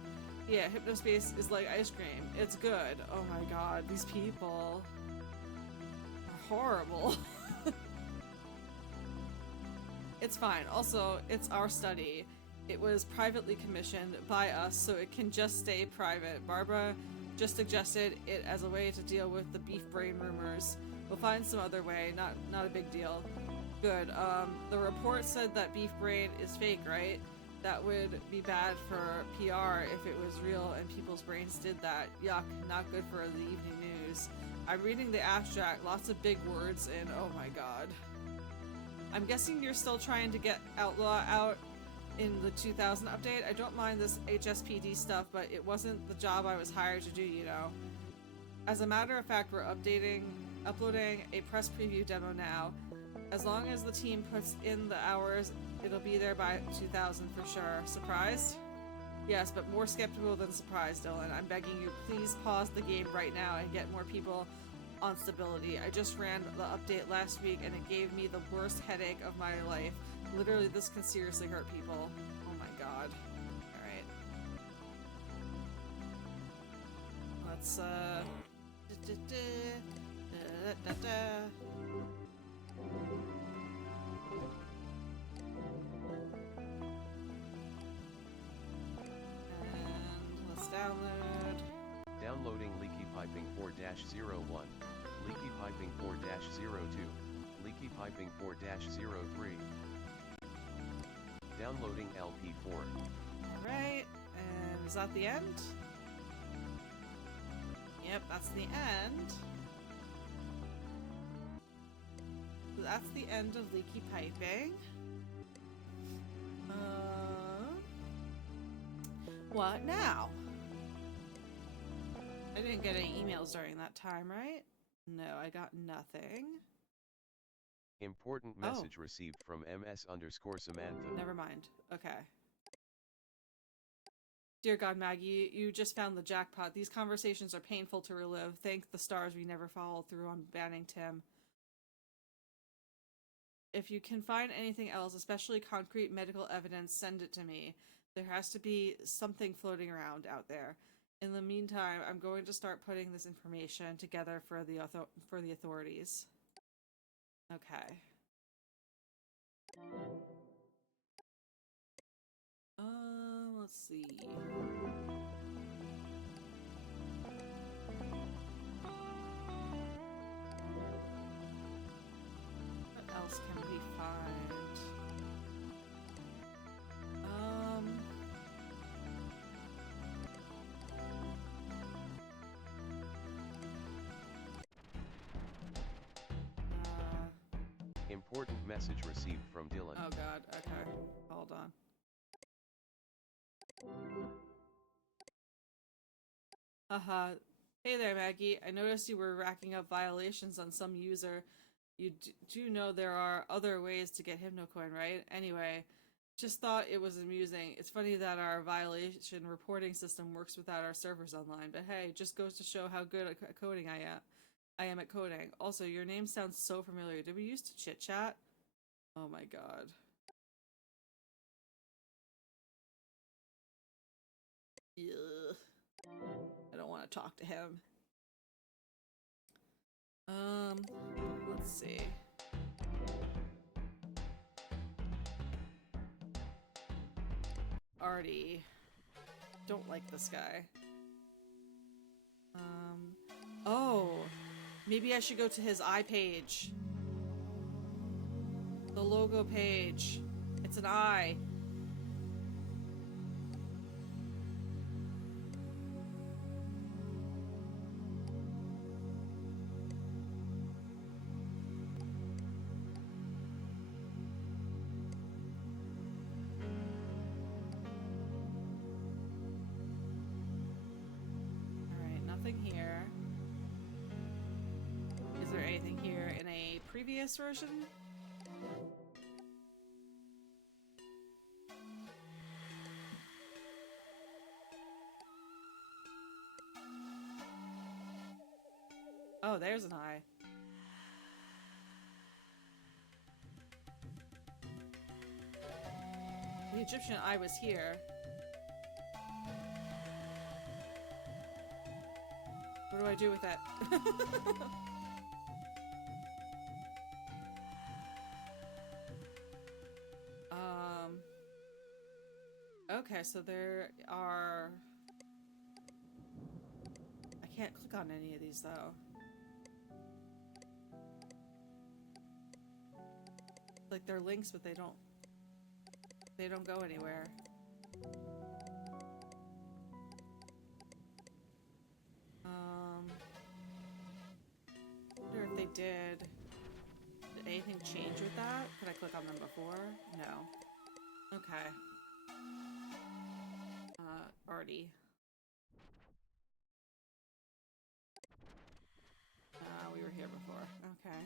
Yeah, Hypnospace is like ice cream. It's good. Oh my god, these people are horrible. It's fine. Also, it's our study. It was privately commissioned by us, so it can just stay private. Barbara just suggested it as a way to deal with the beef brain rumors. We'll find some other way. Not a big deal. Good. The report said that beef brain is fake, right? That would be bad for PR if it was real and people's brains did that. Yuck, not good for the evening news. I'm reading the abstract, lots of big words, and oh my god. I'm guessing you're still trying to get Outlaw out in the 2000 update. I don't mind this HSPD stuff, but it wasn't the job I was hired to do, you know. As a matter of fact, we're uploading a press preview demo now. As long as the team puts in the hours, it'll be there by 2000 for sure. Surprised? Yes, but more skeptical than surprised, Dylan. I'm begging you, please pause the game right now and get more people on stability. I just ran the update last week and it gave me the worst headache of my life. Literally, this can seriously hurt people. Oh my god. Alright. Let's, And let's download. Downloading Leaky Piping 4-01. Leaky Piping 4-02. Leaky Piping 4-03. Downloading LP4. Alright, and is that the end? Yep, that's the end. So that's the end of Leaky Piping. What now? I didn't get any emails during that time, right? No, I got nothing. Important message received from MS_Samantha. Never mind. Okay. Dear God, Maggie, you just found the jackpot. These conversations are painful to relive. Thank the stars we never followed through on banning Tim. If you can find anything else, especially concrete medical evidence, send it to me. There has to be something floating around out there. In the meantime, I'm going to start putting this information together for the authorities. Okay. Let's see. What else can we find? Important message received from Dylan. Oh god, okay. Hold on. Haha, Hey there, Maggie. I noticed you were racking up violations on some user. You do know there are other ways to get HypnoCoin, right? Anyway, just thought it was amusing. It's funny that our violation reporting system works without our servers online, but hey, just goes to show how good at coding I am at coding. Also, your name sounds so familiar. Did we used to chit chat? Oh my god. Ugh. I don't want to talk to him. Let's see. Already don't like this guy. Oh, maybe I should go to his eye page. The logo page. It's an eye. Alright, nothing here. Is there anything here in a previous version? Oh, there's an eye. The Egyptian eye was here. What do I do with it? Okay, so there are... I can't click on any of these though. Like they're links, but they don't go anywhere. Wonder if they did anything change with that? Could I click on them before? No. Okay. Artie. We were here before. Okay.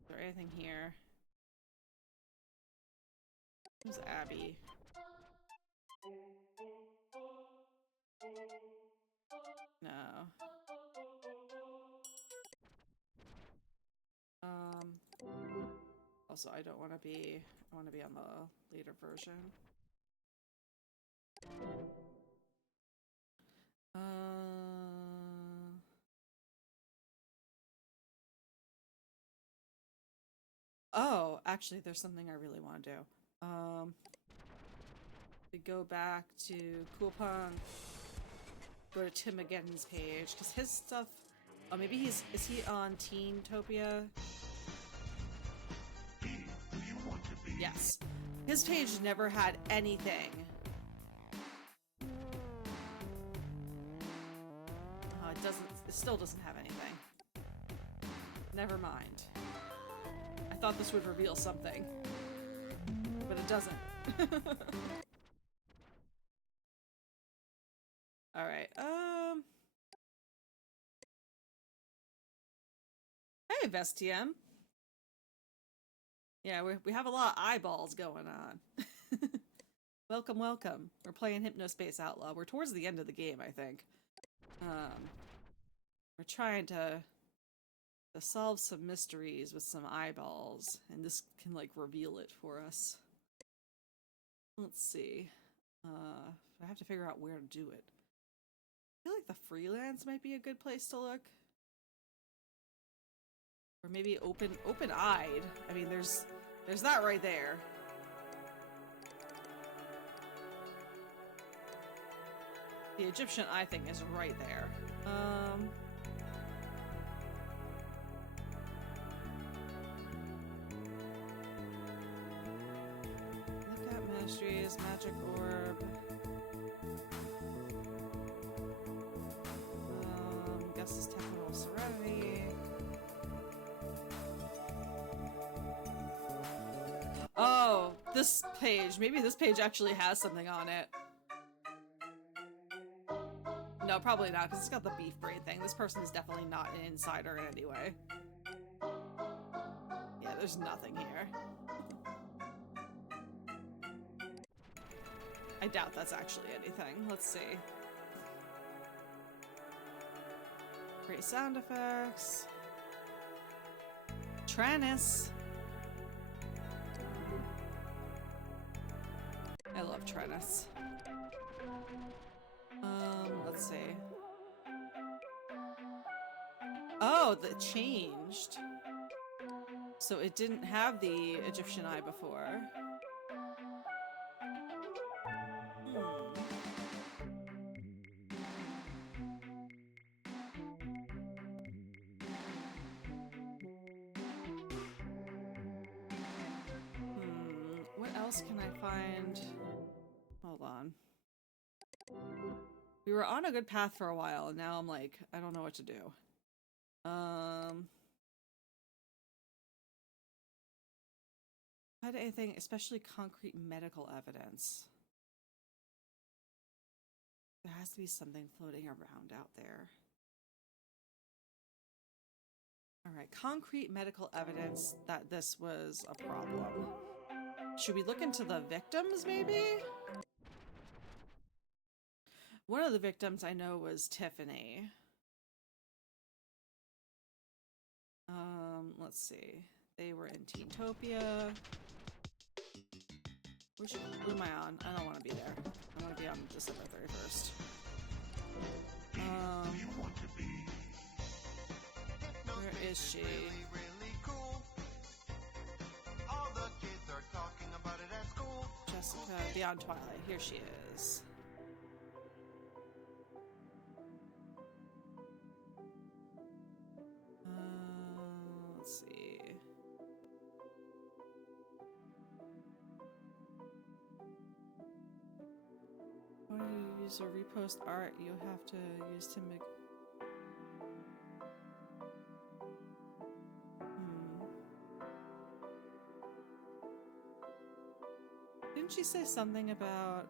Is there anything here? Who's Abby? No. Also, I don't want to be... I want to be on the later version. Oh, actually, there's something I really want to do. We go back to Cool Punk. Go to Tim Again's page, because his stuff... Oh, maybe he's... Is he on Teentopia? Yes. His page never had anything. It doesn't... It still doesn't have anything. Never mind. I thought this would reveal something. But it doesn't. Alright, Hey, Vestium. Yeah, we have a lot of eyeballs going on. Welcome, welcome. We're playing Hypnospace Outlaw. We're towards the end of the game, I think. We're trying to solve some mysteries with some eyeballs, and this can, like, reveal it for us. Let's see. I have to figure out where to do it. I feel like the freelance might be a good place to look. Or maybe open-eyed. I mean, there's that right there. The Egyptian eye thing is right there. Look at Ministries, Magic Orb. Guess it's Technical Serenity. Oh, this page. Maybe this page actually has something on it. no, probably not, because it's got the beef brain thing. This person is definitely not an insider in any way. Yeah, there's nothing here. I doubt that's actually anything. Let's see. Great sound effects. Trannis. I love Trannis. Let's see. Oh, that changed. So it didn't have the Egyptian eye before. What else can I find? Hold on. We were on a good path for a while, and now I'm like, I don't know what to do. Find anything, especially concrete medical evidence. There has to be something floating around out there. Alright, concrete medical evidence that this was a problem. Should we look into the victims, maybe? One of the victims I know was Tiffany. Let's see. They were in Teentopia. Who am I on? I don't want to be there. I want to be on December 31st. Where is she? Really cool. All the kids are talking about it at school. Jessica, Beyond Twilight. Here she is. Let's see. When you use or repost art, you have to use to make. Didn't she say something about?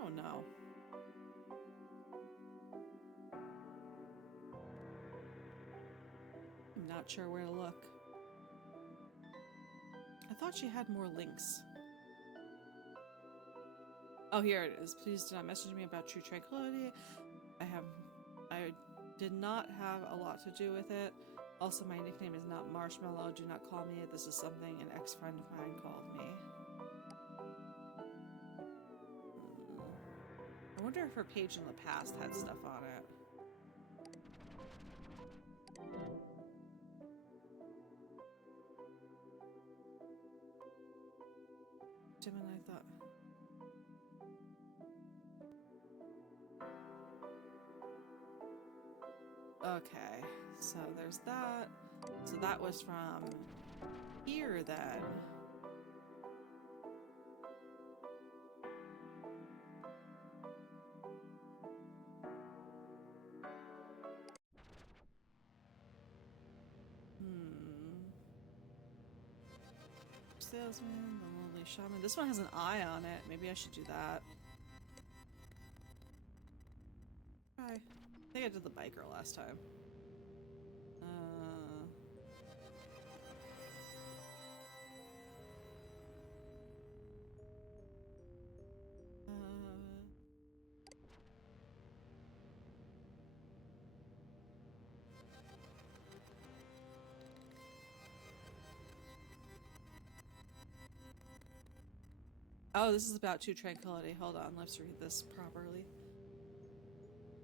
Oh no. I'm not sure where to look. I thought she had more links. Oh, here it is. Please do not message me about True Tranquility. I did not have a lot to do with it. Also, my nickname is not Marshmallow. Do not call me it. This is something an ex-friend of mine called me. I wonder if her page in the past had stuff on it. Gemini thought. Okay, so there's that. So that was from here then. Salesman, the lonely shaman. This one has an eye on it. Maybe I should do that. Try. I think I did the biker last time. Oh, this is about True Tranquility. Hold on, let's read this properly.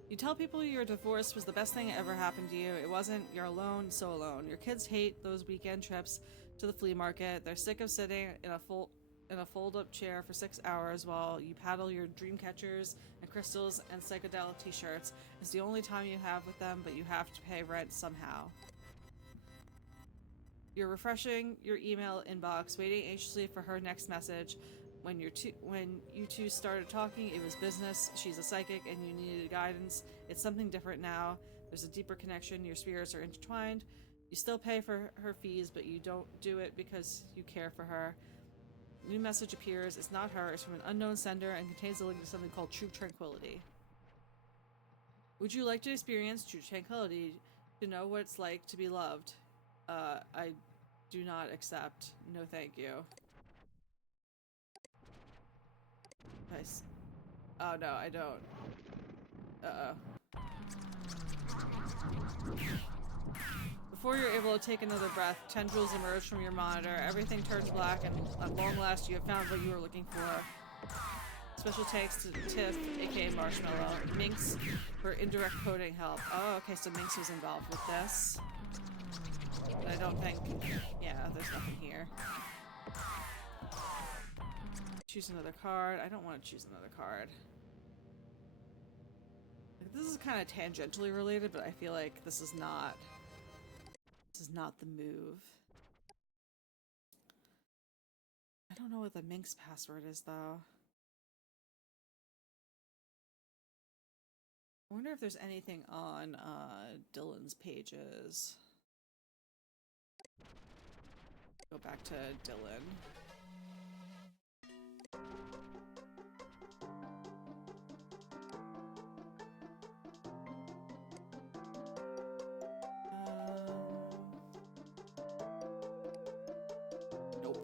You tell people your divorce was the best thing that ever happened to you. It wasn't. You're alone, so alone. Your kids hate those weekend trips to the flea market. They're sick of sitting in a fold-up chair for 6 hours while you paddle your dream catchers and crystals and psychedelic t-shirts. It's the only time you have with them, but you have to pay rent somehow. You're refreshing your email inbox, waiting anxiously for her next message. When you two started talking, it was business. She's a psychic and you needed guidance. It's something different now. There's a deeper connection. Your spirits are intertwined. You still pay for her fees, but you don't do it because you care for her. New message appears. It's not her. It's from an unknown sender and contains a link to something called True Tranquility. Would you like to experience true tranquility? To know what it's like to be loved? I do not accept. No, thank you. Nice. Oh no, I don't. Before you're able to take another breath, tendrils emerge from your monitor. Everything turns black, and at long last, you have found what you were looking for. Special thanks to Tiff, aka Marshmallow. Minx for indirect coding help. Oh, okay, so Minx was involved with this. But I don't think... Yeah, there's nothing here. Choose another card. I don't want to choose another card. This is kind of tangentially related, but I feel like this is not... This is not the move. I don't know what the Minx password is, though. I wonder if there's anything on Dylan's pages. Go back to Dylan. Nope.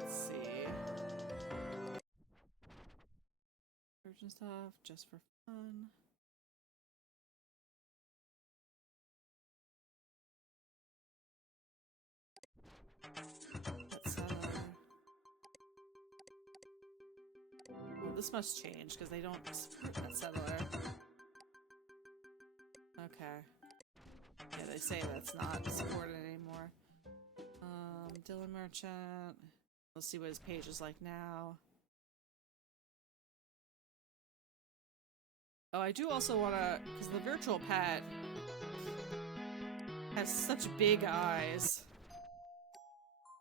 Let's see. Urgent stuff, just for fun. Well, this must change because they don't support that settler. Okay. Yeah, they say that's not supported anymore. Dylan Merchant. Let's see what his page is like now. Oh, I do also want to, because the virtual pet has such big eyes.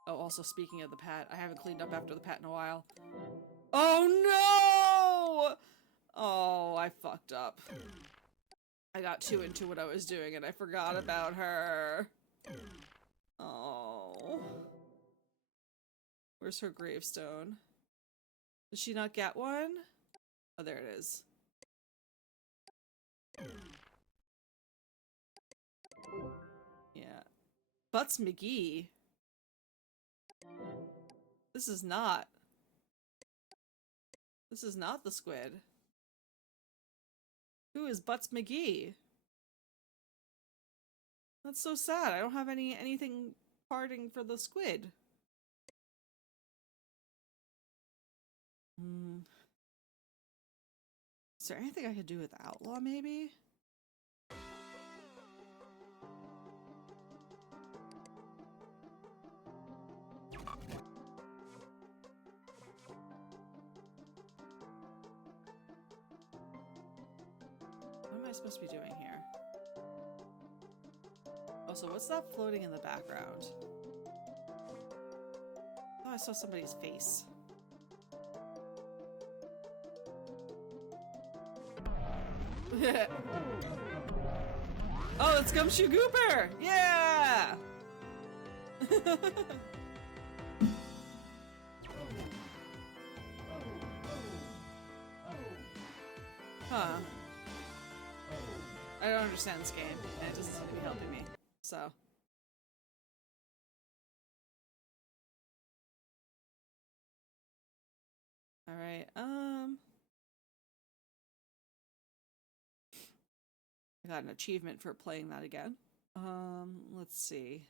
Oh, also speaking of the pet, I haven't cleaned up after the pet in a while. Oh no! Oh, I fucked up. I got too into what I was doing and I forgot about her. Oh. Where's her gravestone? Did she not get one? Oh, there it is. Yeah. Butts McGee. This is not. This is not the squid. Who is Butts McGee? That's so sad. I don't have anything parting for the squid. Is there anything I could do with Outlaw, maybe? What am I supposed to be doing here? Oh, so what's that floating in the background? Oh, I saw somebody's face. Oh, it's Gumshoe Gooper! Yeah! Huh. I don't understand this game, and it doesn't seem to be helping me, so. Alright, I got an achievement for playing that again. Let's see.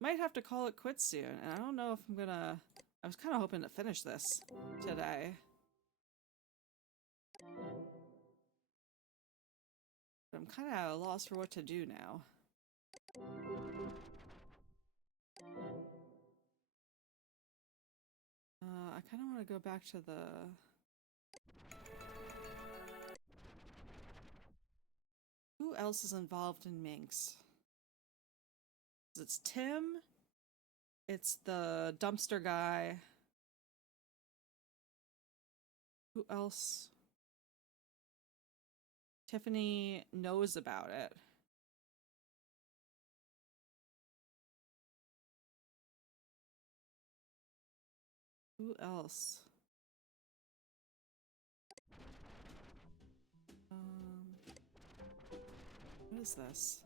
Might have to call it quits soon, and I don't know if I'm gonna... I was kind of hoping to finish this today. But I'm kind of at a loss for what to do now. I kind of want to go back to the... Who else is involved in Minx? It's Tim. It's the dumpster guy. Who else? Tiffany knows about it. Who else? What is this?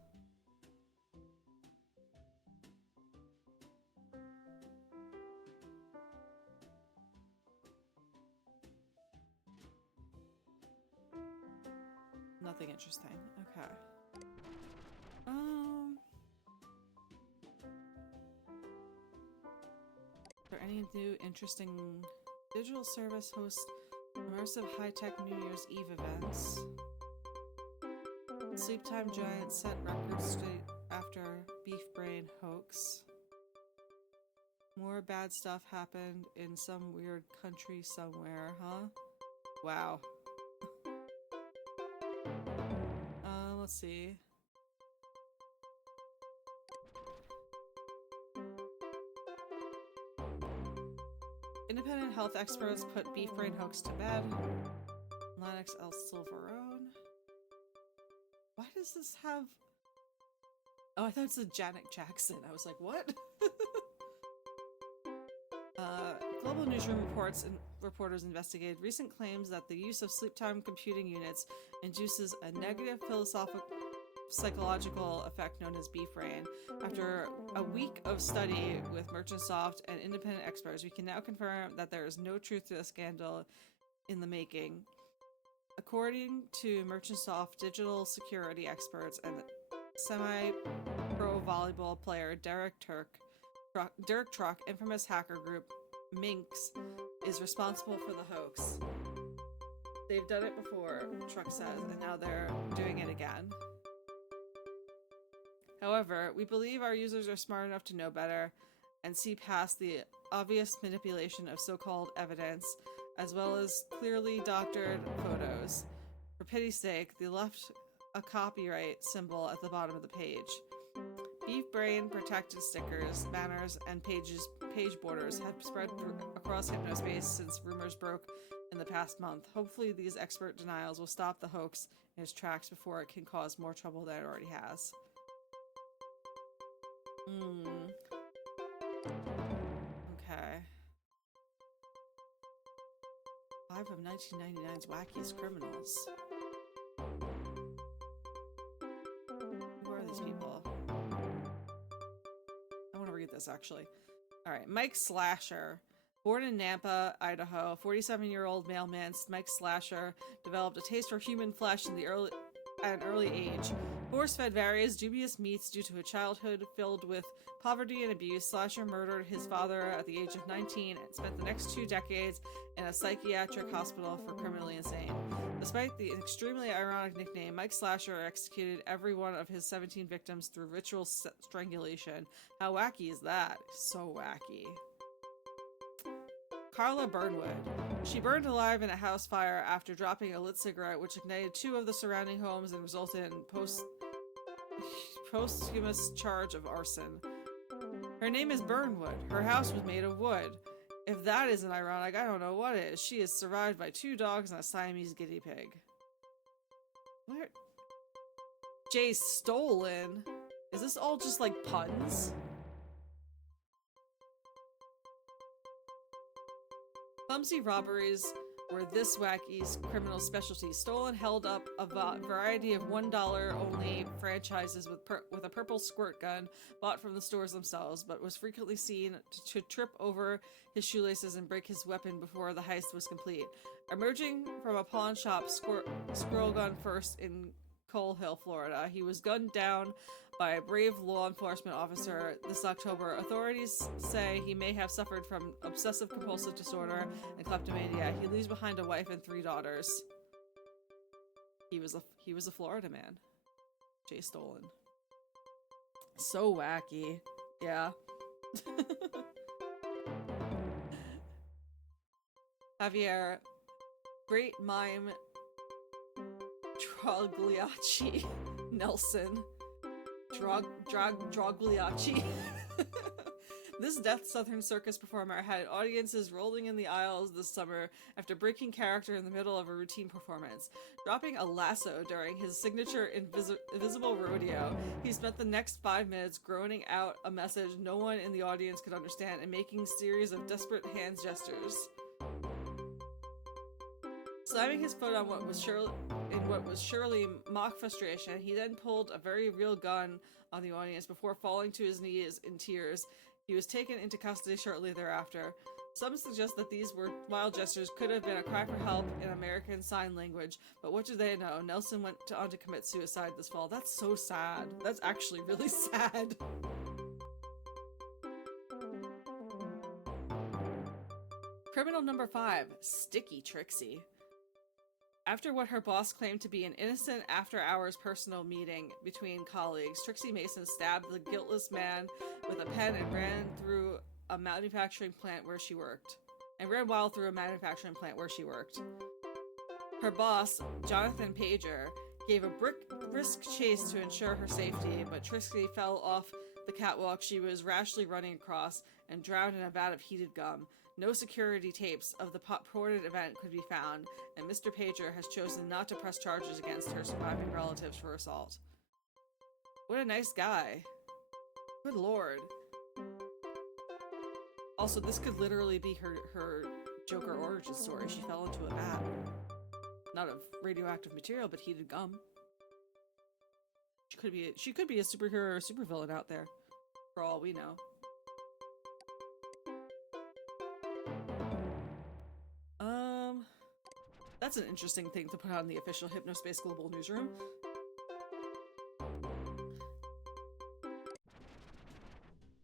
Nothing interesting. Okay. Are there any new interesting digital service host immersive high-tech New Year's Eve events? Sleep Time Giant set record straight after beef brain hoax. More bad stuff happened in some weird country somewhere, huh? Wow. Let's see. Independent health experts put beef brain hoax to bed. Lennox El Silverone. Why does this have... Oh, I thought it said Janet Jackson. I was like, what? Global newsroom reporters investigated recent claims that the use of sleep time computing units induces a negative psychological effect known as beef brain. After a week of study with Merchantsoft and independent experts, we can now confirm that there is no truth to the scandal in the making. According to Merchantsoft digital security experts and semi-pro volleyball player Derek Truck, infamous hacker group Minx is responsible for the hoax. They've done it before, Truck says, and now they're doing it again. However, we believe our users are smart enough to know better and see past the obvious manipulation of so-called evidence, as well as clearly doctored photos. For pity's sake, they left a copyright symbol at the bottom of the page. Beef brain protected stickers, banners, and page borders have spread across Hypnospace since rumors broke in the past month. Hopefully these expert denials will stop the hoax in its tracks before it can cause more trouble than it already has. Okay. 5 of 1999's wackiest criminals. Who are these people? I want to read this, actually. Alright, Mike Slasher. Born in Nampa, Idaho, 47-year-old mailman Mike Slasher developed a taste for human flesh at an early age. Force-fed various dubious meats due to a childhood filled with poverty and abuse, Slasher murdered his father at the age of 19 and spent the next 2 decades in a psychiatric hospital for criminally insane. Despite the extremely ironic nickname, Mike Slasher executed every one of his 17 victims through ritual strangulation. How wacky is that? So wacky. Carla Burnwood. She burned alive in a house fire after dropping a lit cigarette, which ignited 2 of the surrounding homes and resulted in posthumous charge of arson. Her name is Burnwood. Her house was made of wood. If that isn't ironic, I don't know what is. She is survived by 2 dogs and a Siamese guinea pig. Where? Jay Stolen? Is this all just like puns? Clumsy robberies were this wacky's criminal specialty. Stolen held up a variety of $1 only franchises with a purple squirt gun bought from the stores themselves, but was frequently seen to trip over his shoelaces and break his weapon before the heist was complete. Emerging from a pawn shop, Squirrel Gun First in Coal Hill, Florida, he was gunned down by a brave law enforcement officer this October. Authorities say he may have suffered from obsessive-compulsive disorder and kleptomania. He leaves behind a wife and 3 daughters. He was a Florida man. Jay Stolen. So wacky. Yeah. Javier, great mime Trogliacci Nelson. Drogliacci. This deaf Southern circus performer had audiences rolling in the aisles this summer after breaking character in the middle of a routine performance. Dropping a lasso during his signature invisible rodeo, he spent the next 5 minutes groaning out a message no one in the audience could understand and making a series of desperate hand gestures. Slamming his foot on what was surely mock frustration, he then pulled a very real gun on the audience before falling to his knees in tears. He was taken into custody shortly thereafter. Some suggest that these wild gestures could have been a cry for help in American Sign Language, but what do they know? Nelson went on to commit suicide this fall. That's so sad. That's actually really sad. Criminal number 5, Sticky Trixie. After what her boss claimed to be an innocent after-hours personal meeting between colleagues, Trixie Mason stabbed the guiltless man with a pen and ran wild through a manufacturing plant where she worked. Her boss, Jonathan Pager, gave a brisk chase to ensure her safety, but Trixie fell off the catwalk she was rashly running across and drowned in a vat of heated gum. No security tapes of the purported event could be found, and Mr. Pager has chosen not to press charges against her surviving relatives for assault. What a nice guy. Good lord. Also, this could literally be her Joker origin story. She fell into a vat. Not of radioactive material, but heated gum. She could be a superhero or a supervillain out there, for all we know. That's an interesting thing to put on the official Hypnospace Global Newsroom.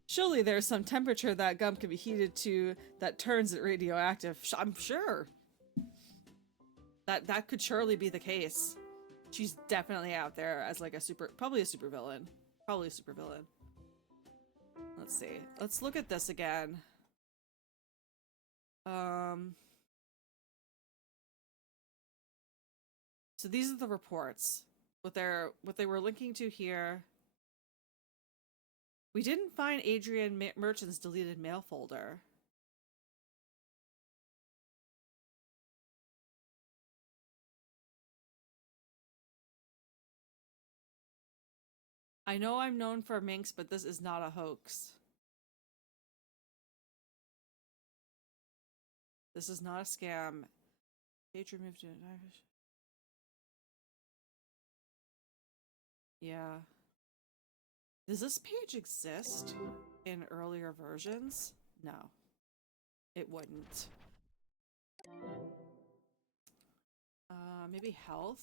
Surely there's some temperature that gum can be heated to that turns it radioactive. I'm sure. That could surely be the case. She's definitely out there as like probably a supervillain. Probably a supervillain. Let's see. Let's look at this again. So these are the reports. What they were linking to here. We didn't find Adrian Merchant's deleted mail folder. I know I'm known for minks, but this is not a hoax. This is not a scam. Page removed to Irish. Yeah. Does this page exist in earlier versions? No. It wouldn't. Maybe health?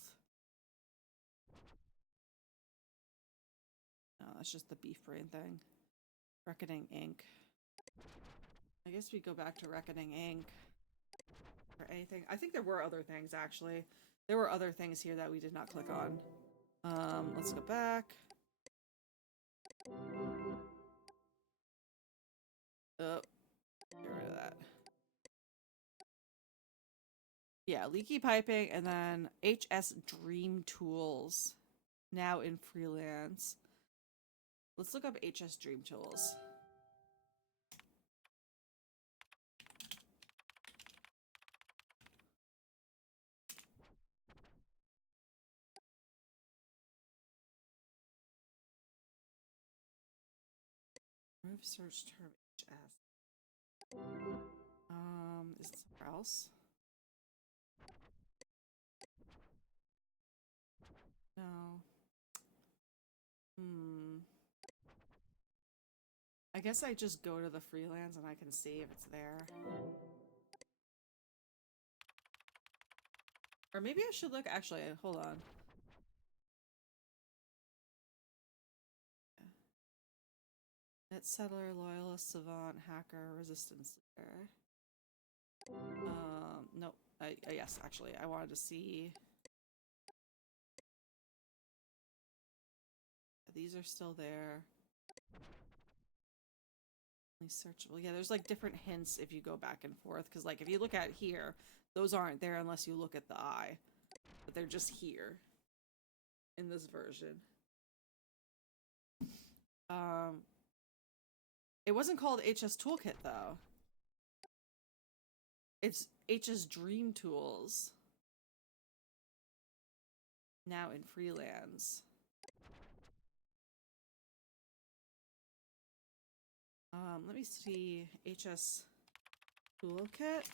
No, that's just the beef brain thing. Reckoning Inc. I guess we go back to Reckoning Inc. For anything. I think there were other things, actually. There were other things here that we did not click on. Let's go back. Oh, get rid of that. Yeah, leaky piping, and then HS Dream Tools. Now in freelance. Let's look up HS Dream Tools. Remove search term HS. Is it somewhere else? No. I guess I just go to the freelance and I can see if it's there. Or maybe I should look, actually, hold on. Net settler, loyalist, savant, hacker, resistance leader. Nope. Yes, actually, I wanted to see. These are still there. Searchable. Yeah, there's like different hints if you go back and forth, because like if you look at here, those aren't there unless you look at the eye, but they're just here in this version. It wasn't called HS Toolkit though. It's HS Dream Tools. Now in freelance. Let me see HS Toolkit.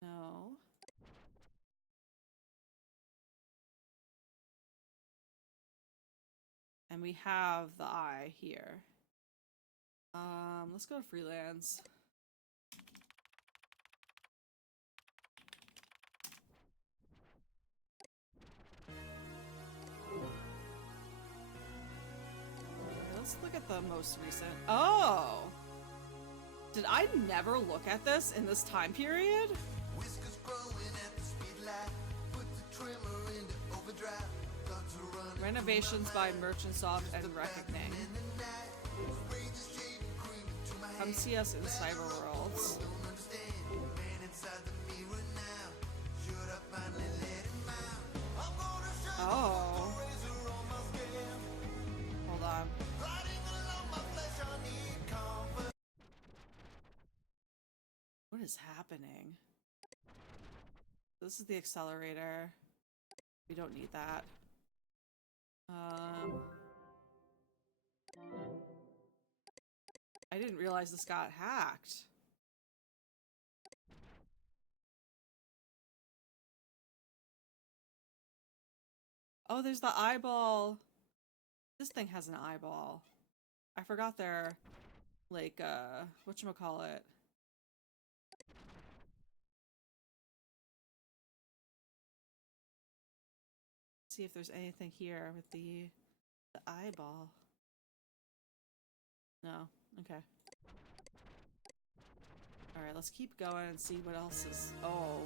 No. And we have the eye here. Let's go to freelance. Let's look at the most recent. Oh! Did I never look at this in this time period? Whiskers growing at the speed light. Put the trimmer into overdrive. Thoughts are running. Renovations by Merchantsoft and Reckoning. Come see us in Cyber Worlds. Oh. Hold on. What is happening? This is the accelerator. We don't need that. I didn't realize this got hacked. Oh, there's the eyeball. This thing has an eyeball. I forgot they're like whatchamacallit. See if there's anything here with the eyeball. No. Okay. Alright, let's keep going and see what else is. Oh.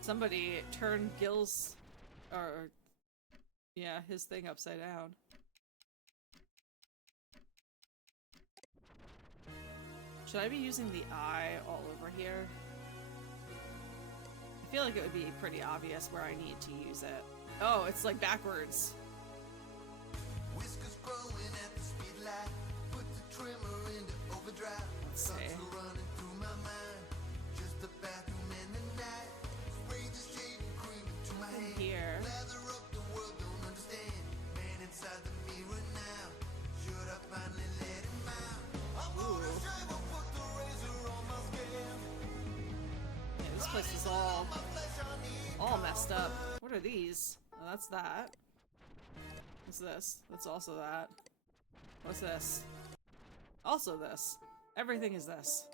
Somebody turned Gil's or yeah, his thing upside down. Should I be using the eye all over here? I feel like it would be pretty obvious where I need to use it. Oh, it's like backwards. Whiskers growing at the speed light. Put the trimmer into overdrive. Let's see. Thoughts are running through my mind. Just the bathroom in the night. Spray the shaving cream into my hand. Here. Lather up, the world don't understand. Man inside the mirror now. Should I finally let him out? I'm gonna shave or put the razor on my skin. Yeah, this place is all messed up. What are these? Oh, that's that. What's this? That's also that. What's this? Also this. Everything is this.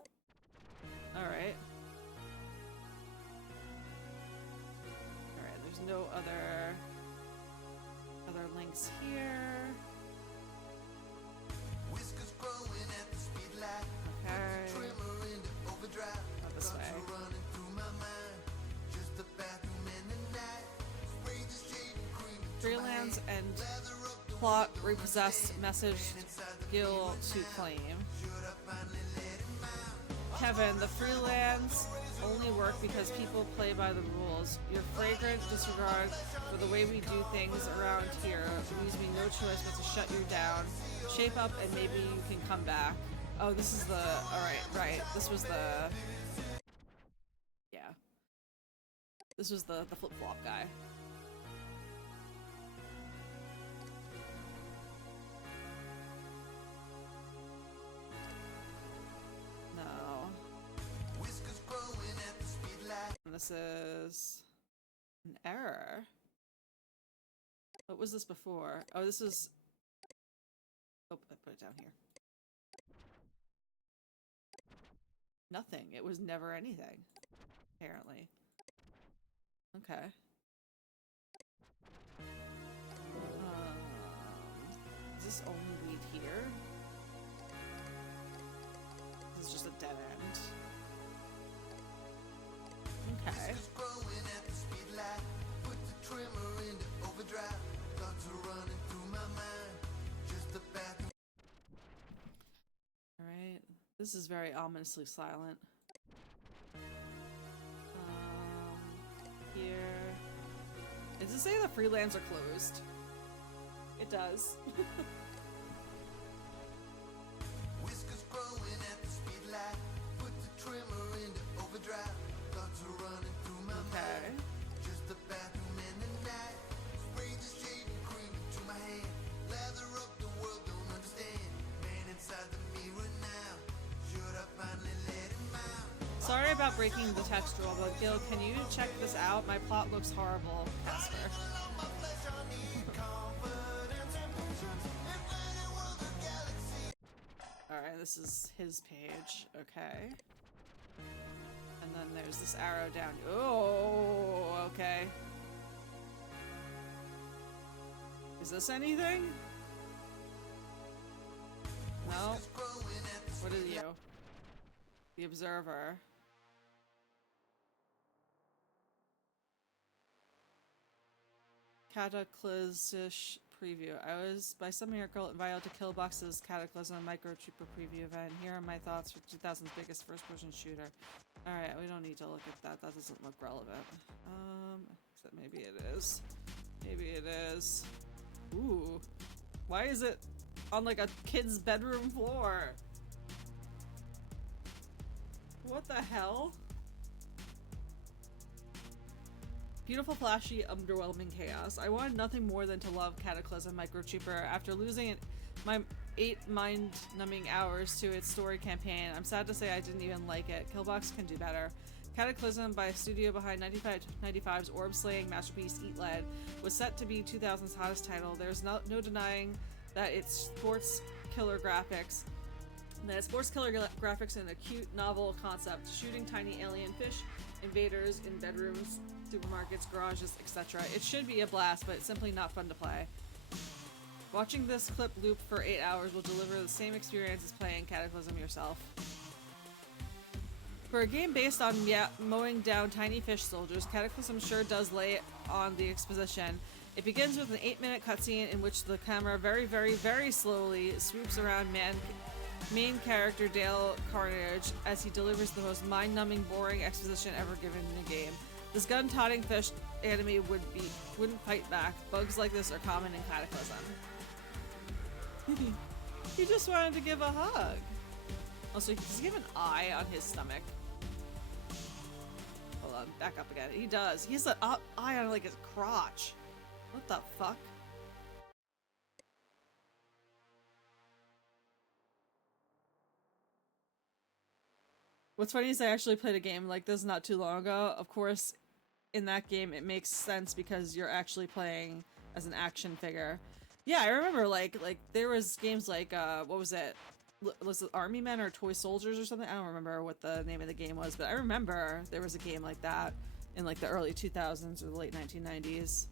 Alright. Alright, there's no other links here. Whiskers growing at the speed light. Okay. Trimmer into overdrive. Not this way. Thoughts are running through my mind. Just the bathroom in the night. Spray the shaving cream into my Freelance hand. and Lather up, the plot repossessed message Gil to claim. should I finally let him out? Kevin, the freelance only work because people play by the rules. Your flagrant disregard for the way we do things around here leaves me no choice but to shut you down. Shape up and maybe you can come back. Oh, this is the... Alright, right. This was the... Yeah. This was the flip-flop guy. No. Whiskers growing at the speed light. And this is... an error. What was this before? Oh, this is... Oh, I put it down here. Nothing. It was never anything. Apparently. Okay. Is this only lead here? This is just a dead end. Okay. Whiskers growing at the speed light. Put the trimmer into overdrive. Thoughts are running through my mind. Just the bathroom. Alright. This is very ominously silent. Here. Does it say the freelance are closed? It does. about breaking the text rule, but Gil, can you check this out? My plot looks horrible, Casper. Alright, this is his page. Okay. And then there's this arrow down. Oh, okay. Is this anything? No. What are you? The Observer. Cataclysmic preview. I was, by some miracle, invited to Killbox's Cataclysm Microtrooper preview event. Here are my thoughts for 2000's biggest first-person shooter. Alright, we don't need to look at that. That doesn't look relevant. Except maybe it is. Maybe it is. Ooh. Why is it on, like, a kid's bedroom floor? What the hell? Beautiful, flashy, underwhelming chaos. I wanted nothing more than to love Cataclysm Microtrooper. After losing my 8 mind-numbing hours to its story campaign, I'm sad to say I didn't even like it. Killbox can do better. Cataclysm, by a studio behind 95's orb-slaying masterpiece Eat Lead, was set to be 2000's hottest title. There's no denying that its sports killer graphics and a cute, novel concept, shooting tiny alien fish invaders in bedrooms, supermarkets, garages, etc. It should be a blast, but it's simply not fun to play. Watching this clip loop for 8 hours will deliver the same experience as playing Cataclysm yourself. For a game based on mowing down tiny fish soldiers, Cataclysm sure does lay on the exposition. It begins with an 8-minute cutscene in which the camera very, very, very slowly swoops around main character Dale Carnage as he delivers the most mind-numbing, boring exposition ever given in a game. This gun-totting fish enemy wouldn't fight back. Bugs like this are common in Cataclysm. He just wanted to give a hug. Also, does he have an eye on his stomach? Hold on, back up again. He does. He has an eye on, like, his crotch. What the fuck? What's funny is I actually played a game like this not too long ago. Of course, in that game it makes sense because you're actually playing as an action figure. Yeah, I remember like there was games like what was it? Was it Army Men or Toy Soldiers or something? I don't remember what the name of the game was, but I remember there was a game like that in like the early 2000s or the late 1990s.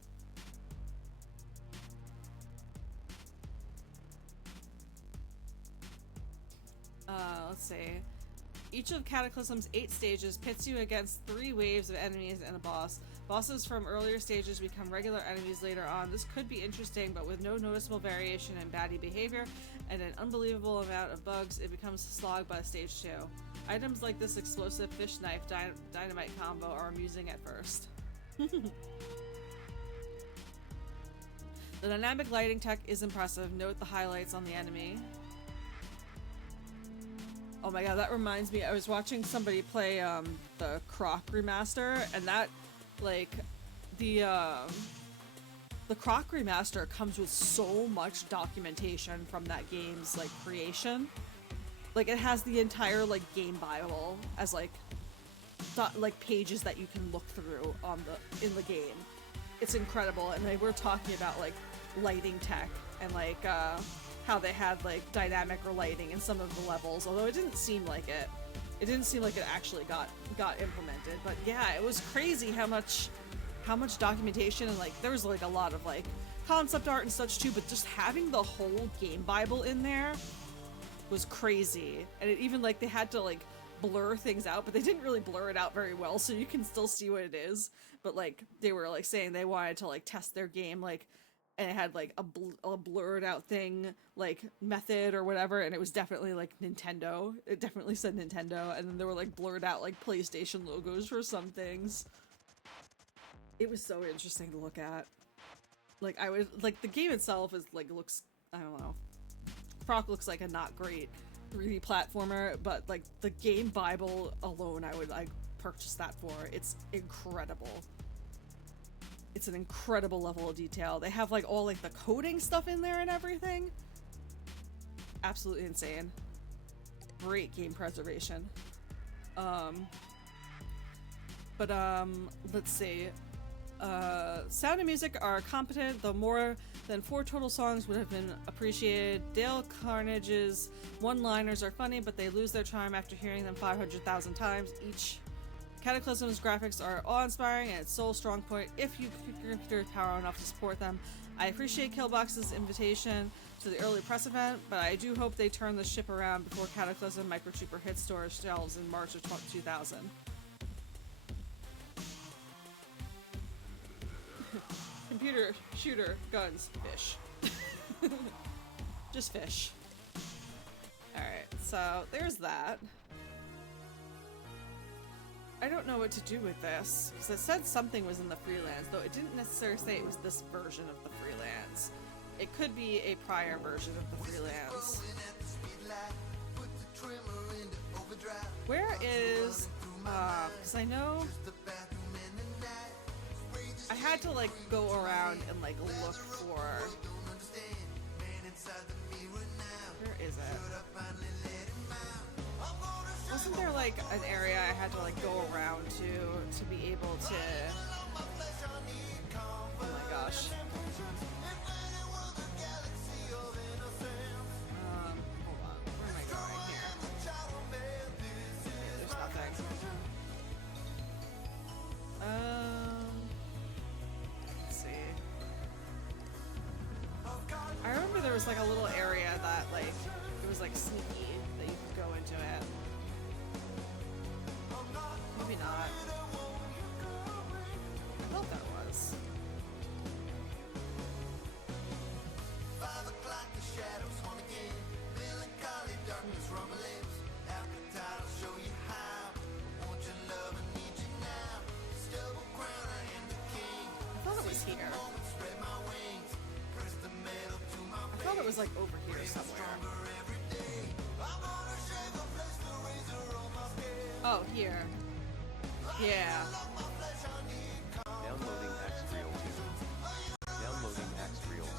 Let's see. Each of Cataclysm's 8 stages pits you against 3 waves of enemies and a boss. Bosses from earlier stages become regular enemies later on. This could be interesting, but with no noticeable variation in baddie behavior and an unbelievable amount of bugs, it becomes slogged by stage 2. Items like this explosive fish knife dynamite combo are amusing at first. The dynamic lighting tech is impressive. Note the highlights on the enemy. Oh my god, that reminds me, I was watching somebody play the Croc remaster, and that, like, the Croc remaster comes with so much documentation from that game's, like, creation. Like, it has the entire, like, game bible as, like, pages that you can look through in the game. It's incredible, and they were talking about, like, lighting tech, and, like, how they had like dynamic or lighting in some of the levels, although it didn't seem like it. It didn't seem like it actually got implemented. But yeah, it was crazy how much documentation, and like there was like a lot of like concept art and such too, but just having the whole game bible in there was crazy. And it even like they had to like blur things out, but they didn't really blur it out very well, so you can still see what it is. But like they were like saying they wanted to like test their game like, and it had like a blurred out thing like method or whatever, and it was definitely like Nintendo. It definitely said Nintendo, and then there were like blurred out like PlayStation logos for some things. It was so interesting to look at. Like I would like the game itself is like looks, I don't know. Croc looks like a not great 3D platformer, but like the game bible alone I would like purchase that for. It's incredible. It's an incredible level of detail. They have like all like the coding stuff in there and everything. Absolutely insane. Great game preservation. But let's see. Sound and music are competent, though more than 4 total songs would have been appreciated. Dale Carnage's one-liners are funny, but they lose their charm after hearing them 500,000 times each. Cataclysm's graphics are awe-inspiring and its sole strong point if you keep your computer's power enough to support them. I appreciate Killbox's invitation to the early press event, but I do hope they turn the ship around before Cataclysm Microchipper hits storage shelves in March of 2000. Computer, shooter, guns, fish. Just fish. Alright, so there's that. I don't know what to do with this, because it said something was in the freelance, though it didn't necessarily say it was this version of the freelance. It could be a prior version of the freelance. Where is, because I know I had to like go around and like look for, where is it? Wasn't there like an area I had to like go around to be able to, oh my gosh. Hold on, where am I going here? There's nothing. Let's see. I remember there was like a little area that like, it was like sneaky that you could go into it. Maybe not. I thought that was. 5 o'clock, the shadows haunt again. Melancholy darkness rumblings. Appetite, I'll show you how. Want your love, I need you now. Stubble crown, I am the king. I thought it was here. Spread my wings. Press the metal to my I thought it was like over here somewhere. every day. I'm gonna shave a place to razor on my scale. Oh, here. Yeah. Downloading Xreal 2. Downloading Xreal 2.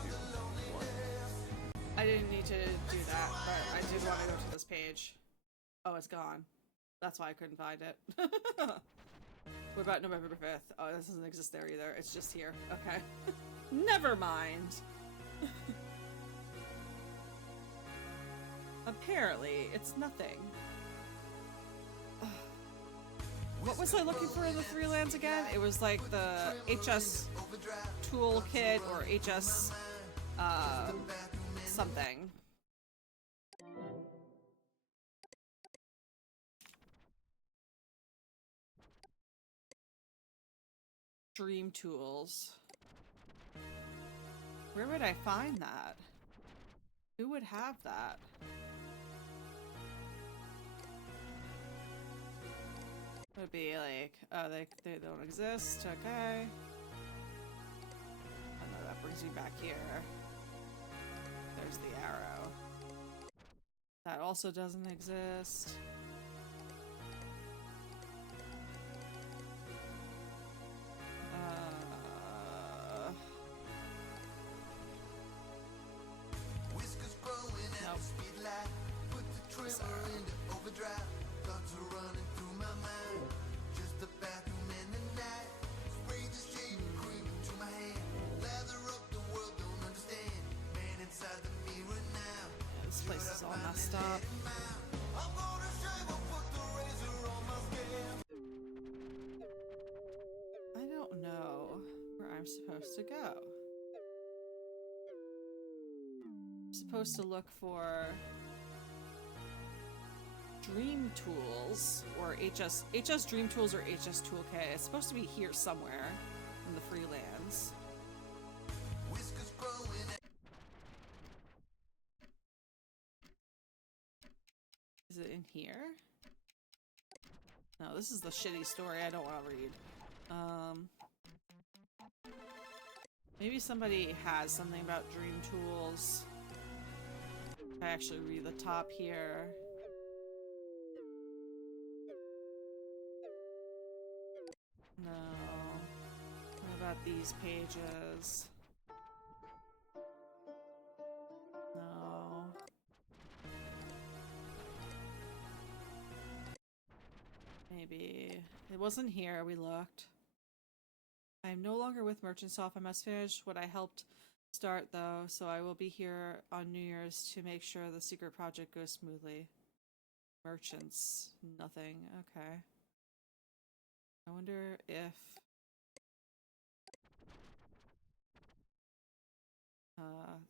1. I didn't need to do that, but I did want to go to this page. Oh, it's gone. That's why I couldn't find it. What about November 5th? Oh, this doesn't exist there either. It's just here. Okay. Never mind. Apparently, it's nothing. What was I looking for in the freelance again? It was like the HS toolkit or HS something. Dream tools. Where would I find that? Who would have that? Would be like, oh, they don't exist. Okay. Oh no, that brings me back here. There's the arrow. That also doesn't exist. Whiskers growing at the speed light. Put the trimmer into overdrive. Thoughts are running through my mind. Just a bathroom in the night. Spray the shaving cream into my hand. Lather up, the world don't understand. Man inside the mirror now. This place is all messed up. I'm gonna shave or put the razor on my scale. I don't know where I'm supposed to go. I'm supposed to look for Dream Tools or HS Dream Tools or HS Toolkit. It's supposed to be here somewhere in the freelance. Whiskers growing at Is it in here? No, this is the shitty story I don't want to read. Maybe somebody has something about Dream Tools. If I actually read the top here. No. What about these pages? No. Maybe. It wasn't here, we looked. I am no longer with Merchantsoft. I must finish what I helped start, though, so I will be here on New Year's to make sure the secret project goes smoothly. Merchants. Nothing. Okay. I wonder if...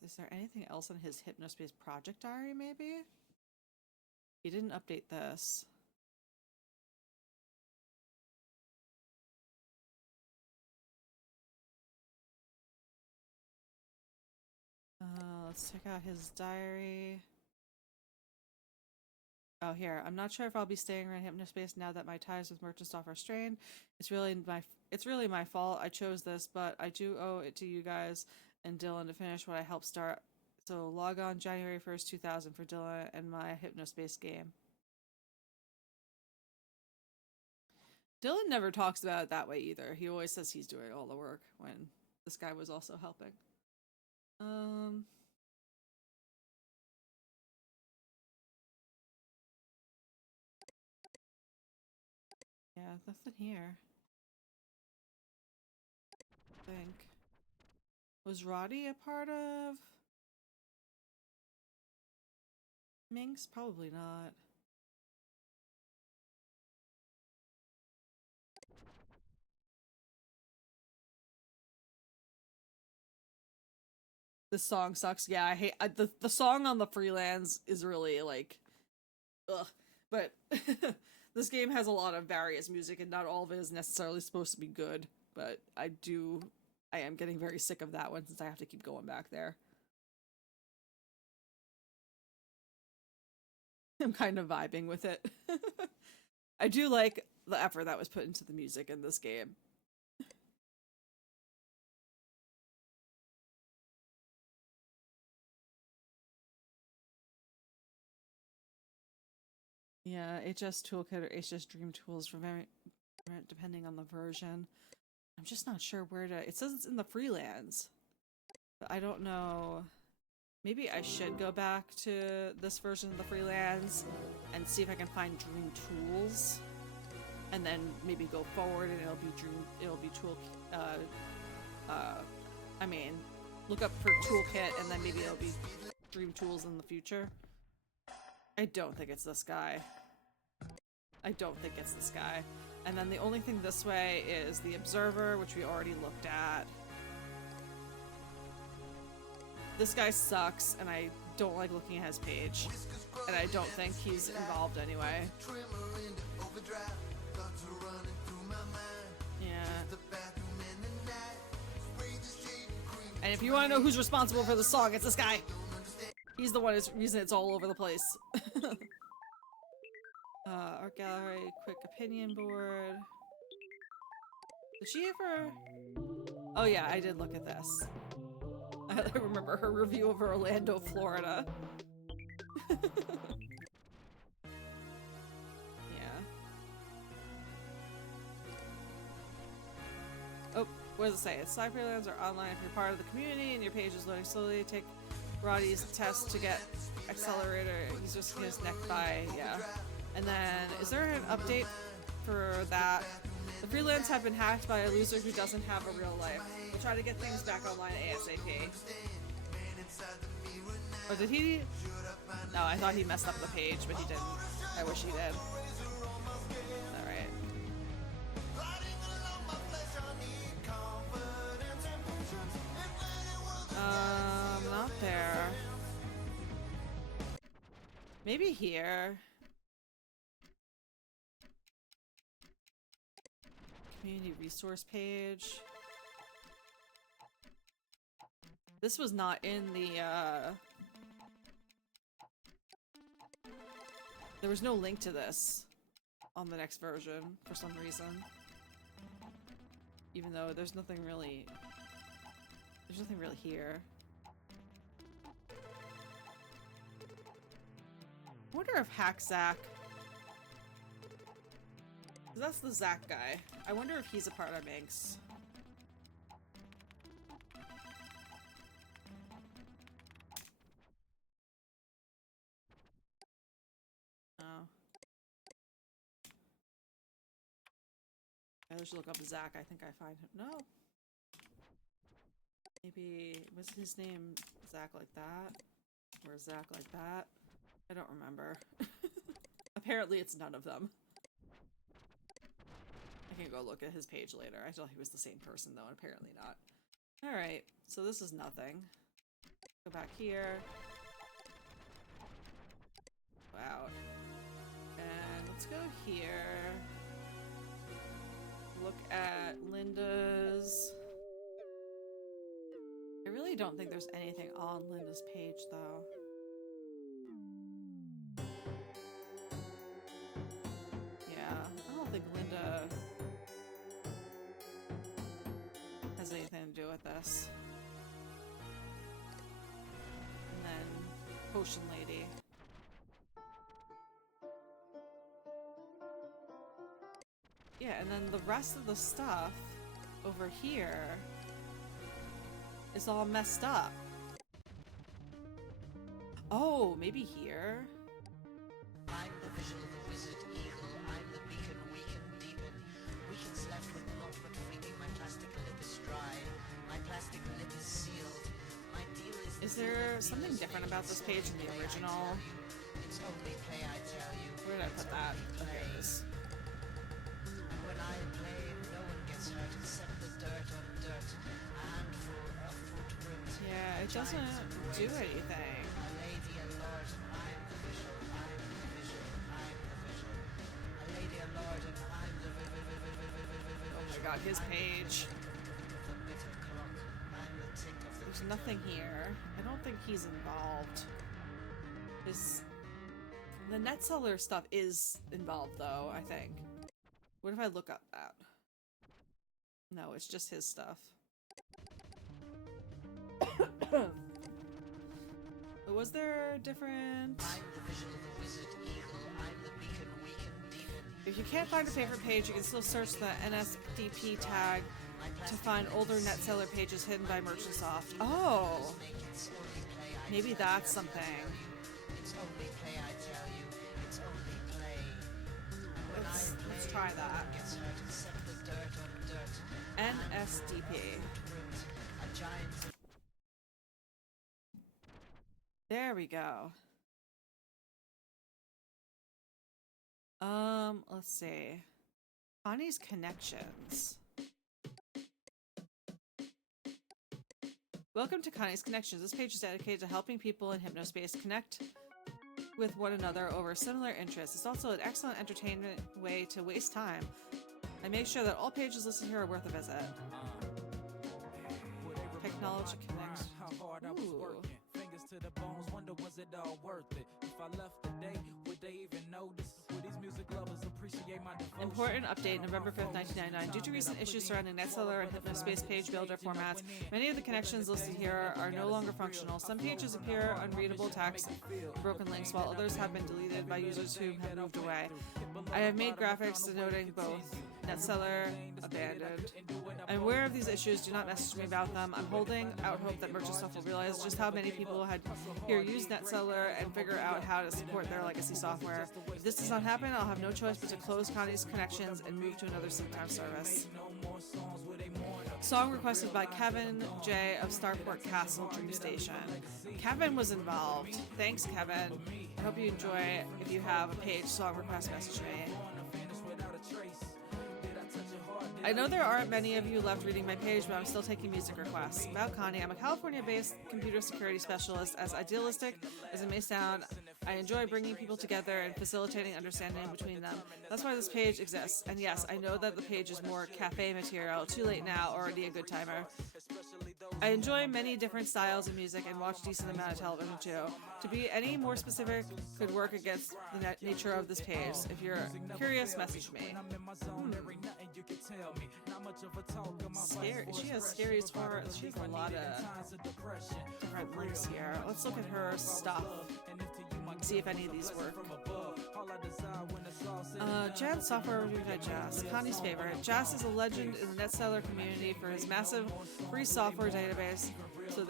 is there anything else on his Hypnospace project diary, maybe? He didn't update this. Let's check out his diary. Oh, here. I'm not sure if I'll be staying around Hypnospace now that my ties with Merchantsoft are strained. It's really my fault. I chose this, but I do owe it to you guys and Dylan to finish what I helped start. So log on January 1st, 2000 for Dylan and my Hypnospace game. Dylan never talks about it that way either. He always says he's doing all the work when this guy was also helping. Yeah, nothing here. I think. Was Roddy a part of Minx? Probably not. This song sucks. Yeah, I hate the song on the freelance is really like ugh. But this game has a lot of various music and not all of it is necessarily supposed to be good, but I am getting very sick of that one since I have to keep going back there. I'm kind of vibing with it. I do like the effort that was put into the music in this game. Yeah, HS Toolkit or HS Dream Tools for very depending on the version. I'm just not sure where to... It says it's in the freelance. But I don't know... Maybe I should go back to this version of the freelance and see if I can find Dream Tools. And then maybe go forward and it'll be tool... I mean, look up for Toolkit and then maybe it'll be Dream Tools in the future. I don't think it's this guy. I don't think it's this guy. And then the only thing this way is the Observer, which we already looked at. This guy sucks, and I don't like looking at his page. And I don't think he's involved anyway. Yeah. And if you want to know who's responsible for the song, it's this guy. He's the one who's reason it's all over the place. Art gallery, quick opinion board. Did she ever... Oh yeah, I did look at this. I remember her review of Orlando, Florida. Yeah. Oh, what does it say? It's Cypherlands are online if you're part of the community and your page is loading slowly. Take Roddy's test to get accelerator. He's just his neck by, yeah. And then, is there an update for that? The freelance have been hacked by a loser who doesn't have a real life. We'll try to get things back online ASAP. Or did he? No, I thought he messed up the page, but he didn't. I wish he did. Alright. Not there. Maybe here. Community resource page. This was not in the, there was no link to this on the next version for some reason. Even though there's nothing really here. I wonder if Hack Zach... That's the Zach guy. I wonder if he's a part of Minx. Oh. I should look up Zach. I think I find him. No. Maybe, was his name Zach like that? Or Zach like that? I don't remember. Apparently it's none of them. I can go look at his page later. I thought he was the same person though, and apparently not. Alright, so this is nothing. Go back here. Wow. And let's go here. Look at Linda's. I really don't think there's anything on Linda's page though. Yeah, I don't think Linda has anything to do with this. And then Potion Lady. Yeah, and then the rest of the stuff over here is all messed up. Oh, maybe here? I'm the vision of the wizard eagle. I'm the beacon weaken deepen. Weaken's left with naught but freaking. My plastic lip is dry. My plastic lip is sealed. My deal Is there something different about this page than the original? It's only play, I tell you. Where did I put that? Okay, it is. When I play, no one gets hurt except the dirt on dirt. A handful of footprints. Yeah, it doesn't do anything. A lady, a lord, and I'm the visual. I'm the visual. I'm the visual. A lady, a lord, and I'm the Oh my god, his page. There's nothing here. I don't think he's involved. The net seller stuff is involved though, I think. What if I look up that? No, it's just his stuff. Was there different? I'm the vision of the wizard eagle. I'm the beacon weaken deepen. If you can't find a favorite page, you can still search the NSDP tag to find older net seller pages hidden by Merchantsoft. Oh! Maybe that's something. It's only play, I tell you. It's only play. Let's try that. Gets hurt except the dirt on dirt. NSDP. A giant. There we go. Let's see. Connie's Connections. Welcome to Connie's Connections. This page is dedicated to helping people in Hypnospace connect with one another over similar interests. It's also an excellent entertainment way to waste time. I make sure that all pages listed here are worth a visit. Technology Connect. Ooh. Fingers to the bones, wonder was it all worth it? If I left today, would they even notice? Would these music lovers appreciate my devotion? Important update, November 5th, 1999. Due to recent issues surrounding NetSeller and Hypnospace page builder formats, many of the connections listed here are no longer functional. Some pages appear unreadable text, broken links, while others have been deleted by users who have moved away. I have made graphics denoting both. NetSeller, abandoned. I'm aware of these issues. Do not message me about them. I'm holding out hope that Merchantsoft will realize just how many people had here used NetSeller and figure out how to support their legacy software. If this does not happen, I'll have no choice but to close Connie's Connections and move to another sync-time service. Song requested by Kevin J. of Starport Castle Dream Station. Kevin was involved. Thanks, Kevin. I hope you enjoy it. If you have a page song request, message me. I know there aren't many of you left reading my page, but I'm still taking music requests. About Connie, I'm a California-based computer security specialist. As idealistic as it may sound, I enjoy bringing people together and facilitating understanding between them. That's why this page exists. And yes, I know that the page is more cafe material. Too late now, already a good timer. I enjoy many different styles of music and watch a decent amount of television too. To be any more specific could work against the nature of this page. If you're curious, message me. Scary. She has scary tour. She has a lot of different links here. Let's look at her stuff. See if any of these work. Jazz software reviewed by Jazz. Connie's favorite. Jazz is a legend in the NetSeller community for his massive free software database. So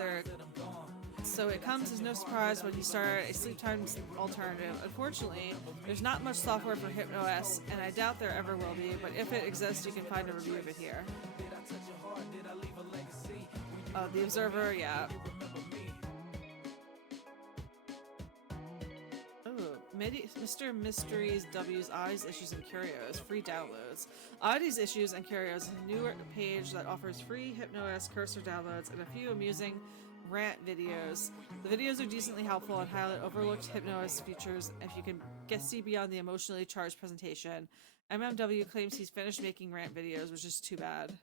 so it comes as no surprise when you start a sleep time alternative. Unfortunately, there's not much software for HypnoS, and I doubt there ever will be, but if it exists, you can find a review of it here. The Observer, yeah. Mr. Mysteries W's Oddities, Issues, and Curios. Free downloads. Oddities, Issues, and Curios is a new page that offers free HypnoS cursor downloads and a few amusing rant videos. The videos are decently helpful and highlight overlooked HypnoS features if you can see beyond the emotionally charged presentation. MMW claims he's finished making rant videos, which is too bad.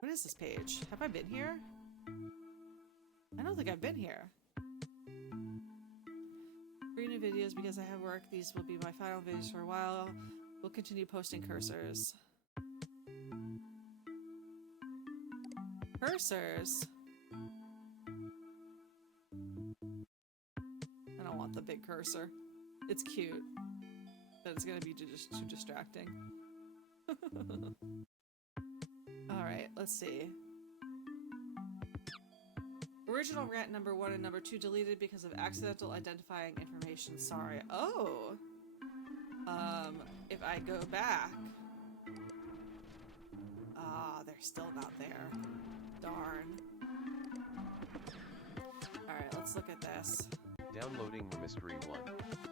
What is this page? Have I been here? I don't think I've been here. 3 new videos because I have work. These will be my final videos for a while. We'll continue posting cursors. Cursors? I don't want the big cursor. It's cute, but it's gonna be just too distracting. Alright, let's see. Original rant number 1 and number 2 deleted because of accidental identifying information. Sorry. Oh! If I go back... Ah, they're still not there. Darn. Alright, let's look at this. Downloading the Mystery 1.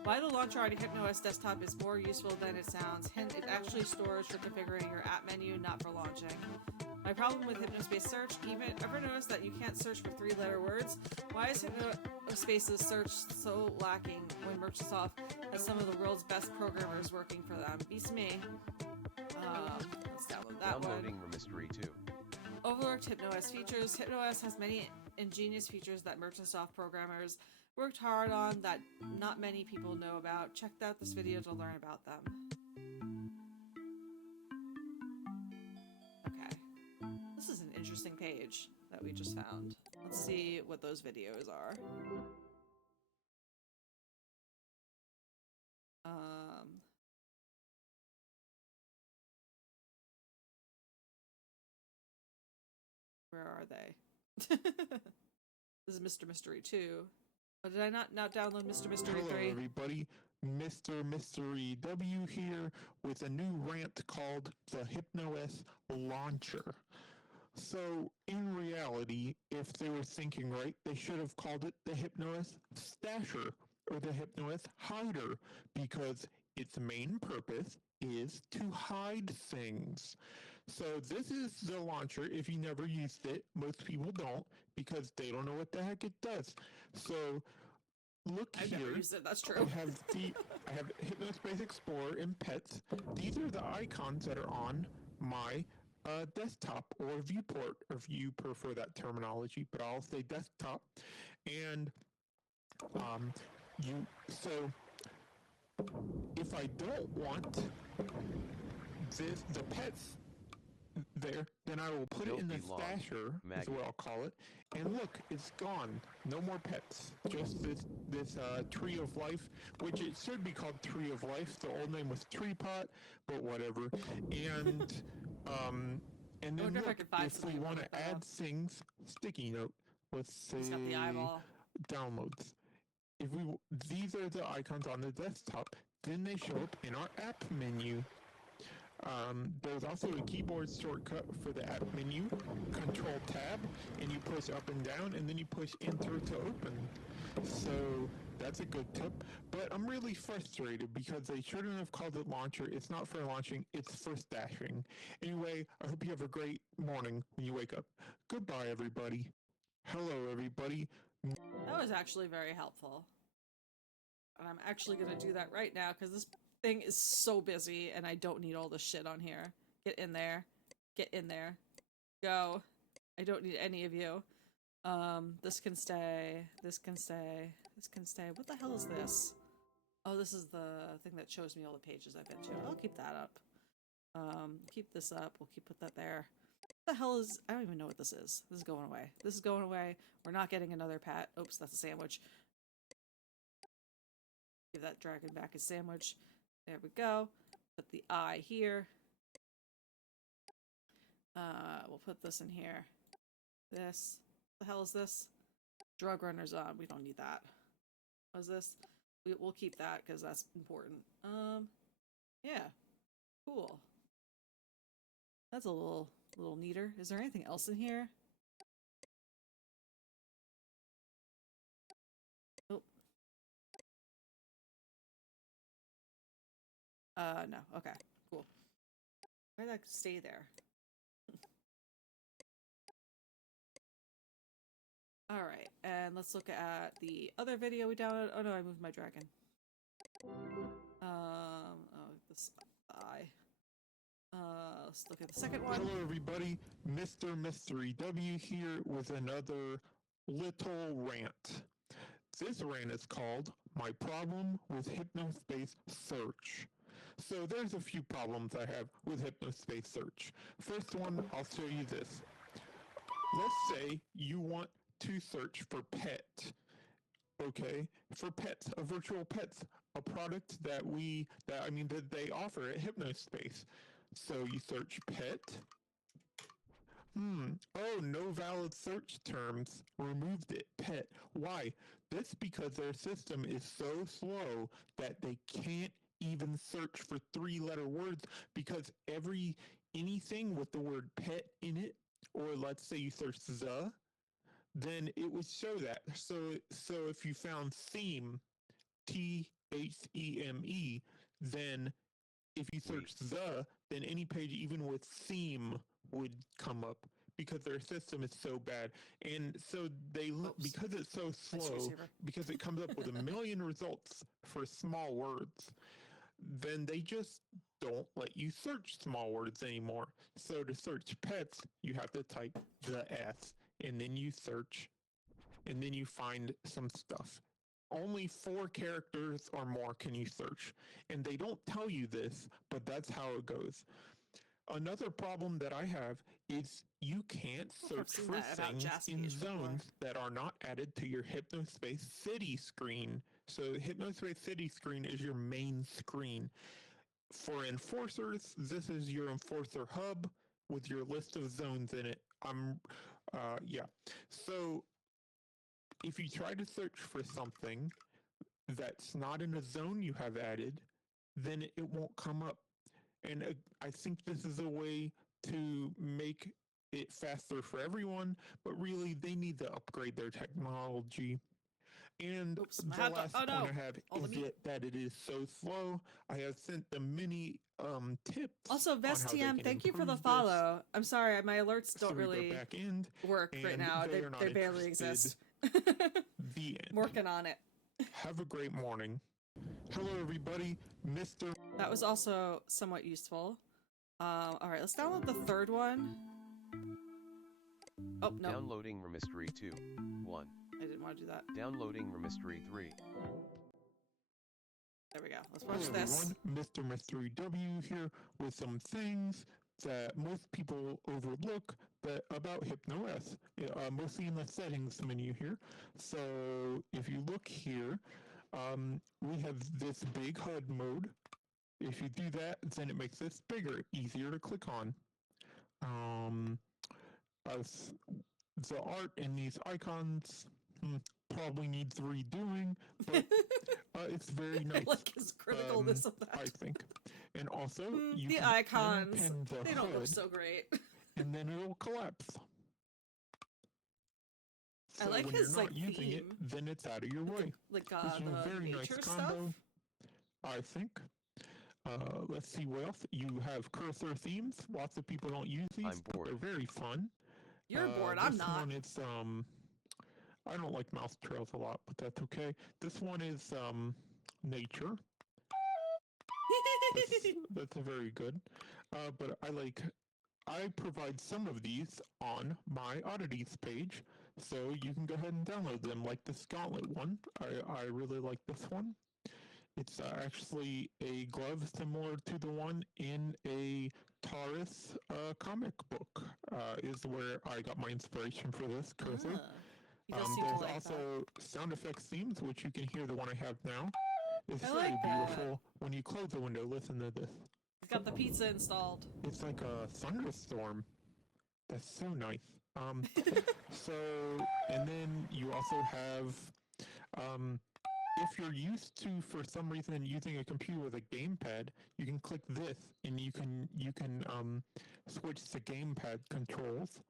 Why the launcher on a HypnoS desktop is more useful than it sounds. Hint, it actually stores for configuring your app menu, not for launching. My problem with Hypnospace search, ever noticed that you can't search for 3-letter words? Why is Hypnospace's search so lacking when Microsoft has some of the world's best programmers working for them? Beats me. Let's download that Downloading one. the Mystery 2. Overlooked HypnoS features. HypnoS has many ingenious features that Microsoft programmers worked hard on that not many people know about. Check out this video to learn about them. This is an interesting page that we just found. Let's see what those videos are. Where are they? This is Mr. Mystery 2. Oh, did I not download Mr. Mystery 3? Hello everybody, Mr. Mystery W here with a new rant called the HypnoS Launcher. So, in reality, if they were thinking right, they should have called it the HypnoS Stasher or the HypnoS Hider because its main purpose is to hide things. So this is the launcher. If you never used it, most people don't because they don't know what the heck it does. So look I've here. never used it, that's true. I have Hypnospace Explorer and Pets. These are the icons that are on my desktop or viewport, if you prefer that terminology, but I'll say desktop. And so if I don't want the pets there, then I will put it in the stasher, is what I'll call it. And look, it's gone. No more pets. Just this Tree of Life, which it should be called Tree of Life. The old name was Tree Pot, but whatever. And then look, if we want to add things, sticky note. Let's say the eyeball. downloads. These are the icons on the desktop. Then they show up in our app menu. There's also a keyboard shortcut for the app menu, Control Tab, and you push up and down, and then you push Enter to open. So that's a good tip. But I'm really frustrated because they shouldn't have called it Launcher. It's not for launching, it's for stashing. Anyway, I hope you have a great morning when you wake up. Goodbye, everybody. Hello, everybody. That was actually very helpful. And I'm actually going to do that right now because this thing is so busy and I don't need all this shit on here. Get in there. Get in there. Go. I don't need any of you. This can stay. This can stay. This can stay. What the hell is this? Oh, this is the thing that shows me all the pages I've been to. I'll keep that up. Keep this up. We'll put that there. What the hell is... I don't even know what this is. This is going away. This is going away. We're not getting another pat. Oops, that's a sandwich. Give that dragon back a sandwich. There we go. Put the eye here. We'll put this in here. This. What the hell is this? Drug runners on. We don't need that. What's this? We'll keep that because that's important. Yeah. Cool. That's a little neater. Is there anything else in here? Oh. No. Okay. Cool. Why did that stay there? Alright, and let's look at the other video we downloaded. Oh no, I moved my dragon. Oh, this eye. Let's look at the second one. Hello, everybody. Mr. Mystery W here with another little rant. This rant is called My Problem with Hypnospace Search. So there's a few problems I have with Hypnospace Search. First one, I'll show you this. Let's say you want to search for pet. Okay, for pets, a virtual pets, a product that they offer at Hypnospace. So you search pet. Oh, no valid search terms. Removed it. Pet. Why? That's because their system is so slow that they can't even search for 3-letter words because anything with the word pet in it, or let's say you search the, then it would show that. So if you found theme, THEME, then if you search the, then any page even with theme would come up because their system is so bad. And so because it's so slow, because it comes up with a million results for small words, then they just don't let you search small words anymore. So to search pets, you have to type the S, and then you search, and then you find some stuff. Only 4 characters or more can you search. And they don't tell you this, but that's how it goes. Another problem that I have is you can't search for things in zones that are not added to your Hypnospace City screen. So Hypnospace City screen is your main screen. For enforcers, this is your enforcer hub with your list of zones in it. So if you try to search for something that's not in a zone you have added, then it won't come up. And I think this is a way to make it faster for everyone, but really they need to upgrade their technology. And the last point I have is that it is so slow. I have sent them many tips. Also, Vestiam, thank you for the follow. I'm sorry, my alerts don't really work right now. They barely exist. The end. I'm working on it. Have a great morning. Hello, everybody. Mr. That was also somewhat useful. Alright, let's download the third one. Oh, no. Downloading Mystery 2. 1. I didn't want to do that. Downloading Mystery 3. There we go. Let's watch this. Mr. Mystery W here with some things that most people overlook about HypnoS, mostly in the settings menu here. So if you look here, we have this big HUD mode. If you do that, then it makes this bigger, easier to click on. The art in these icons probably needs redoing, but it's very nice. Like his criticalness of that. I think. And also, you the can icons, unpin they don't look so great. And then it'll collapse. So I like when his you're not using it, then it's out of your way. Like This is a very nice nature combo, stuff. I think. Let's see what else. You have cursor themes. Lots of people don't use these, but they're very fun. You're bored. I'm not. This one, it's I don't like mouse trails a lot, but that's okay. This one is nature. That's a very good. But I provide some of these on my oddities page, so you can go ahead and download them. Like this gauntlet one, I really like this one. It's actually a glove similar to the one in a Taurus comic book. Is where I got my inspiration for this cursor. There's also sound effects themes, which you can hear the one I have now. It's very beautiful. When you close the window, listen to this. It's got the pizza installed. It's like a thunderstorm. That's so nice. So, and then you also have, if you're used to, for some reason, using a computer with a gamepad, you can click this, and you can switch to gamepad controls.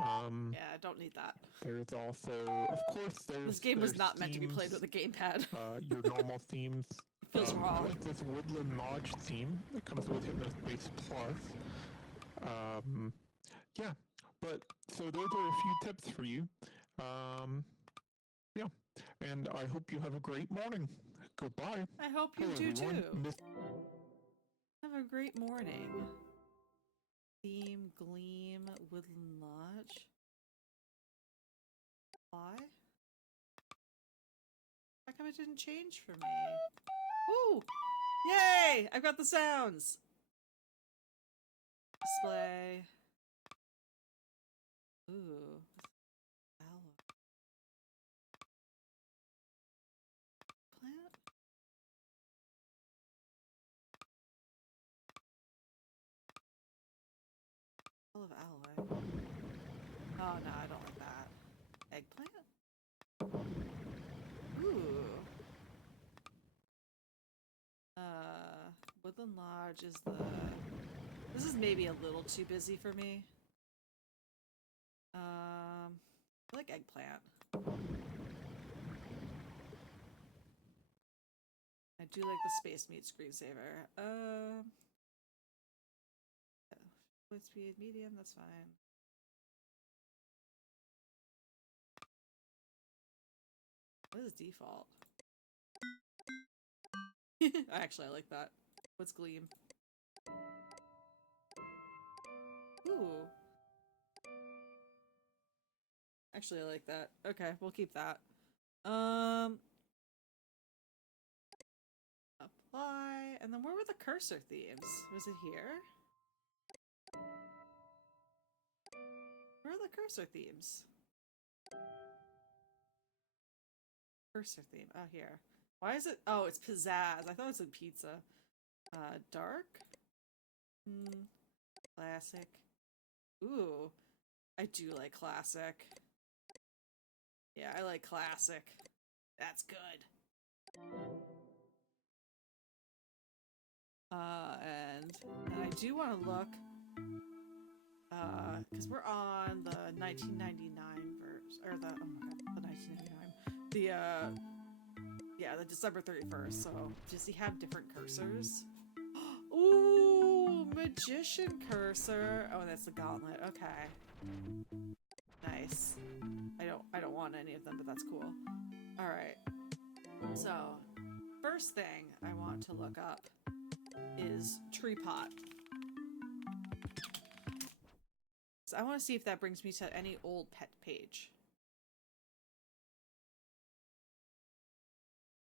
Yeah, I don't need that. There's also, of course, This game was there's not meant to be played themes, with a gamepad. your normal themes. Feels wrong. Like this Woodland Lodge theme that comes with Hypnospace Plus. Yeah, but so those are a few tips for you. Yeah, and I hope you have a great morning. Goodbye. I hope you Hello, do everyone. too. Have a great morning. Theme, Gleam, Woodland Lodge. Why? How come it didn't change for me? Ooh! Yay! I've got the sounds! Display. Ooh. Owl. Plant? Full of aloe. Oh no, I don't like that. Eggplant? Ooh. Woodland Lodge is the... This is maybe a little too busy for me. I like eggplant. I do like the Space Meat screensaver. Fluid speed, medium, that's fine. What is default? Actually, I like that. What's Gleam? Ooh. Actually, I like that. Okay, we'll keep that. Apply, and then where were the cursor themes? Was it here? Where are the cursor themes? Cursor theme. Oh, here. Why is it? Oh, it's pizzazz. I thought it was in pizza. Dark? Classic. Ooh. I do like classic. Yeah, I like classic. That's good. And I do want to look, because we're on the 1999 version, or the, oh my god, the 1999, yeah, the December 31st, so does he have different cursors? Ooh, magician cursor. Oh, that's the gauntlet, okay. Nice. I don't want any of them, but that's cool. Alright. So, first thing I want to look up is tree pot. So I want to see if that brings me to any old pet page.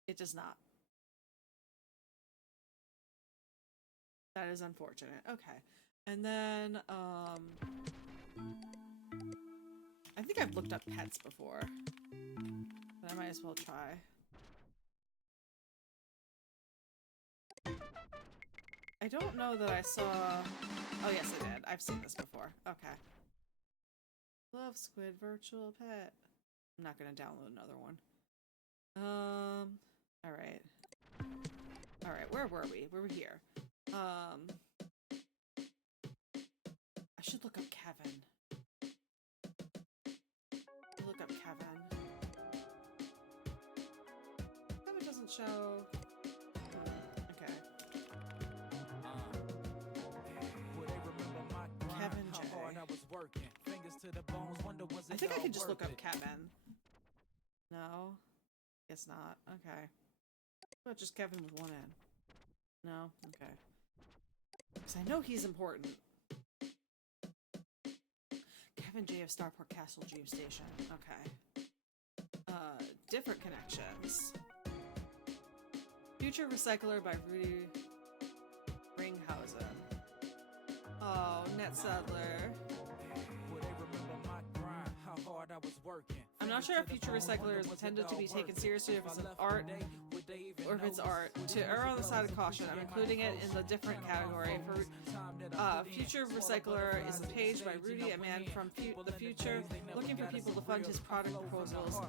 It does not. That is unfortunate. Okay. And then, I think I've looked up pets before, but I might as well try. I don't know that I saw... Oh, yes, I did. I've seen this before. Okay. Love Squid Virtual Pet. I'm not gonna download another one. Alright. Alright, where were we? We were here. I should look up Kevin. Look up Kevin. Kevin doesn't show... Okay. Kevin J. I think I can just look up Kevin. No? Guess not. Okay. What about just Kevin with one N? No? Okay. Because I know he's important. Kevin J of Starport Castle Dream Station. Okay. Different connections. Future Recycler by Rudy Ringhausen. Oh, Net Settler. I'm not sure if Future Recycler is intended to be taken seriously if it's an art or if it's art. To err on the side of caution, I'm including it in the different category. For Future Recycler is a page by Rudy, a man from the future, looking for people to fund his product proposals.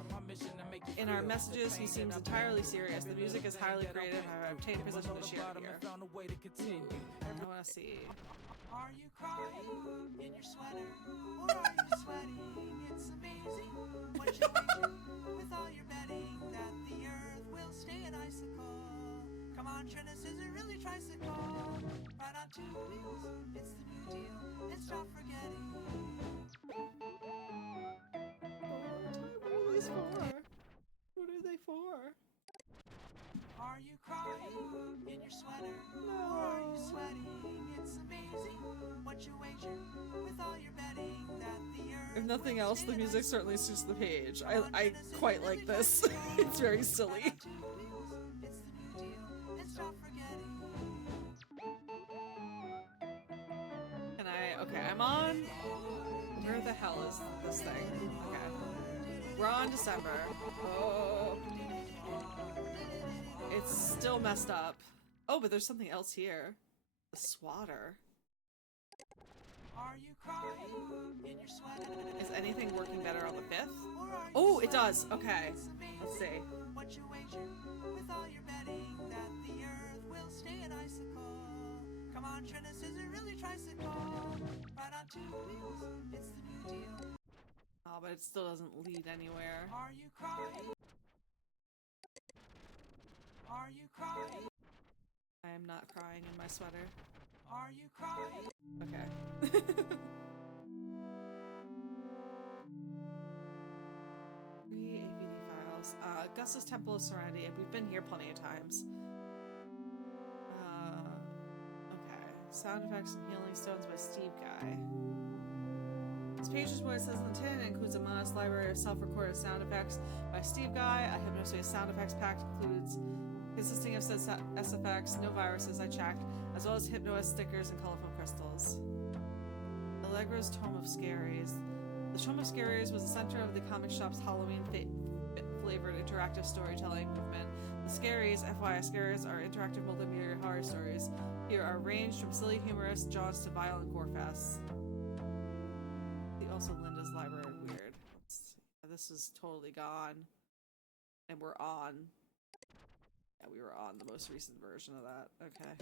In our messages, he seems entirely serious. The music is highly creative, and I've obtained permission to share it here. I want to see. Are you crying in your sweater, or are you sweating? It's amazing what you wager with all your betting that the earth will stay an icicle. Come on, Trina, is it really tricycle? Right on 2 wheels, it's the new deal, and stop forgetting. What are these for? What are they for? Are you crying in your sweater, or are you sweating? It's amazing what you wager with all your betting that the earth. If nothing else, the music certainly suits the page. I quite like this. It's very silly. Can I? Okay, I'm on. Where the hell is this thing? Okay. We're on December. Oh. It's still messed up. Oh, but there's something else here. The swatter. Are you crying in your sweater? Is anything working better on the 5th? Oh, it does. Okay. Let's see. What you wager with all your betting that the earth will stay an icicle. Come on, Trina, is it really tricycle? Right on 2 wheels, it's the new deal. Oh, but it still doesn't lead anywhere. Are you crying? Are you crying? I am not crying in my sweater. Are you crying? Okay. Free AVD files. Gus's Temple of Serenity. We've been here plenty of times. Okay. Sound effects and healing stones by Steve Guy. This page is what it says on the tin and includes a modest library of self-recorded sound effects by Steve Guy. A Hypnospace sound effects pack includes consisting of said SFX, no viruses I checked, as well as Hypnoist stickers and colorful crystals. Allegra's Tome of Scaries. The Tome of Scaries was the center of the comic shop's Halloween flavored interactive storytelling movement. The Scaries, FYI Scaries, are interactive multimedia horror stories. Here are ranged from silly humorous jaunts to violent gore fests. See also Linda's Library Weird. This is totally gone. And we're on. Yeah, we were on the most recent version of that. Okay.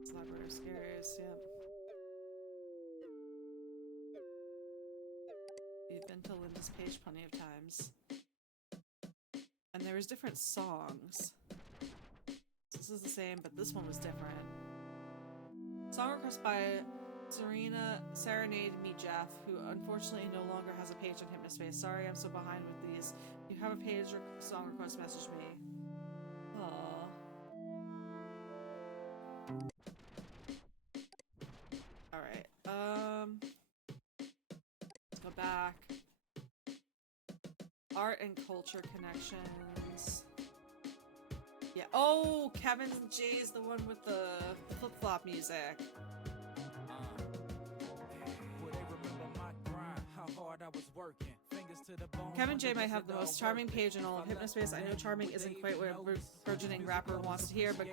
This Library of Scaries, yep. We've been to Linda's page plenty of times. And there was different songs. This is the same, but this one was different. Song request by Serena Serenade Me Jeff, who unfortunately no longer has a page on Hypnospace. Sorry, I'm so behind with these. If you have a page or song request, message me. Aww. Alright, let's go back. Art and culture connections. Yeah. Oh, Kevin J is the one with the flip-flop music. Kevin J might have the most charming page in all of Hypnospace. I know charming isn't quite what a burgeoning rapper wants to hear, but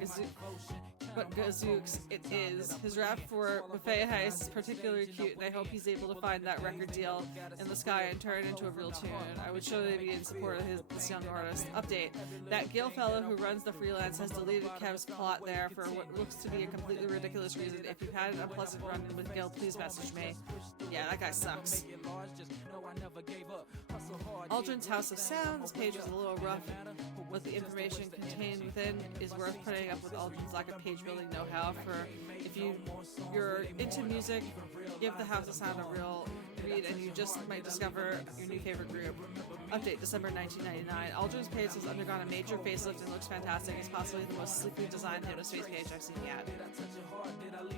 Gazooks it is. His rap for Buffet Heist is particularly cute, and I hope he's able to find that record deal in the sky and turn it into a real tune. I would surely be in support of this young artist. Update. That Gil fellow who runs the freelance has deleted Kev's plot there for what looks to be a completely ridiculous reason. If you've had an unpleasant run with Gil, please message me. Yeah, that guy sucks. Aldrin's House of Sound. This page is a little rough. What the information contained within is worth putting up with Aldrin's lack of page building know-how. For if you're into music, give the House of Sound a real read and you just might discover your new favorite group. Update, December 1999. Aldrin's page has undergone a major facelift and looks fantastic. It's possibly the most sleekly designed Hypnospace page I've seen yet.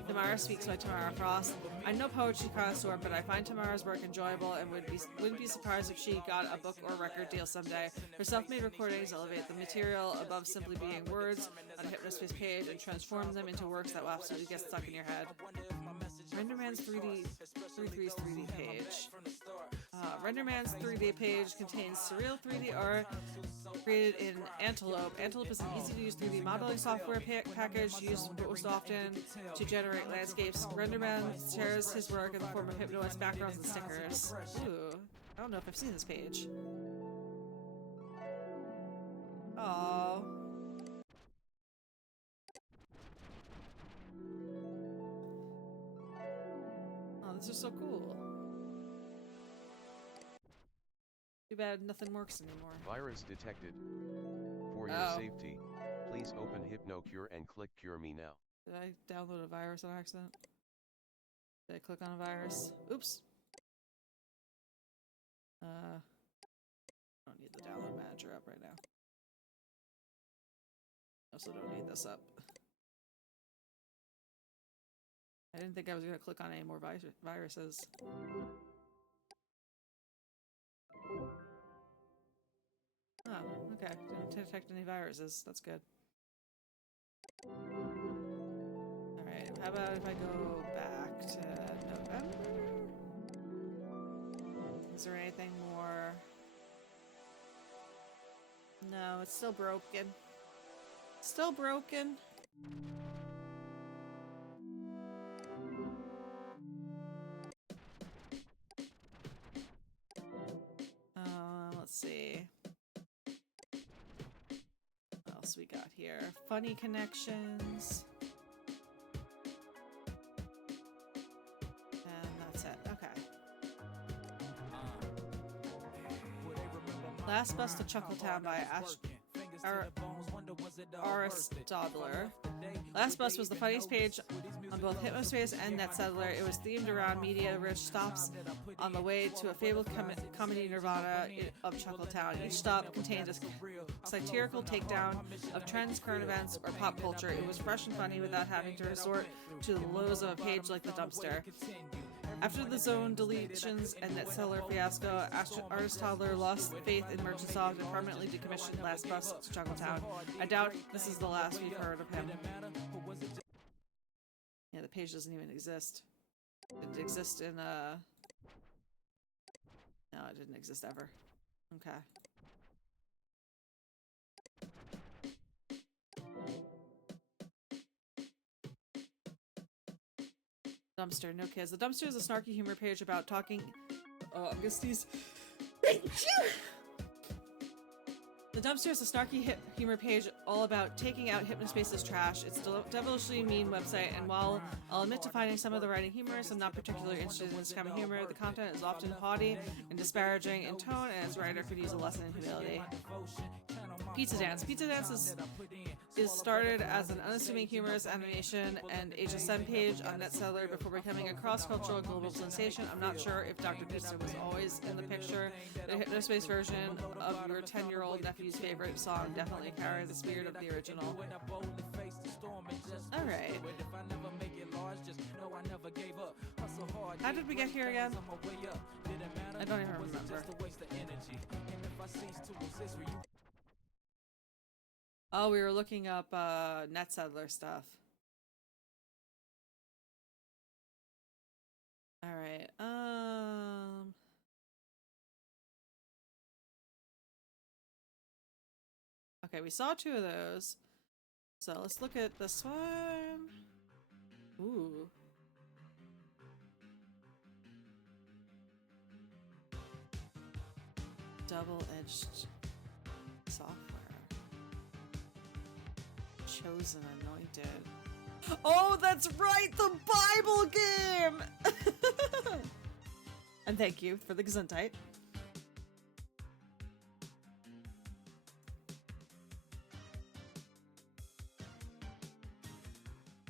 Tamara Speaks by Tamara Frost. I'm no poetry connoisseur, but I find Tamara's work enjoyable and wouldn't be surprised if she got a book or record deal someday. Her self-made recordings elevate the material above simply being words on a Hypnospace page and transform them into works that will absolutely get stuck in your head. Renderman's 3D's 3D page. RenderMan's 3D page contains surreal 3D art created in Antelope. Antelope is an easy-to-use 3D modeling software package used most often to generate landscapes. RenderMan shares his work in the form of hypnotic backgrounds and stickers. Ooh, I don't know if I've seen this page. Oh. Oh, this is so cool. Too bad nothing works anymore. Virus detected. For your safety, please open HypnoCure and click Cure Me now. Did I download a virus on accident? Did I click on a virus? Oops. I don't need the download manager up right now. Also don't need this up. I didn't think I was gonna click on any more viruses. Oh, okay. Didn't detect any viruses. That's good. Alright, how about if I go back to November? Is there anything more? No, it's still broken. Still broken. Let's see. What else we got here? Funny connections. And that's it. Okay. Last Bus to Chuckletown by Aristodler. Last Bus was the funniest page on both Hypnospace and Netsettler. It was themed around media-rich stops on the way to a fabled comedy nirvana of Chuckletown. Each stop contained a satirical takedown of trends, current events, or pop culture. It was fresh and funny without having to resort to the lows of a page like The Dumpster. After the zone deletions and Netsettler fiasco, Aristodler lost faith in Merchantsoft and permanently decommissioned Last Bus to Chuckletown. I doubt this is the last we've heard of him. Yeah, the page doesn't even exist. It exists in, no, it didn't exist ever. Okay. Dumpster, no kids. The Dumpster is a snarky humor page about talking. Oh, I'm gonna sneeze. The Dumpster is a snarky humor page all about taking out Hypnospace's trash. It's a devilishly mean website, and while I'll admit to finding some of the writing humorous, I'm not particularly interested in this kind of humor. The content is often haughty and disparaging in tone, and its writer could use a lesson in humility. Pizza Dance. Pizza Dance is started as an unassuming humorous animation and HSM page on Netsettler before becoming a cross-cultural global sensation. I'm not sure if Dr. Pizza was always in the picture. The Hypnospace version of your 10-year-old nephew's favorite song definitely carried the spirit of the original. Alright. How did we get here again? I don't even remember. Oh, we were looking up Netsettler stuff. Alright, okay, we saw two of those. So let's look at this one. Ooh. Double-edged software. Chosen Anointed. Oh, that's right! The Bible game! And thank you for the Gesundheit.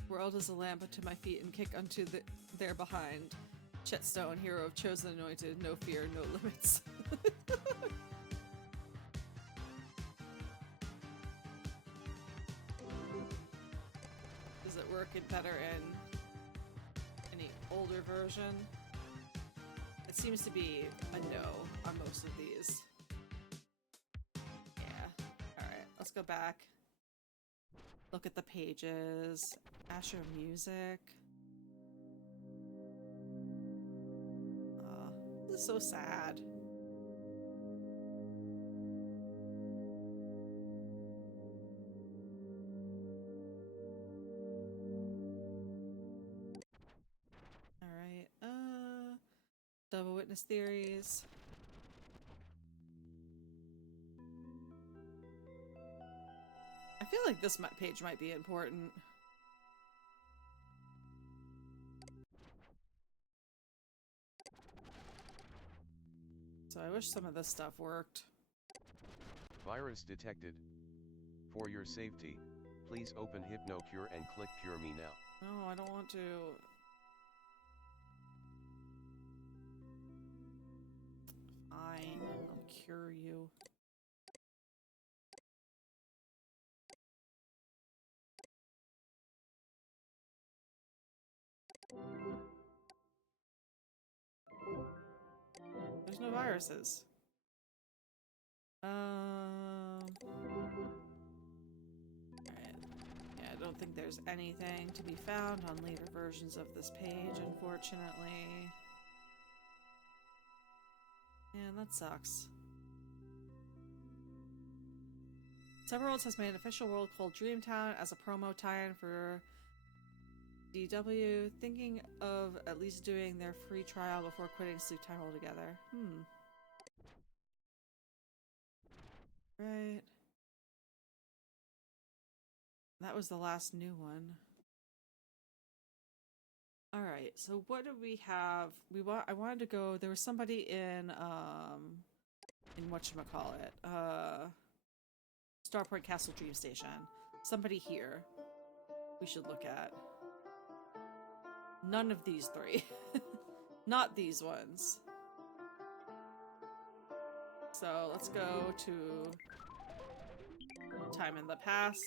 World is a lamp unto my feet and kick unto their behind. Chet Stone, hero of Chosen Anointed, no fear, no limits. Does it work better in any older version? It seems to be a no on most of these. Yeah. Alright, let's go back. Look at the pages. Asher Music. is so sad. Alright, double witness theories. I feel like this page might be important. So I wish some of this stuff worked. Virus detected. For your safety, please open HypnoCure and click Cure Me now. No, I don't want to. Fine, I'll cure you. There's no viruses. Alright. Yeah, I don't think there's anything to be found on later versions of this page, unfortunately. Man, that sucks. Severworlds has made an official world called Dreamtown as a promo tie-in for DW, thinking of at least doing their free trial before quitting Sleep Time altogether. Right. That was the last new one. Alright, so what do we have? I wanted to go, there was somebody in whatchamacallit, Starpoint Castle Dream Station. Somebody here we should look at. None of these three. Not these ones. So let's go to time in the past.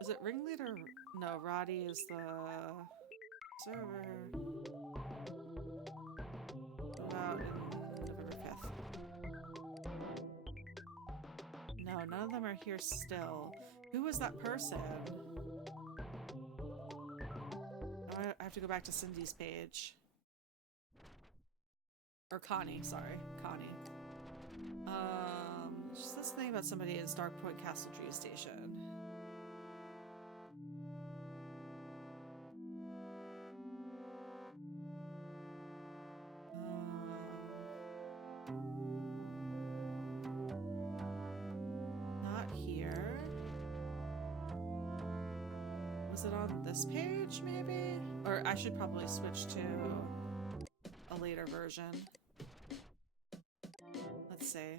Is it Ringleader? No, Roddy is the server. About in November 5th. No, none of them are here still. Who was that person? I have to go back to Cindy's page. Or Connie, sorry. Connie. She says something about somebody in Starpoint Castle Dream Station. Not here. Was it on this page, maybe? Or I should probably switch to a later version. Let's see.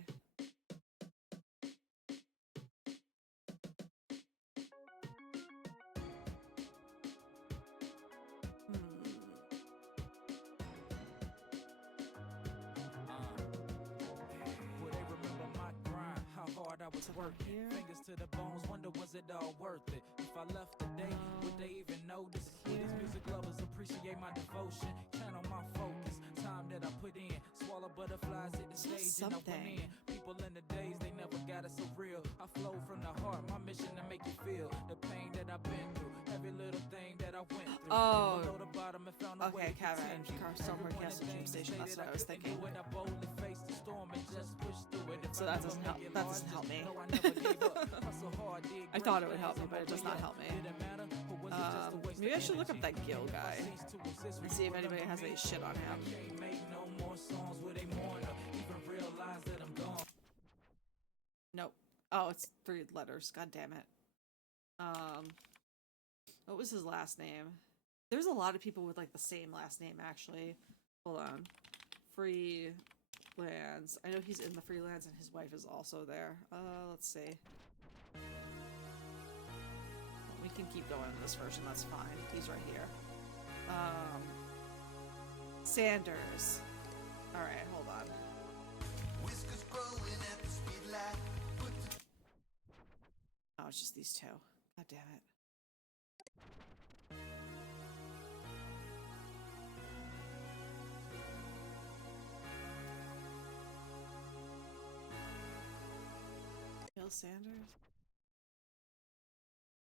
Will they remember my grind? How hard I was working. Here. Fingers to the bones, wonder was it all worth it? If I left today, would they even notice? Will these music lovers appreciate my devotion? Channel my focus, time that I put in. Swallow butterflies at the stage and I went Something. in. People in the days, they never got it so real. I flow from the heart, my mission to make you feel the pain that I've been through. Every little thing that I went through. Oh. Below the bottom and found a way Okay, to Kevin. continue. Starpoint Everyone Castle in Dream games Station, that's stated what I was couldn't thinking. do it. I boldly faced the storm and just pushed through it. If So I that never doesn't make help. it That large, doesn't help just me. know I never gave up. Hustle hard, did I thought it great would help me, things but on it does my not way help up. me. Did it matter? Or was it just a waste Maybe I of should look up energy? that Gil If I guy cease to exist, and see if remember anybody has me. any shit on him. Can't make no more songs where they mourn or even realize that I'm gone. Nope. Oh, it's 3 letters. God damn it. What was his last name? There's a lot of people with like the same last name actually. Hold on. Freelance. I know he's in the freelance and his wife is also there. Let's see. We can keep going in this version, that's fine. He's right here. Sanders. Alright, hold on. Whiskers growing at the speed light. Oh, it's just these two. God damn it. Bill Sanders?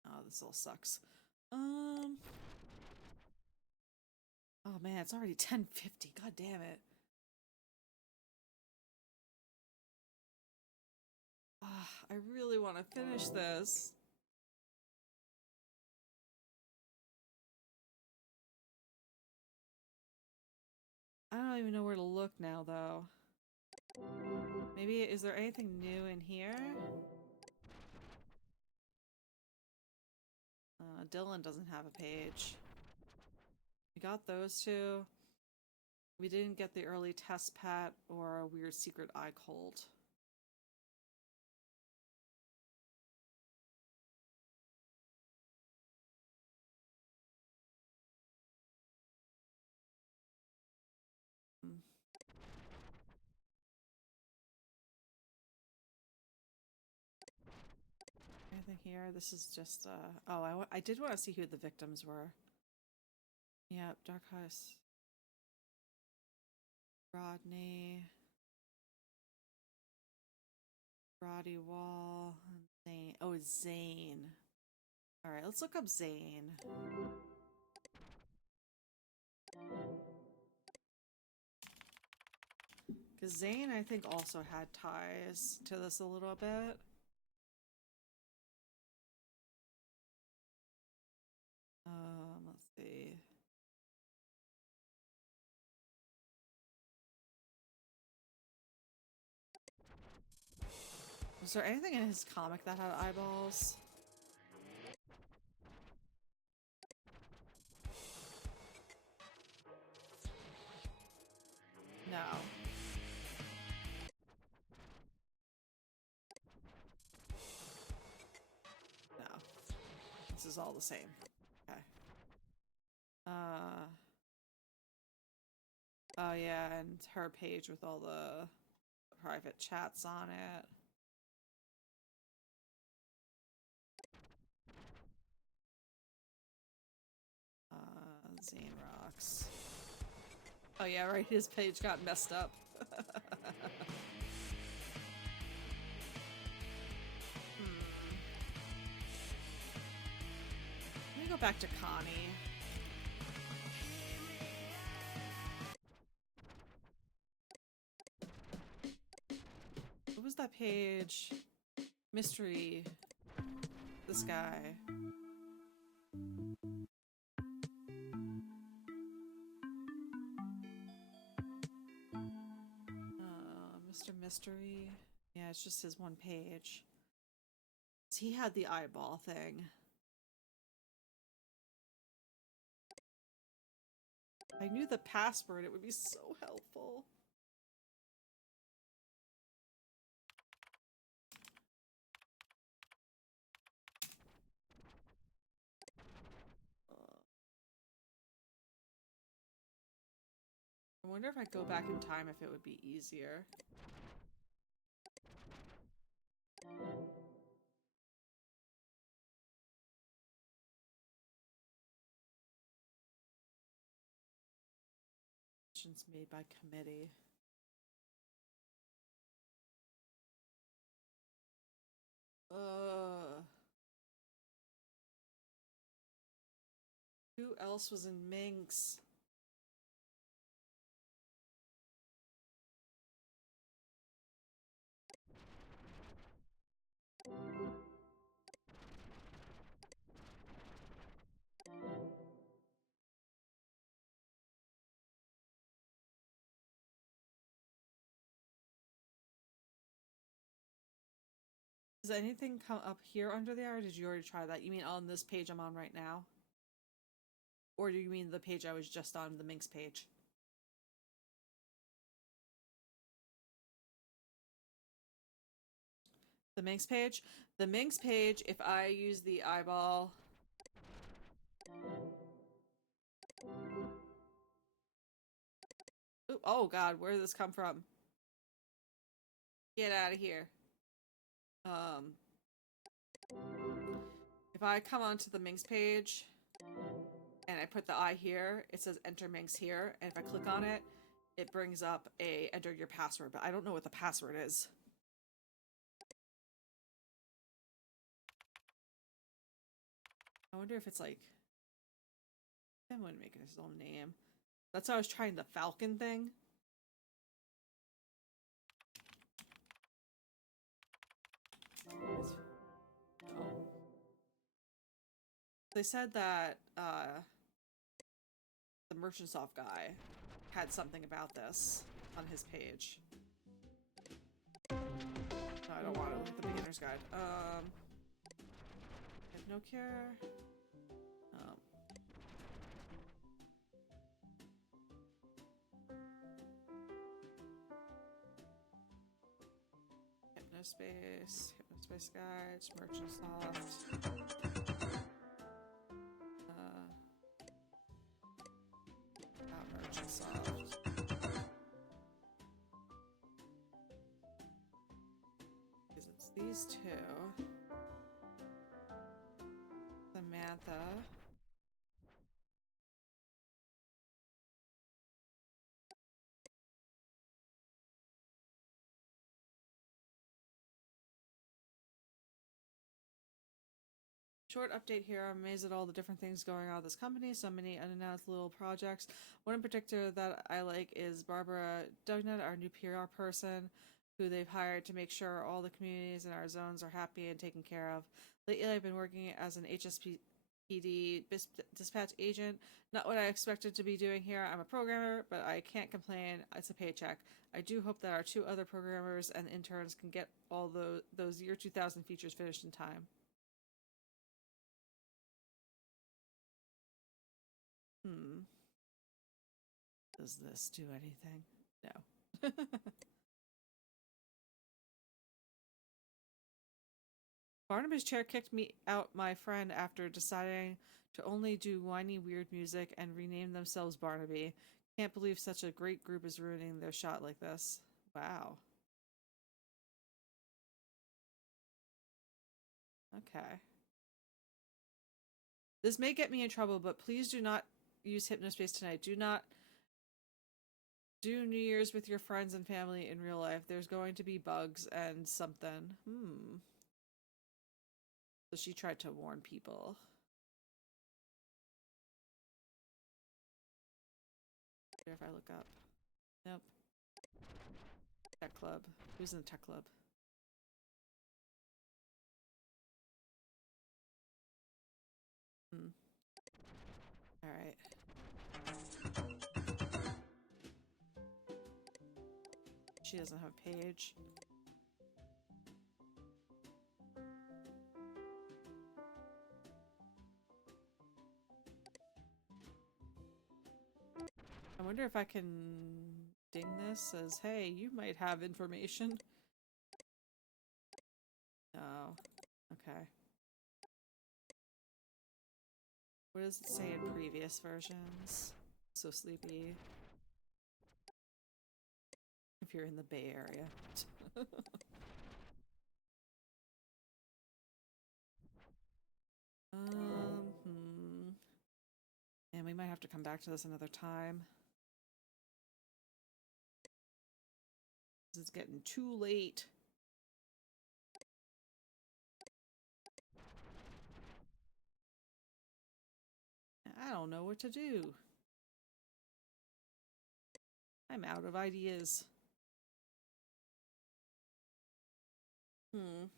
Oh, this all sucks. Oh man, it's already 10:50. God damn it. I really want to finish this. I don't even know where to look now, though. Maybe, is there anything new in here? Dylan doesn't have a page. We got those two. We didn't get the early test pet or a weird secret eye cold. Anything here? This is just, oh, I did want to see who the victims were. Yep, Dark House. Rodney. Roddy Wall. Zane. Oh, it's Zane. Alright, let's look up Zane. Because Zane, I think, also had ties to this a little bit. Let's see. Was there anything in his comic that had eyeballs? No. No. This is all the same. Okay. Oh yeah, and her page with all the private chats on it. Zane rocks. Oh yeah, right, his page got messed up. Let me go back to Connie. What was that page? Mystery. This guy. Mr. Mystery. Yeah, it's just his one page. He had the eyeball thing. If I knew the password, it would be so helpful. I wonder if I go back in time if it would be easier. Decisions made by committee. Who else was in Minx? Does anything come up here under there, or did you already try that? You mean on this page I'm on right now? Or do you mean the page I was just on, the Minx page? The Minx page? The Minx page, if I use the eyeball... Ooh, oh god, where did this come from? Get out of here. If I come onto the Minx page and I put the eye here, it says enter Minx here, and if I click on it, it brings up a enter your password, but I don't know what the password is. I wonder if it's like... I wouldn't make it his own name. That's why I was trying the falcon thing. Oh. They said that the Merchant Soft guy had something about this on his page. I don't want to look at the beginner's guide. Hypnocure. Hypnospace, Hypnospace guides, Merchant Soft. Merchant Soft. Because it's these two. Samantha. Short update here. I'm amazed at all the different things going on at this company. So many unannounced little projects. One in particular that I like is Barbara Dugnut, our new PR person, who they've hired to make sure all the communities in our zones are happy and taken care of. Lately, I've been working as an HSPD dispatch agent. Not what I expected to be doing here. I'm a programmer, but I can't complain. It's a paycheck. I do hope that our two other programmers and interns can get all those year 2000 features finished in time. Does this do anything? No. Barnaby's chair kicked me out my friend after deciding to only do whiny weird music and rename themselves Barnaby. Can't believe such a great group is ruining their shot like this. Wow. Okay. This may get me in trouble, but please do not use Hypnospace tonight. Do not do New Year's with your friends and family in real life. There's going to be bugs and something. So she tried to warn people. Here, if I look up. Nope. Tech club. Who's in the tech club? Alright. She doesn't have a page. I wonder if I can ding this as, hey, you might have information. Oh, okay. What does it say in previous versions? So sleepy. If you're in the Bay Area. And we might have to come back to this another time. This is getting too late. I don't know what to do. I'm out of ideas. Oh,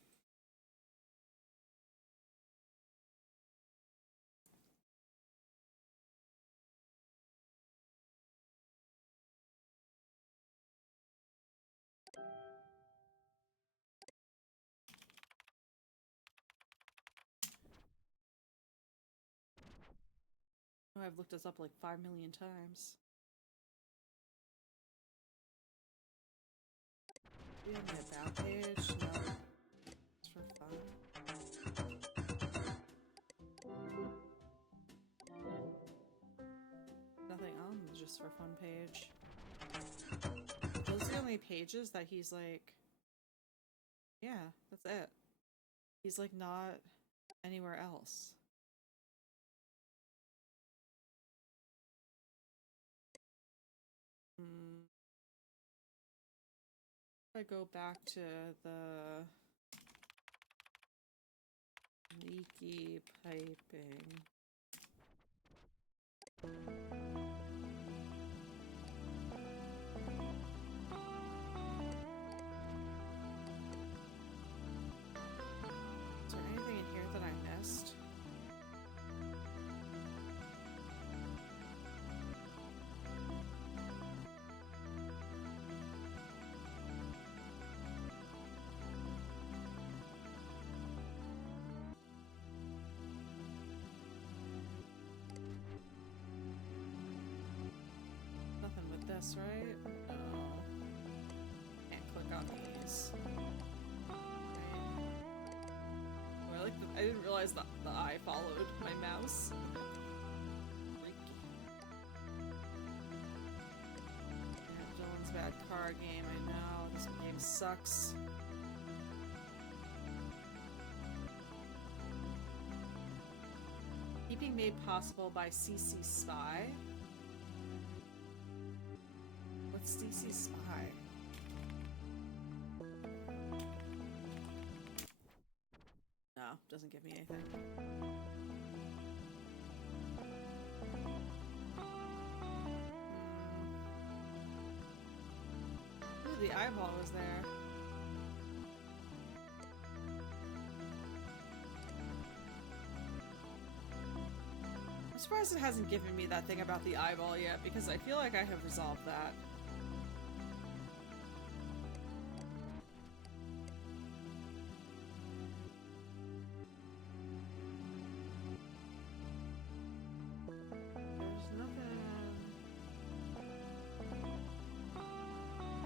I've looked this up like 5 million times. Do we have the about page? No. It's for fun. Nothing on the just for fun page. Those are the only pages that he's like... Yeah, that's it. He's like not anywhere else. If I go back to the leaky piping. this, right? No. Can't click on these. Right. Oh, I didn't realize that the eye followed my mouse. Freaky. Yeah, Dylan's bad card game, I know. This game sucks. Keeping made possible by CC Spy. What's CC Spy? No, doesn't give me anything. Ooh, the eyeball was there. I'm surprised it hasn't given me that thing about the eyeball yet, because I feel like I have resolved that. There's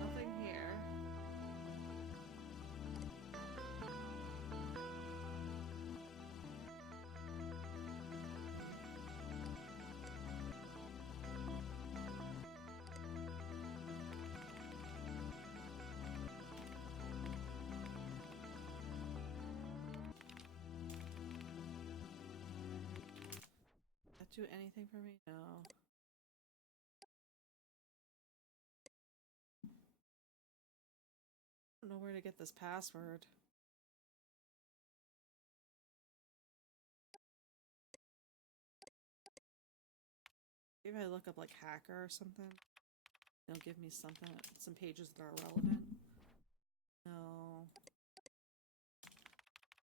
nothing here. That do anything for me? No. I don't know where to get this password. Maybe I look up like hacker or something. They'll give me something, some pages that are relevant. No.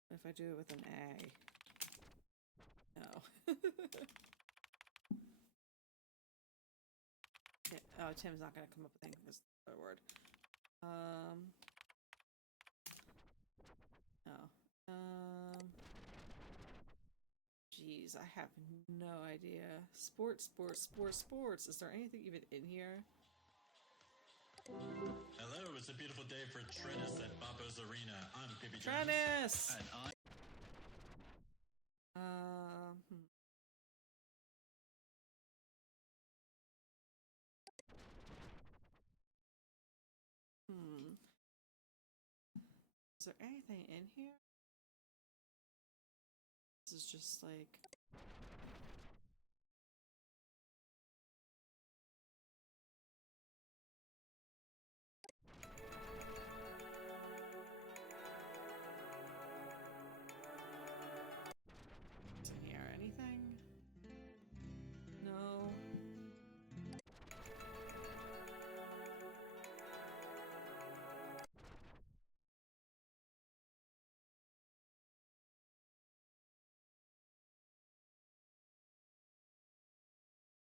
What if I do it with an A? No. Okay. Oh, Tim's not gonna come up with anything. This other word. No. Jeez, I have no idea. Sports. Is there anything even in here? Hello, it's a beautiful day for tennis at Bobbo's Arena. I'm Pippi Tennis! Jones. And I... Is there anything in here? This is just like... Is in here anything? No.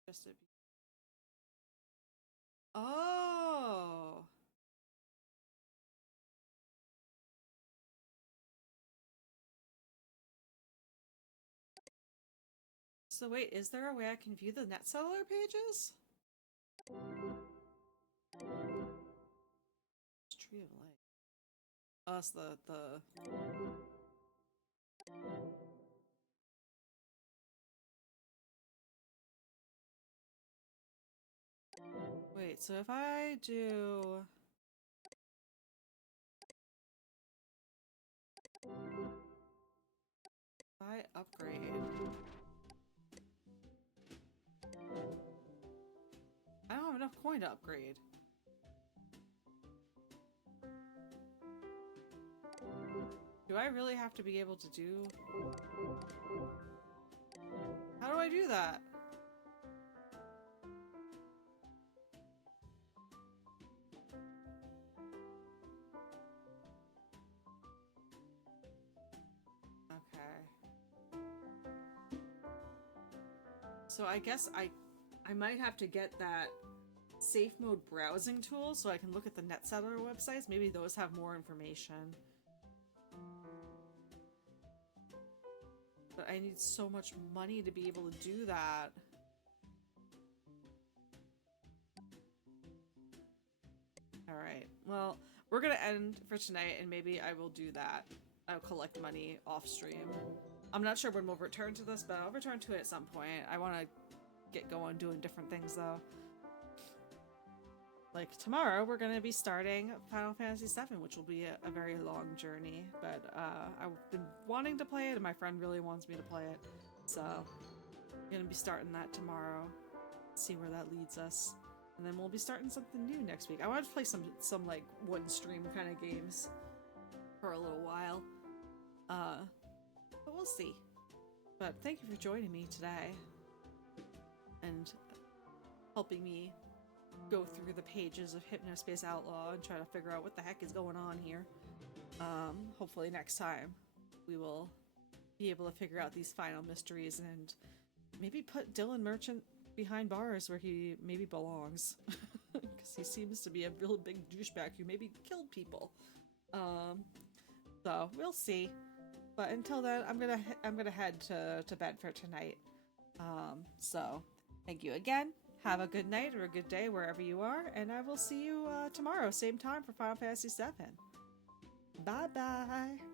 Just a... Oh! So wait, is there a way I can view the net settler pages? It's Tree of Life. Oh, it's the... Wait, so if I do... If I upgrade... I don't have enough coin to upgrade. Do I really have to be able to do... How do I do that? Okay. So I guess I might have to get that safe mode browsing tool so I can look at the net settler websites. Maybe those have more information. But I need so much money to be able to do that. Alright, well, we're gonna end for tonight, and maybe I will do that. I'll collect money off stream. I'm not sure when we'll return to this, but I'll return to it at some point. I want to get going doing different things, though. Like, tomorrow, we're gonna be starting Final Fantasy VII, which will be a very long journey, but I've been wanting to play it, and my friend really wants me to play it, so I'm gonna be starting that tomorrow, see where that leads us. And then we'll be starting something new next week. I want to play some like one stream kind of games for a little while. But we'll see. But thank you for joining me today and helping me go through the pages of Hypnospace Outlaw and try to figure out what the heck is going on here. Hopefully next time we will be able to figure out these final mysteries and maybe put Dylan Merchant behind bars where he maybe belongs, because he seems to be a real big douchebag who maybe killed people. So we'll see. But until then, I'm gonna head to bed for tonight. So thank you again. Have a good night or a good day wherever you are, and I will see you tomorrow, same time for Final Fantasy VII. Bye bye.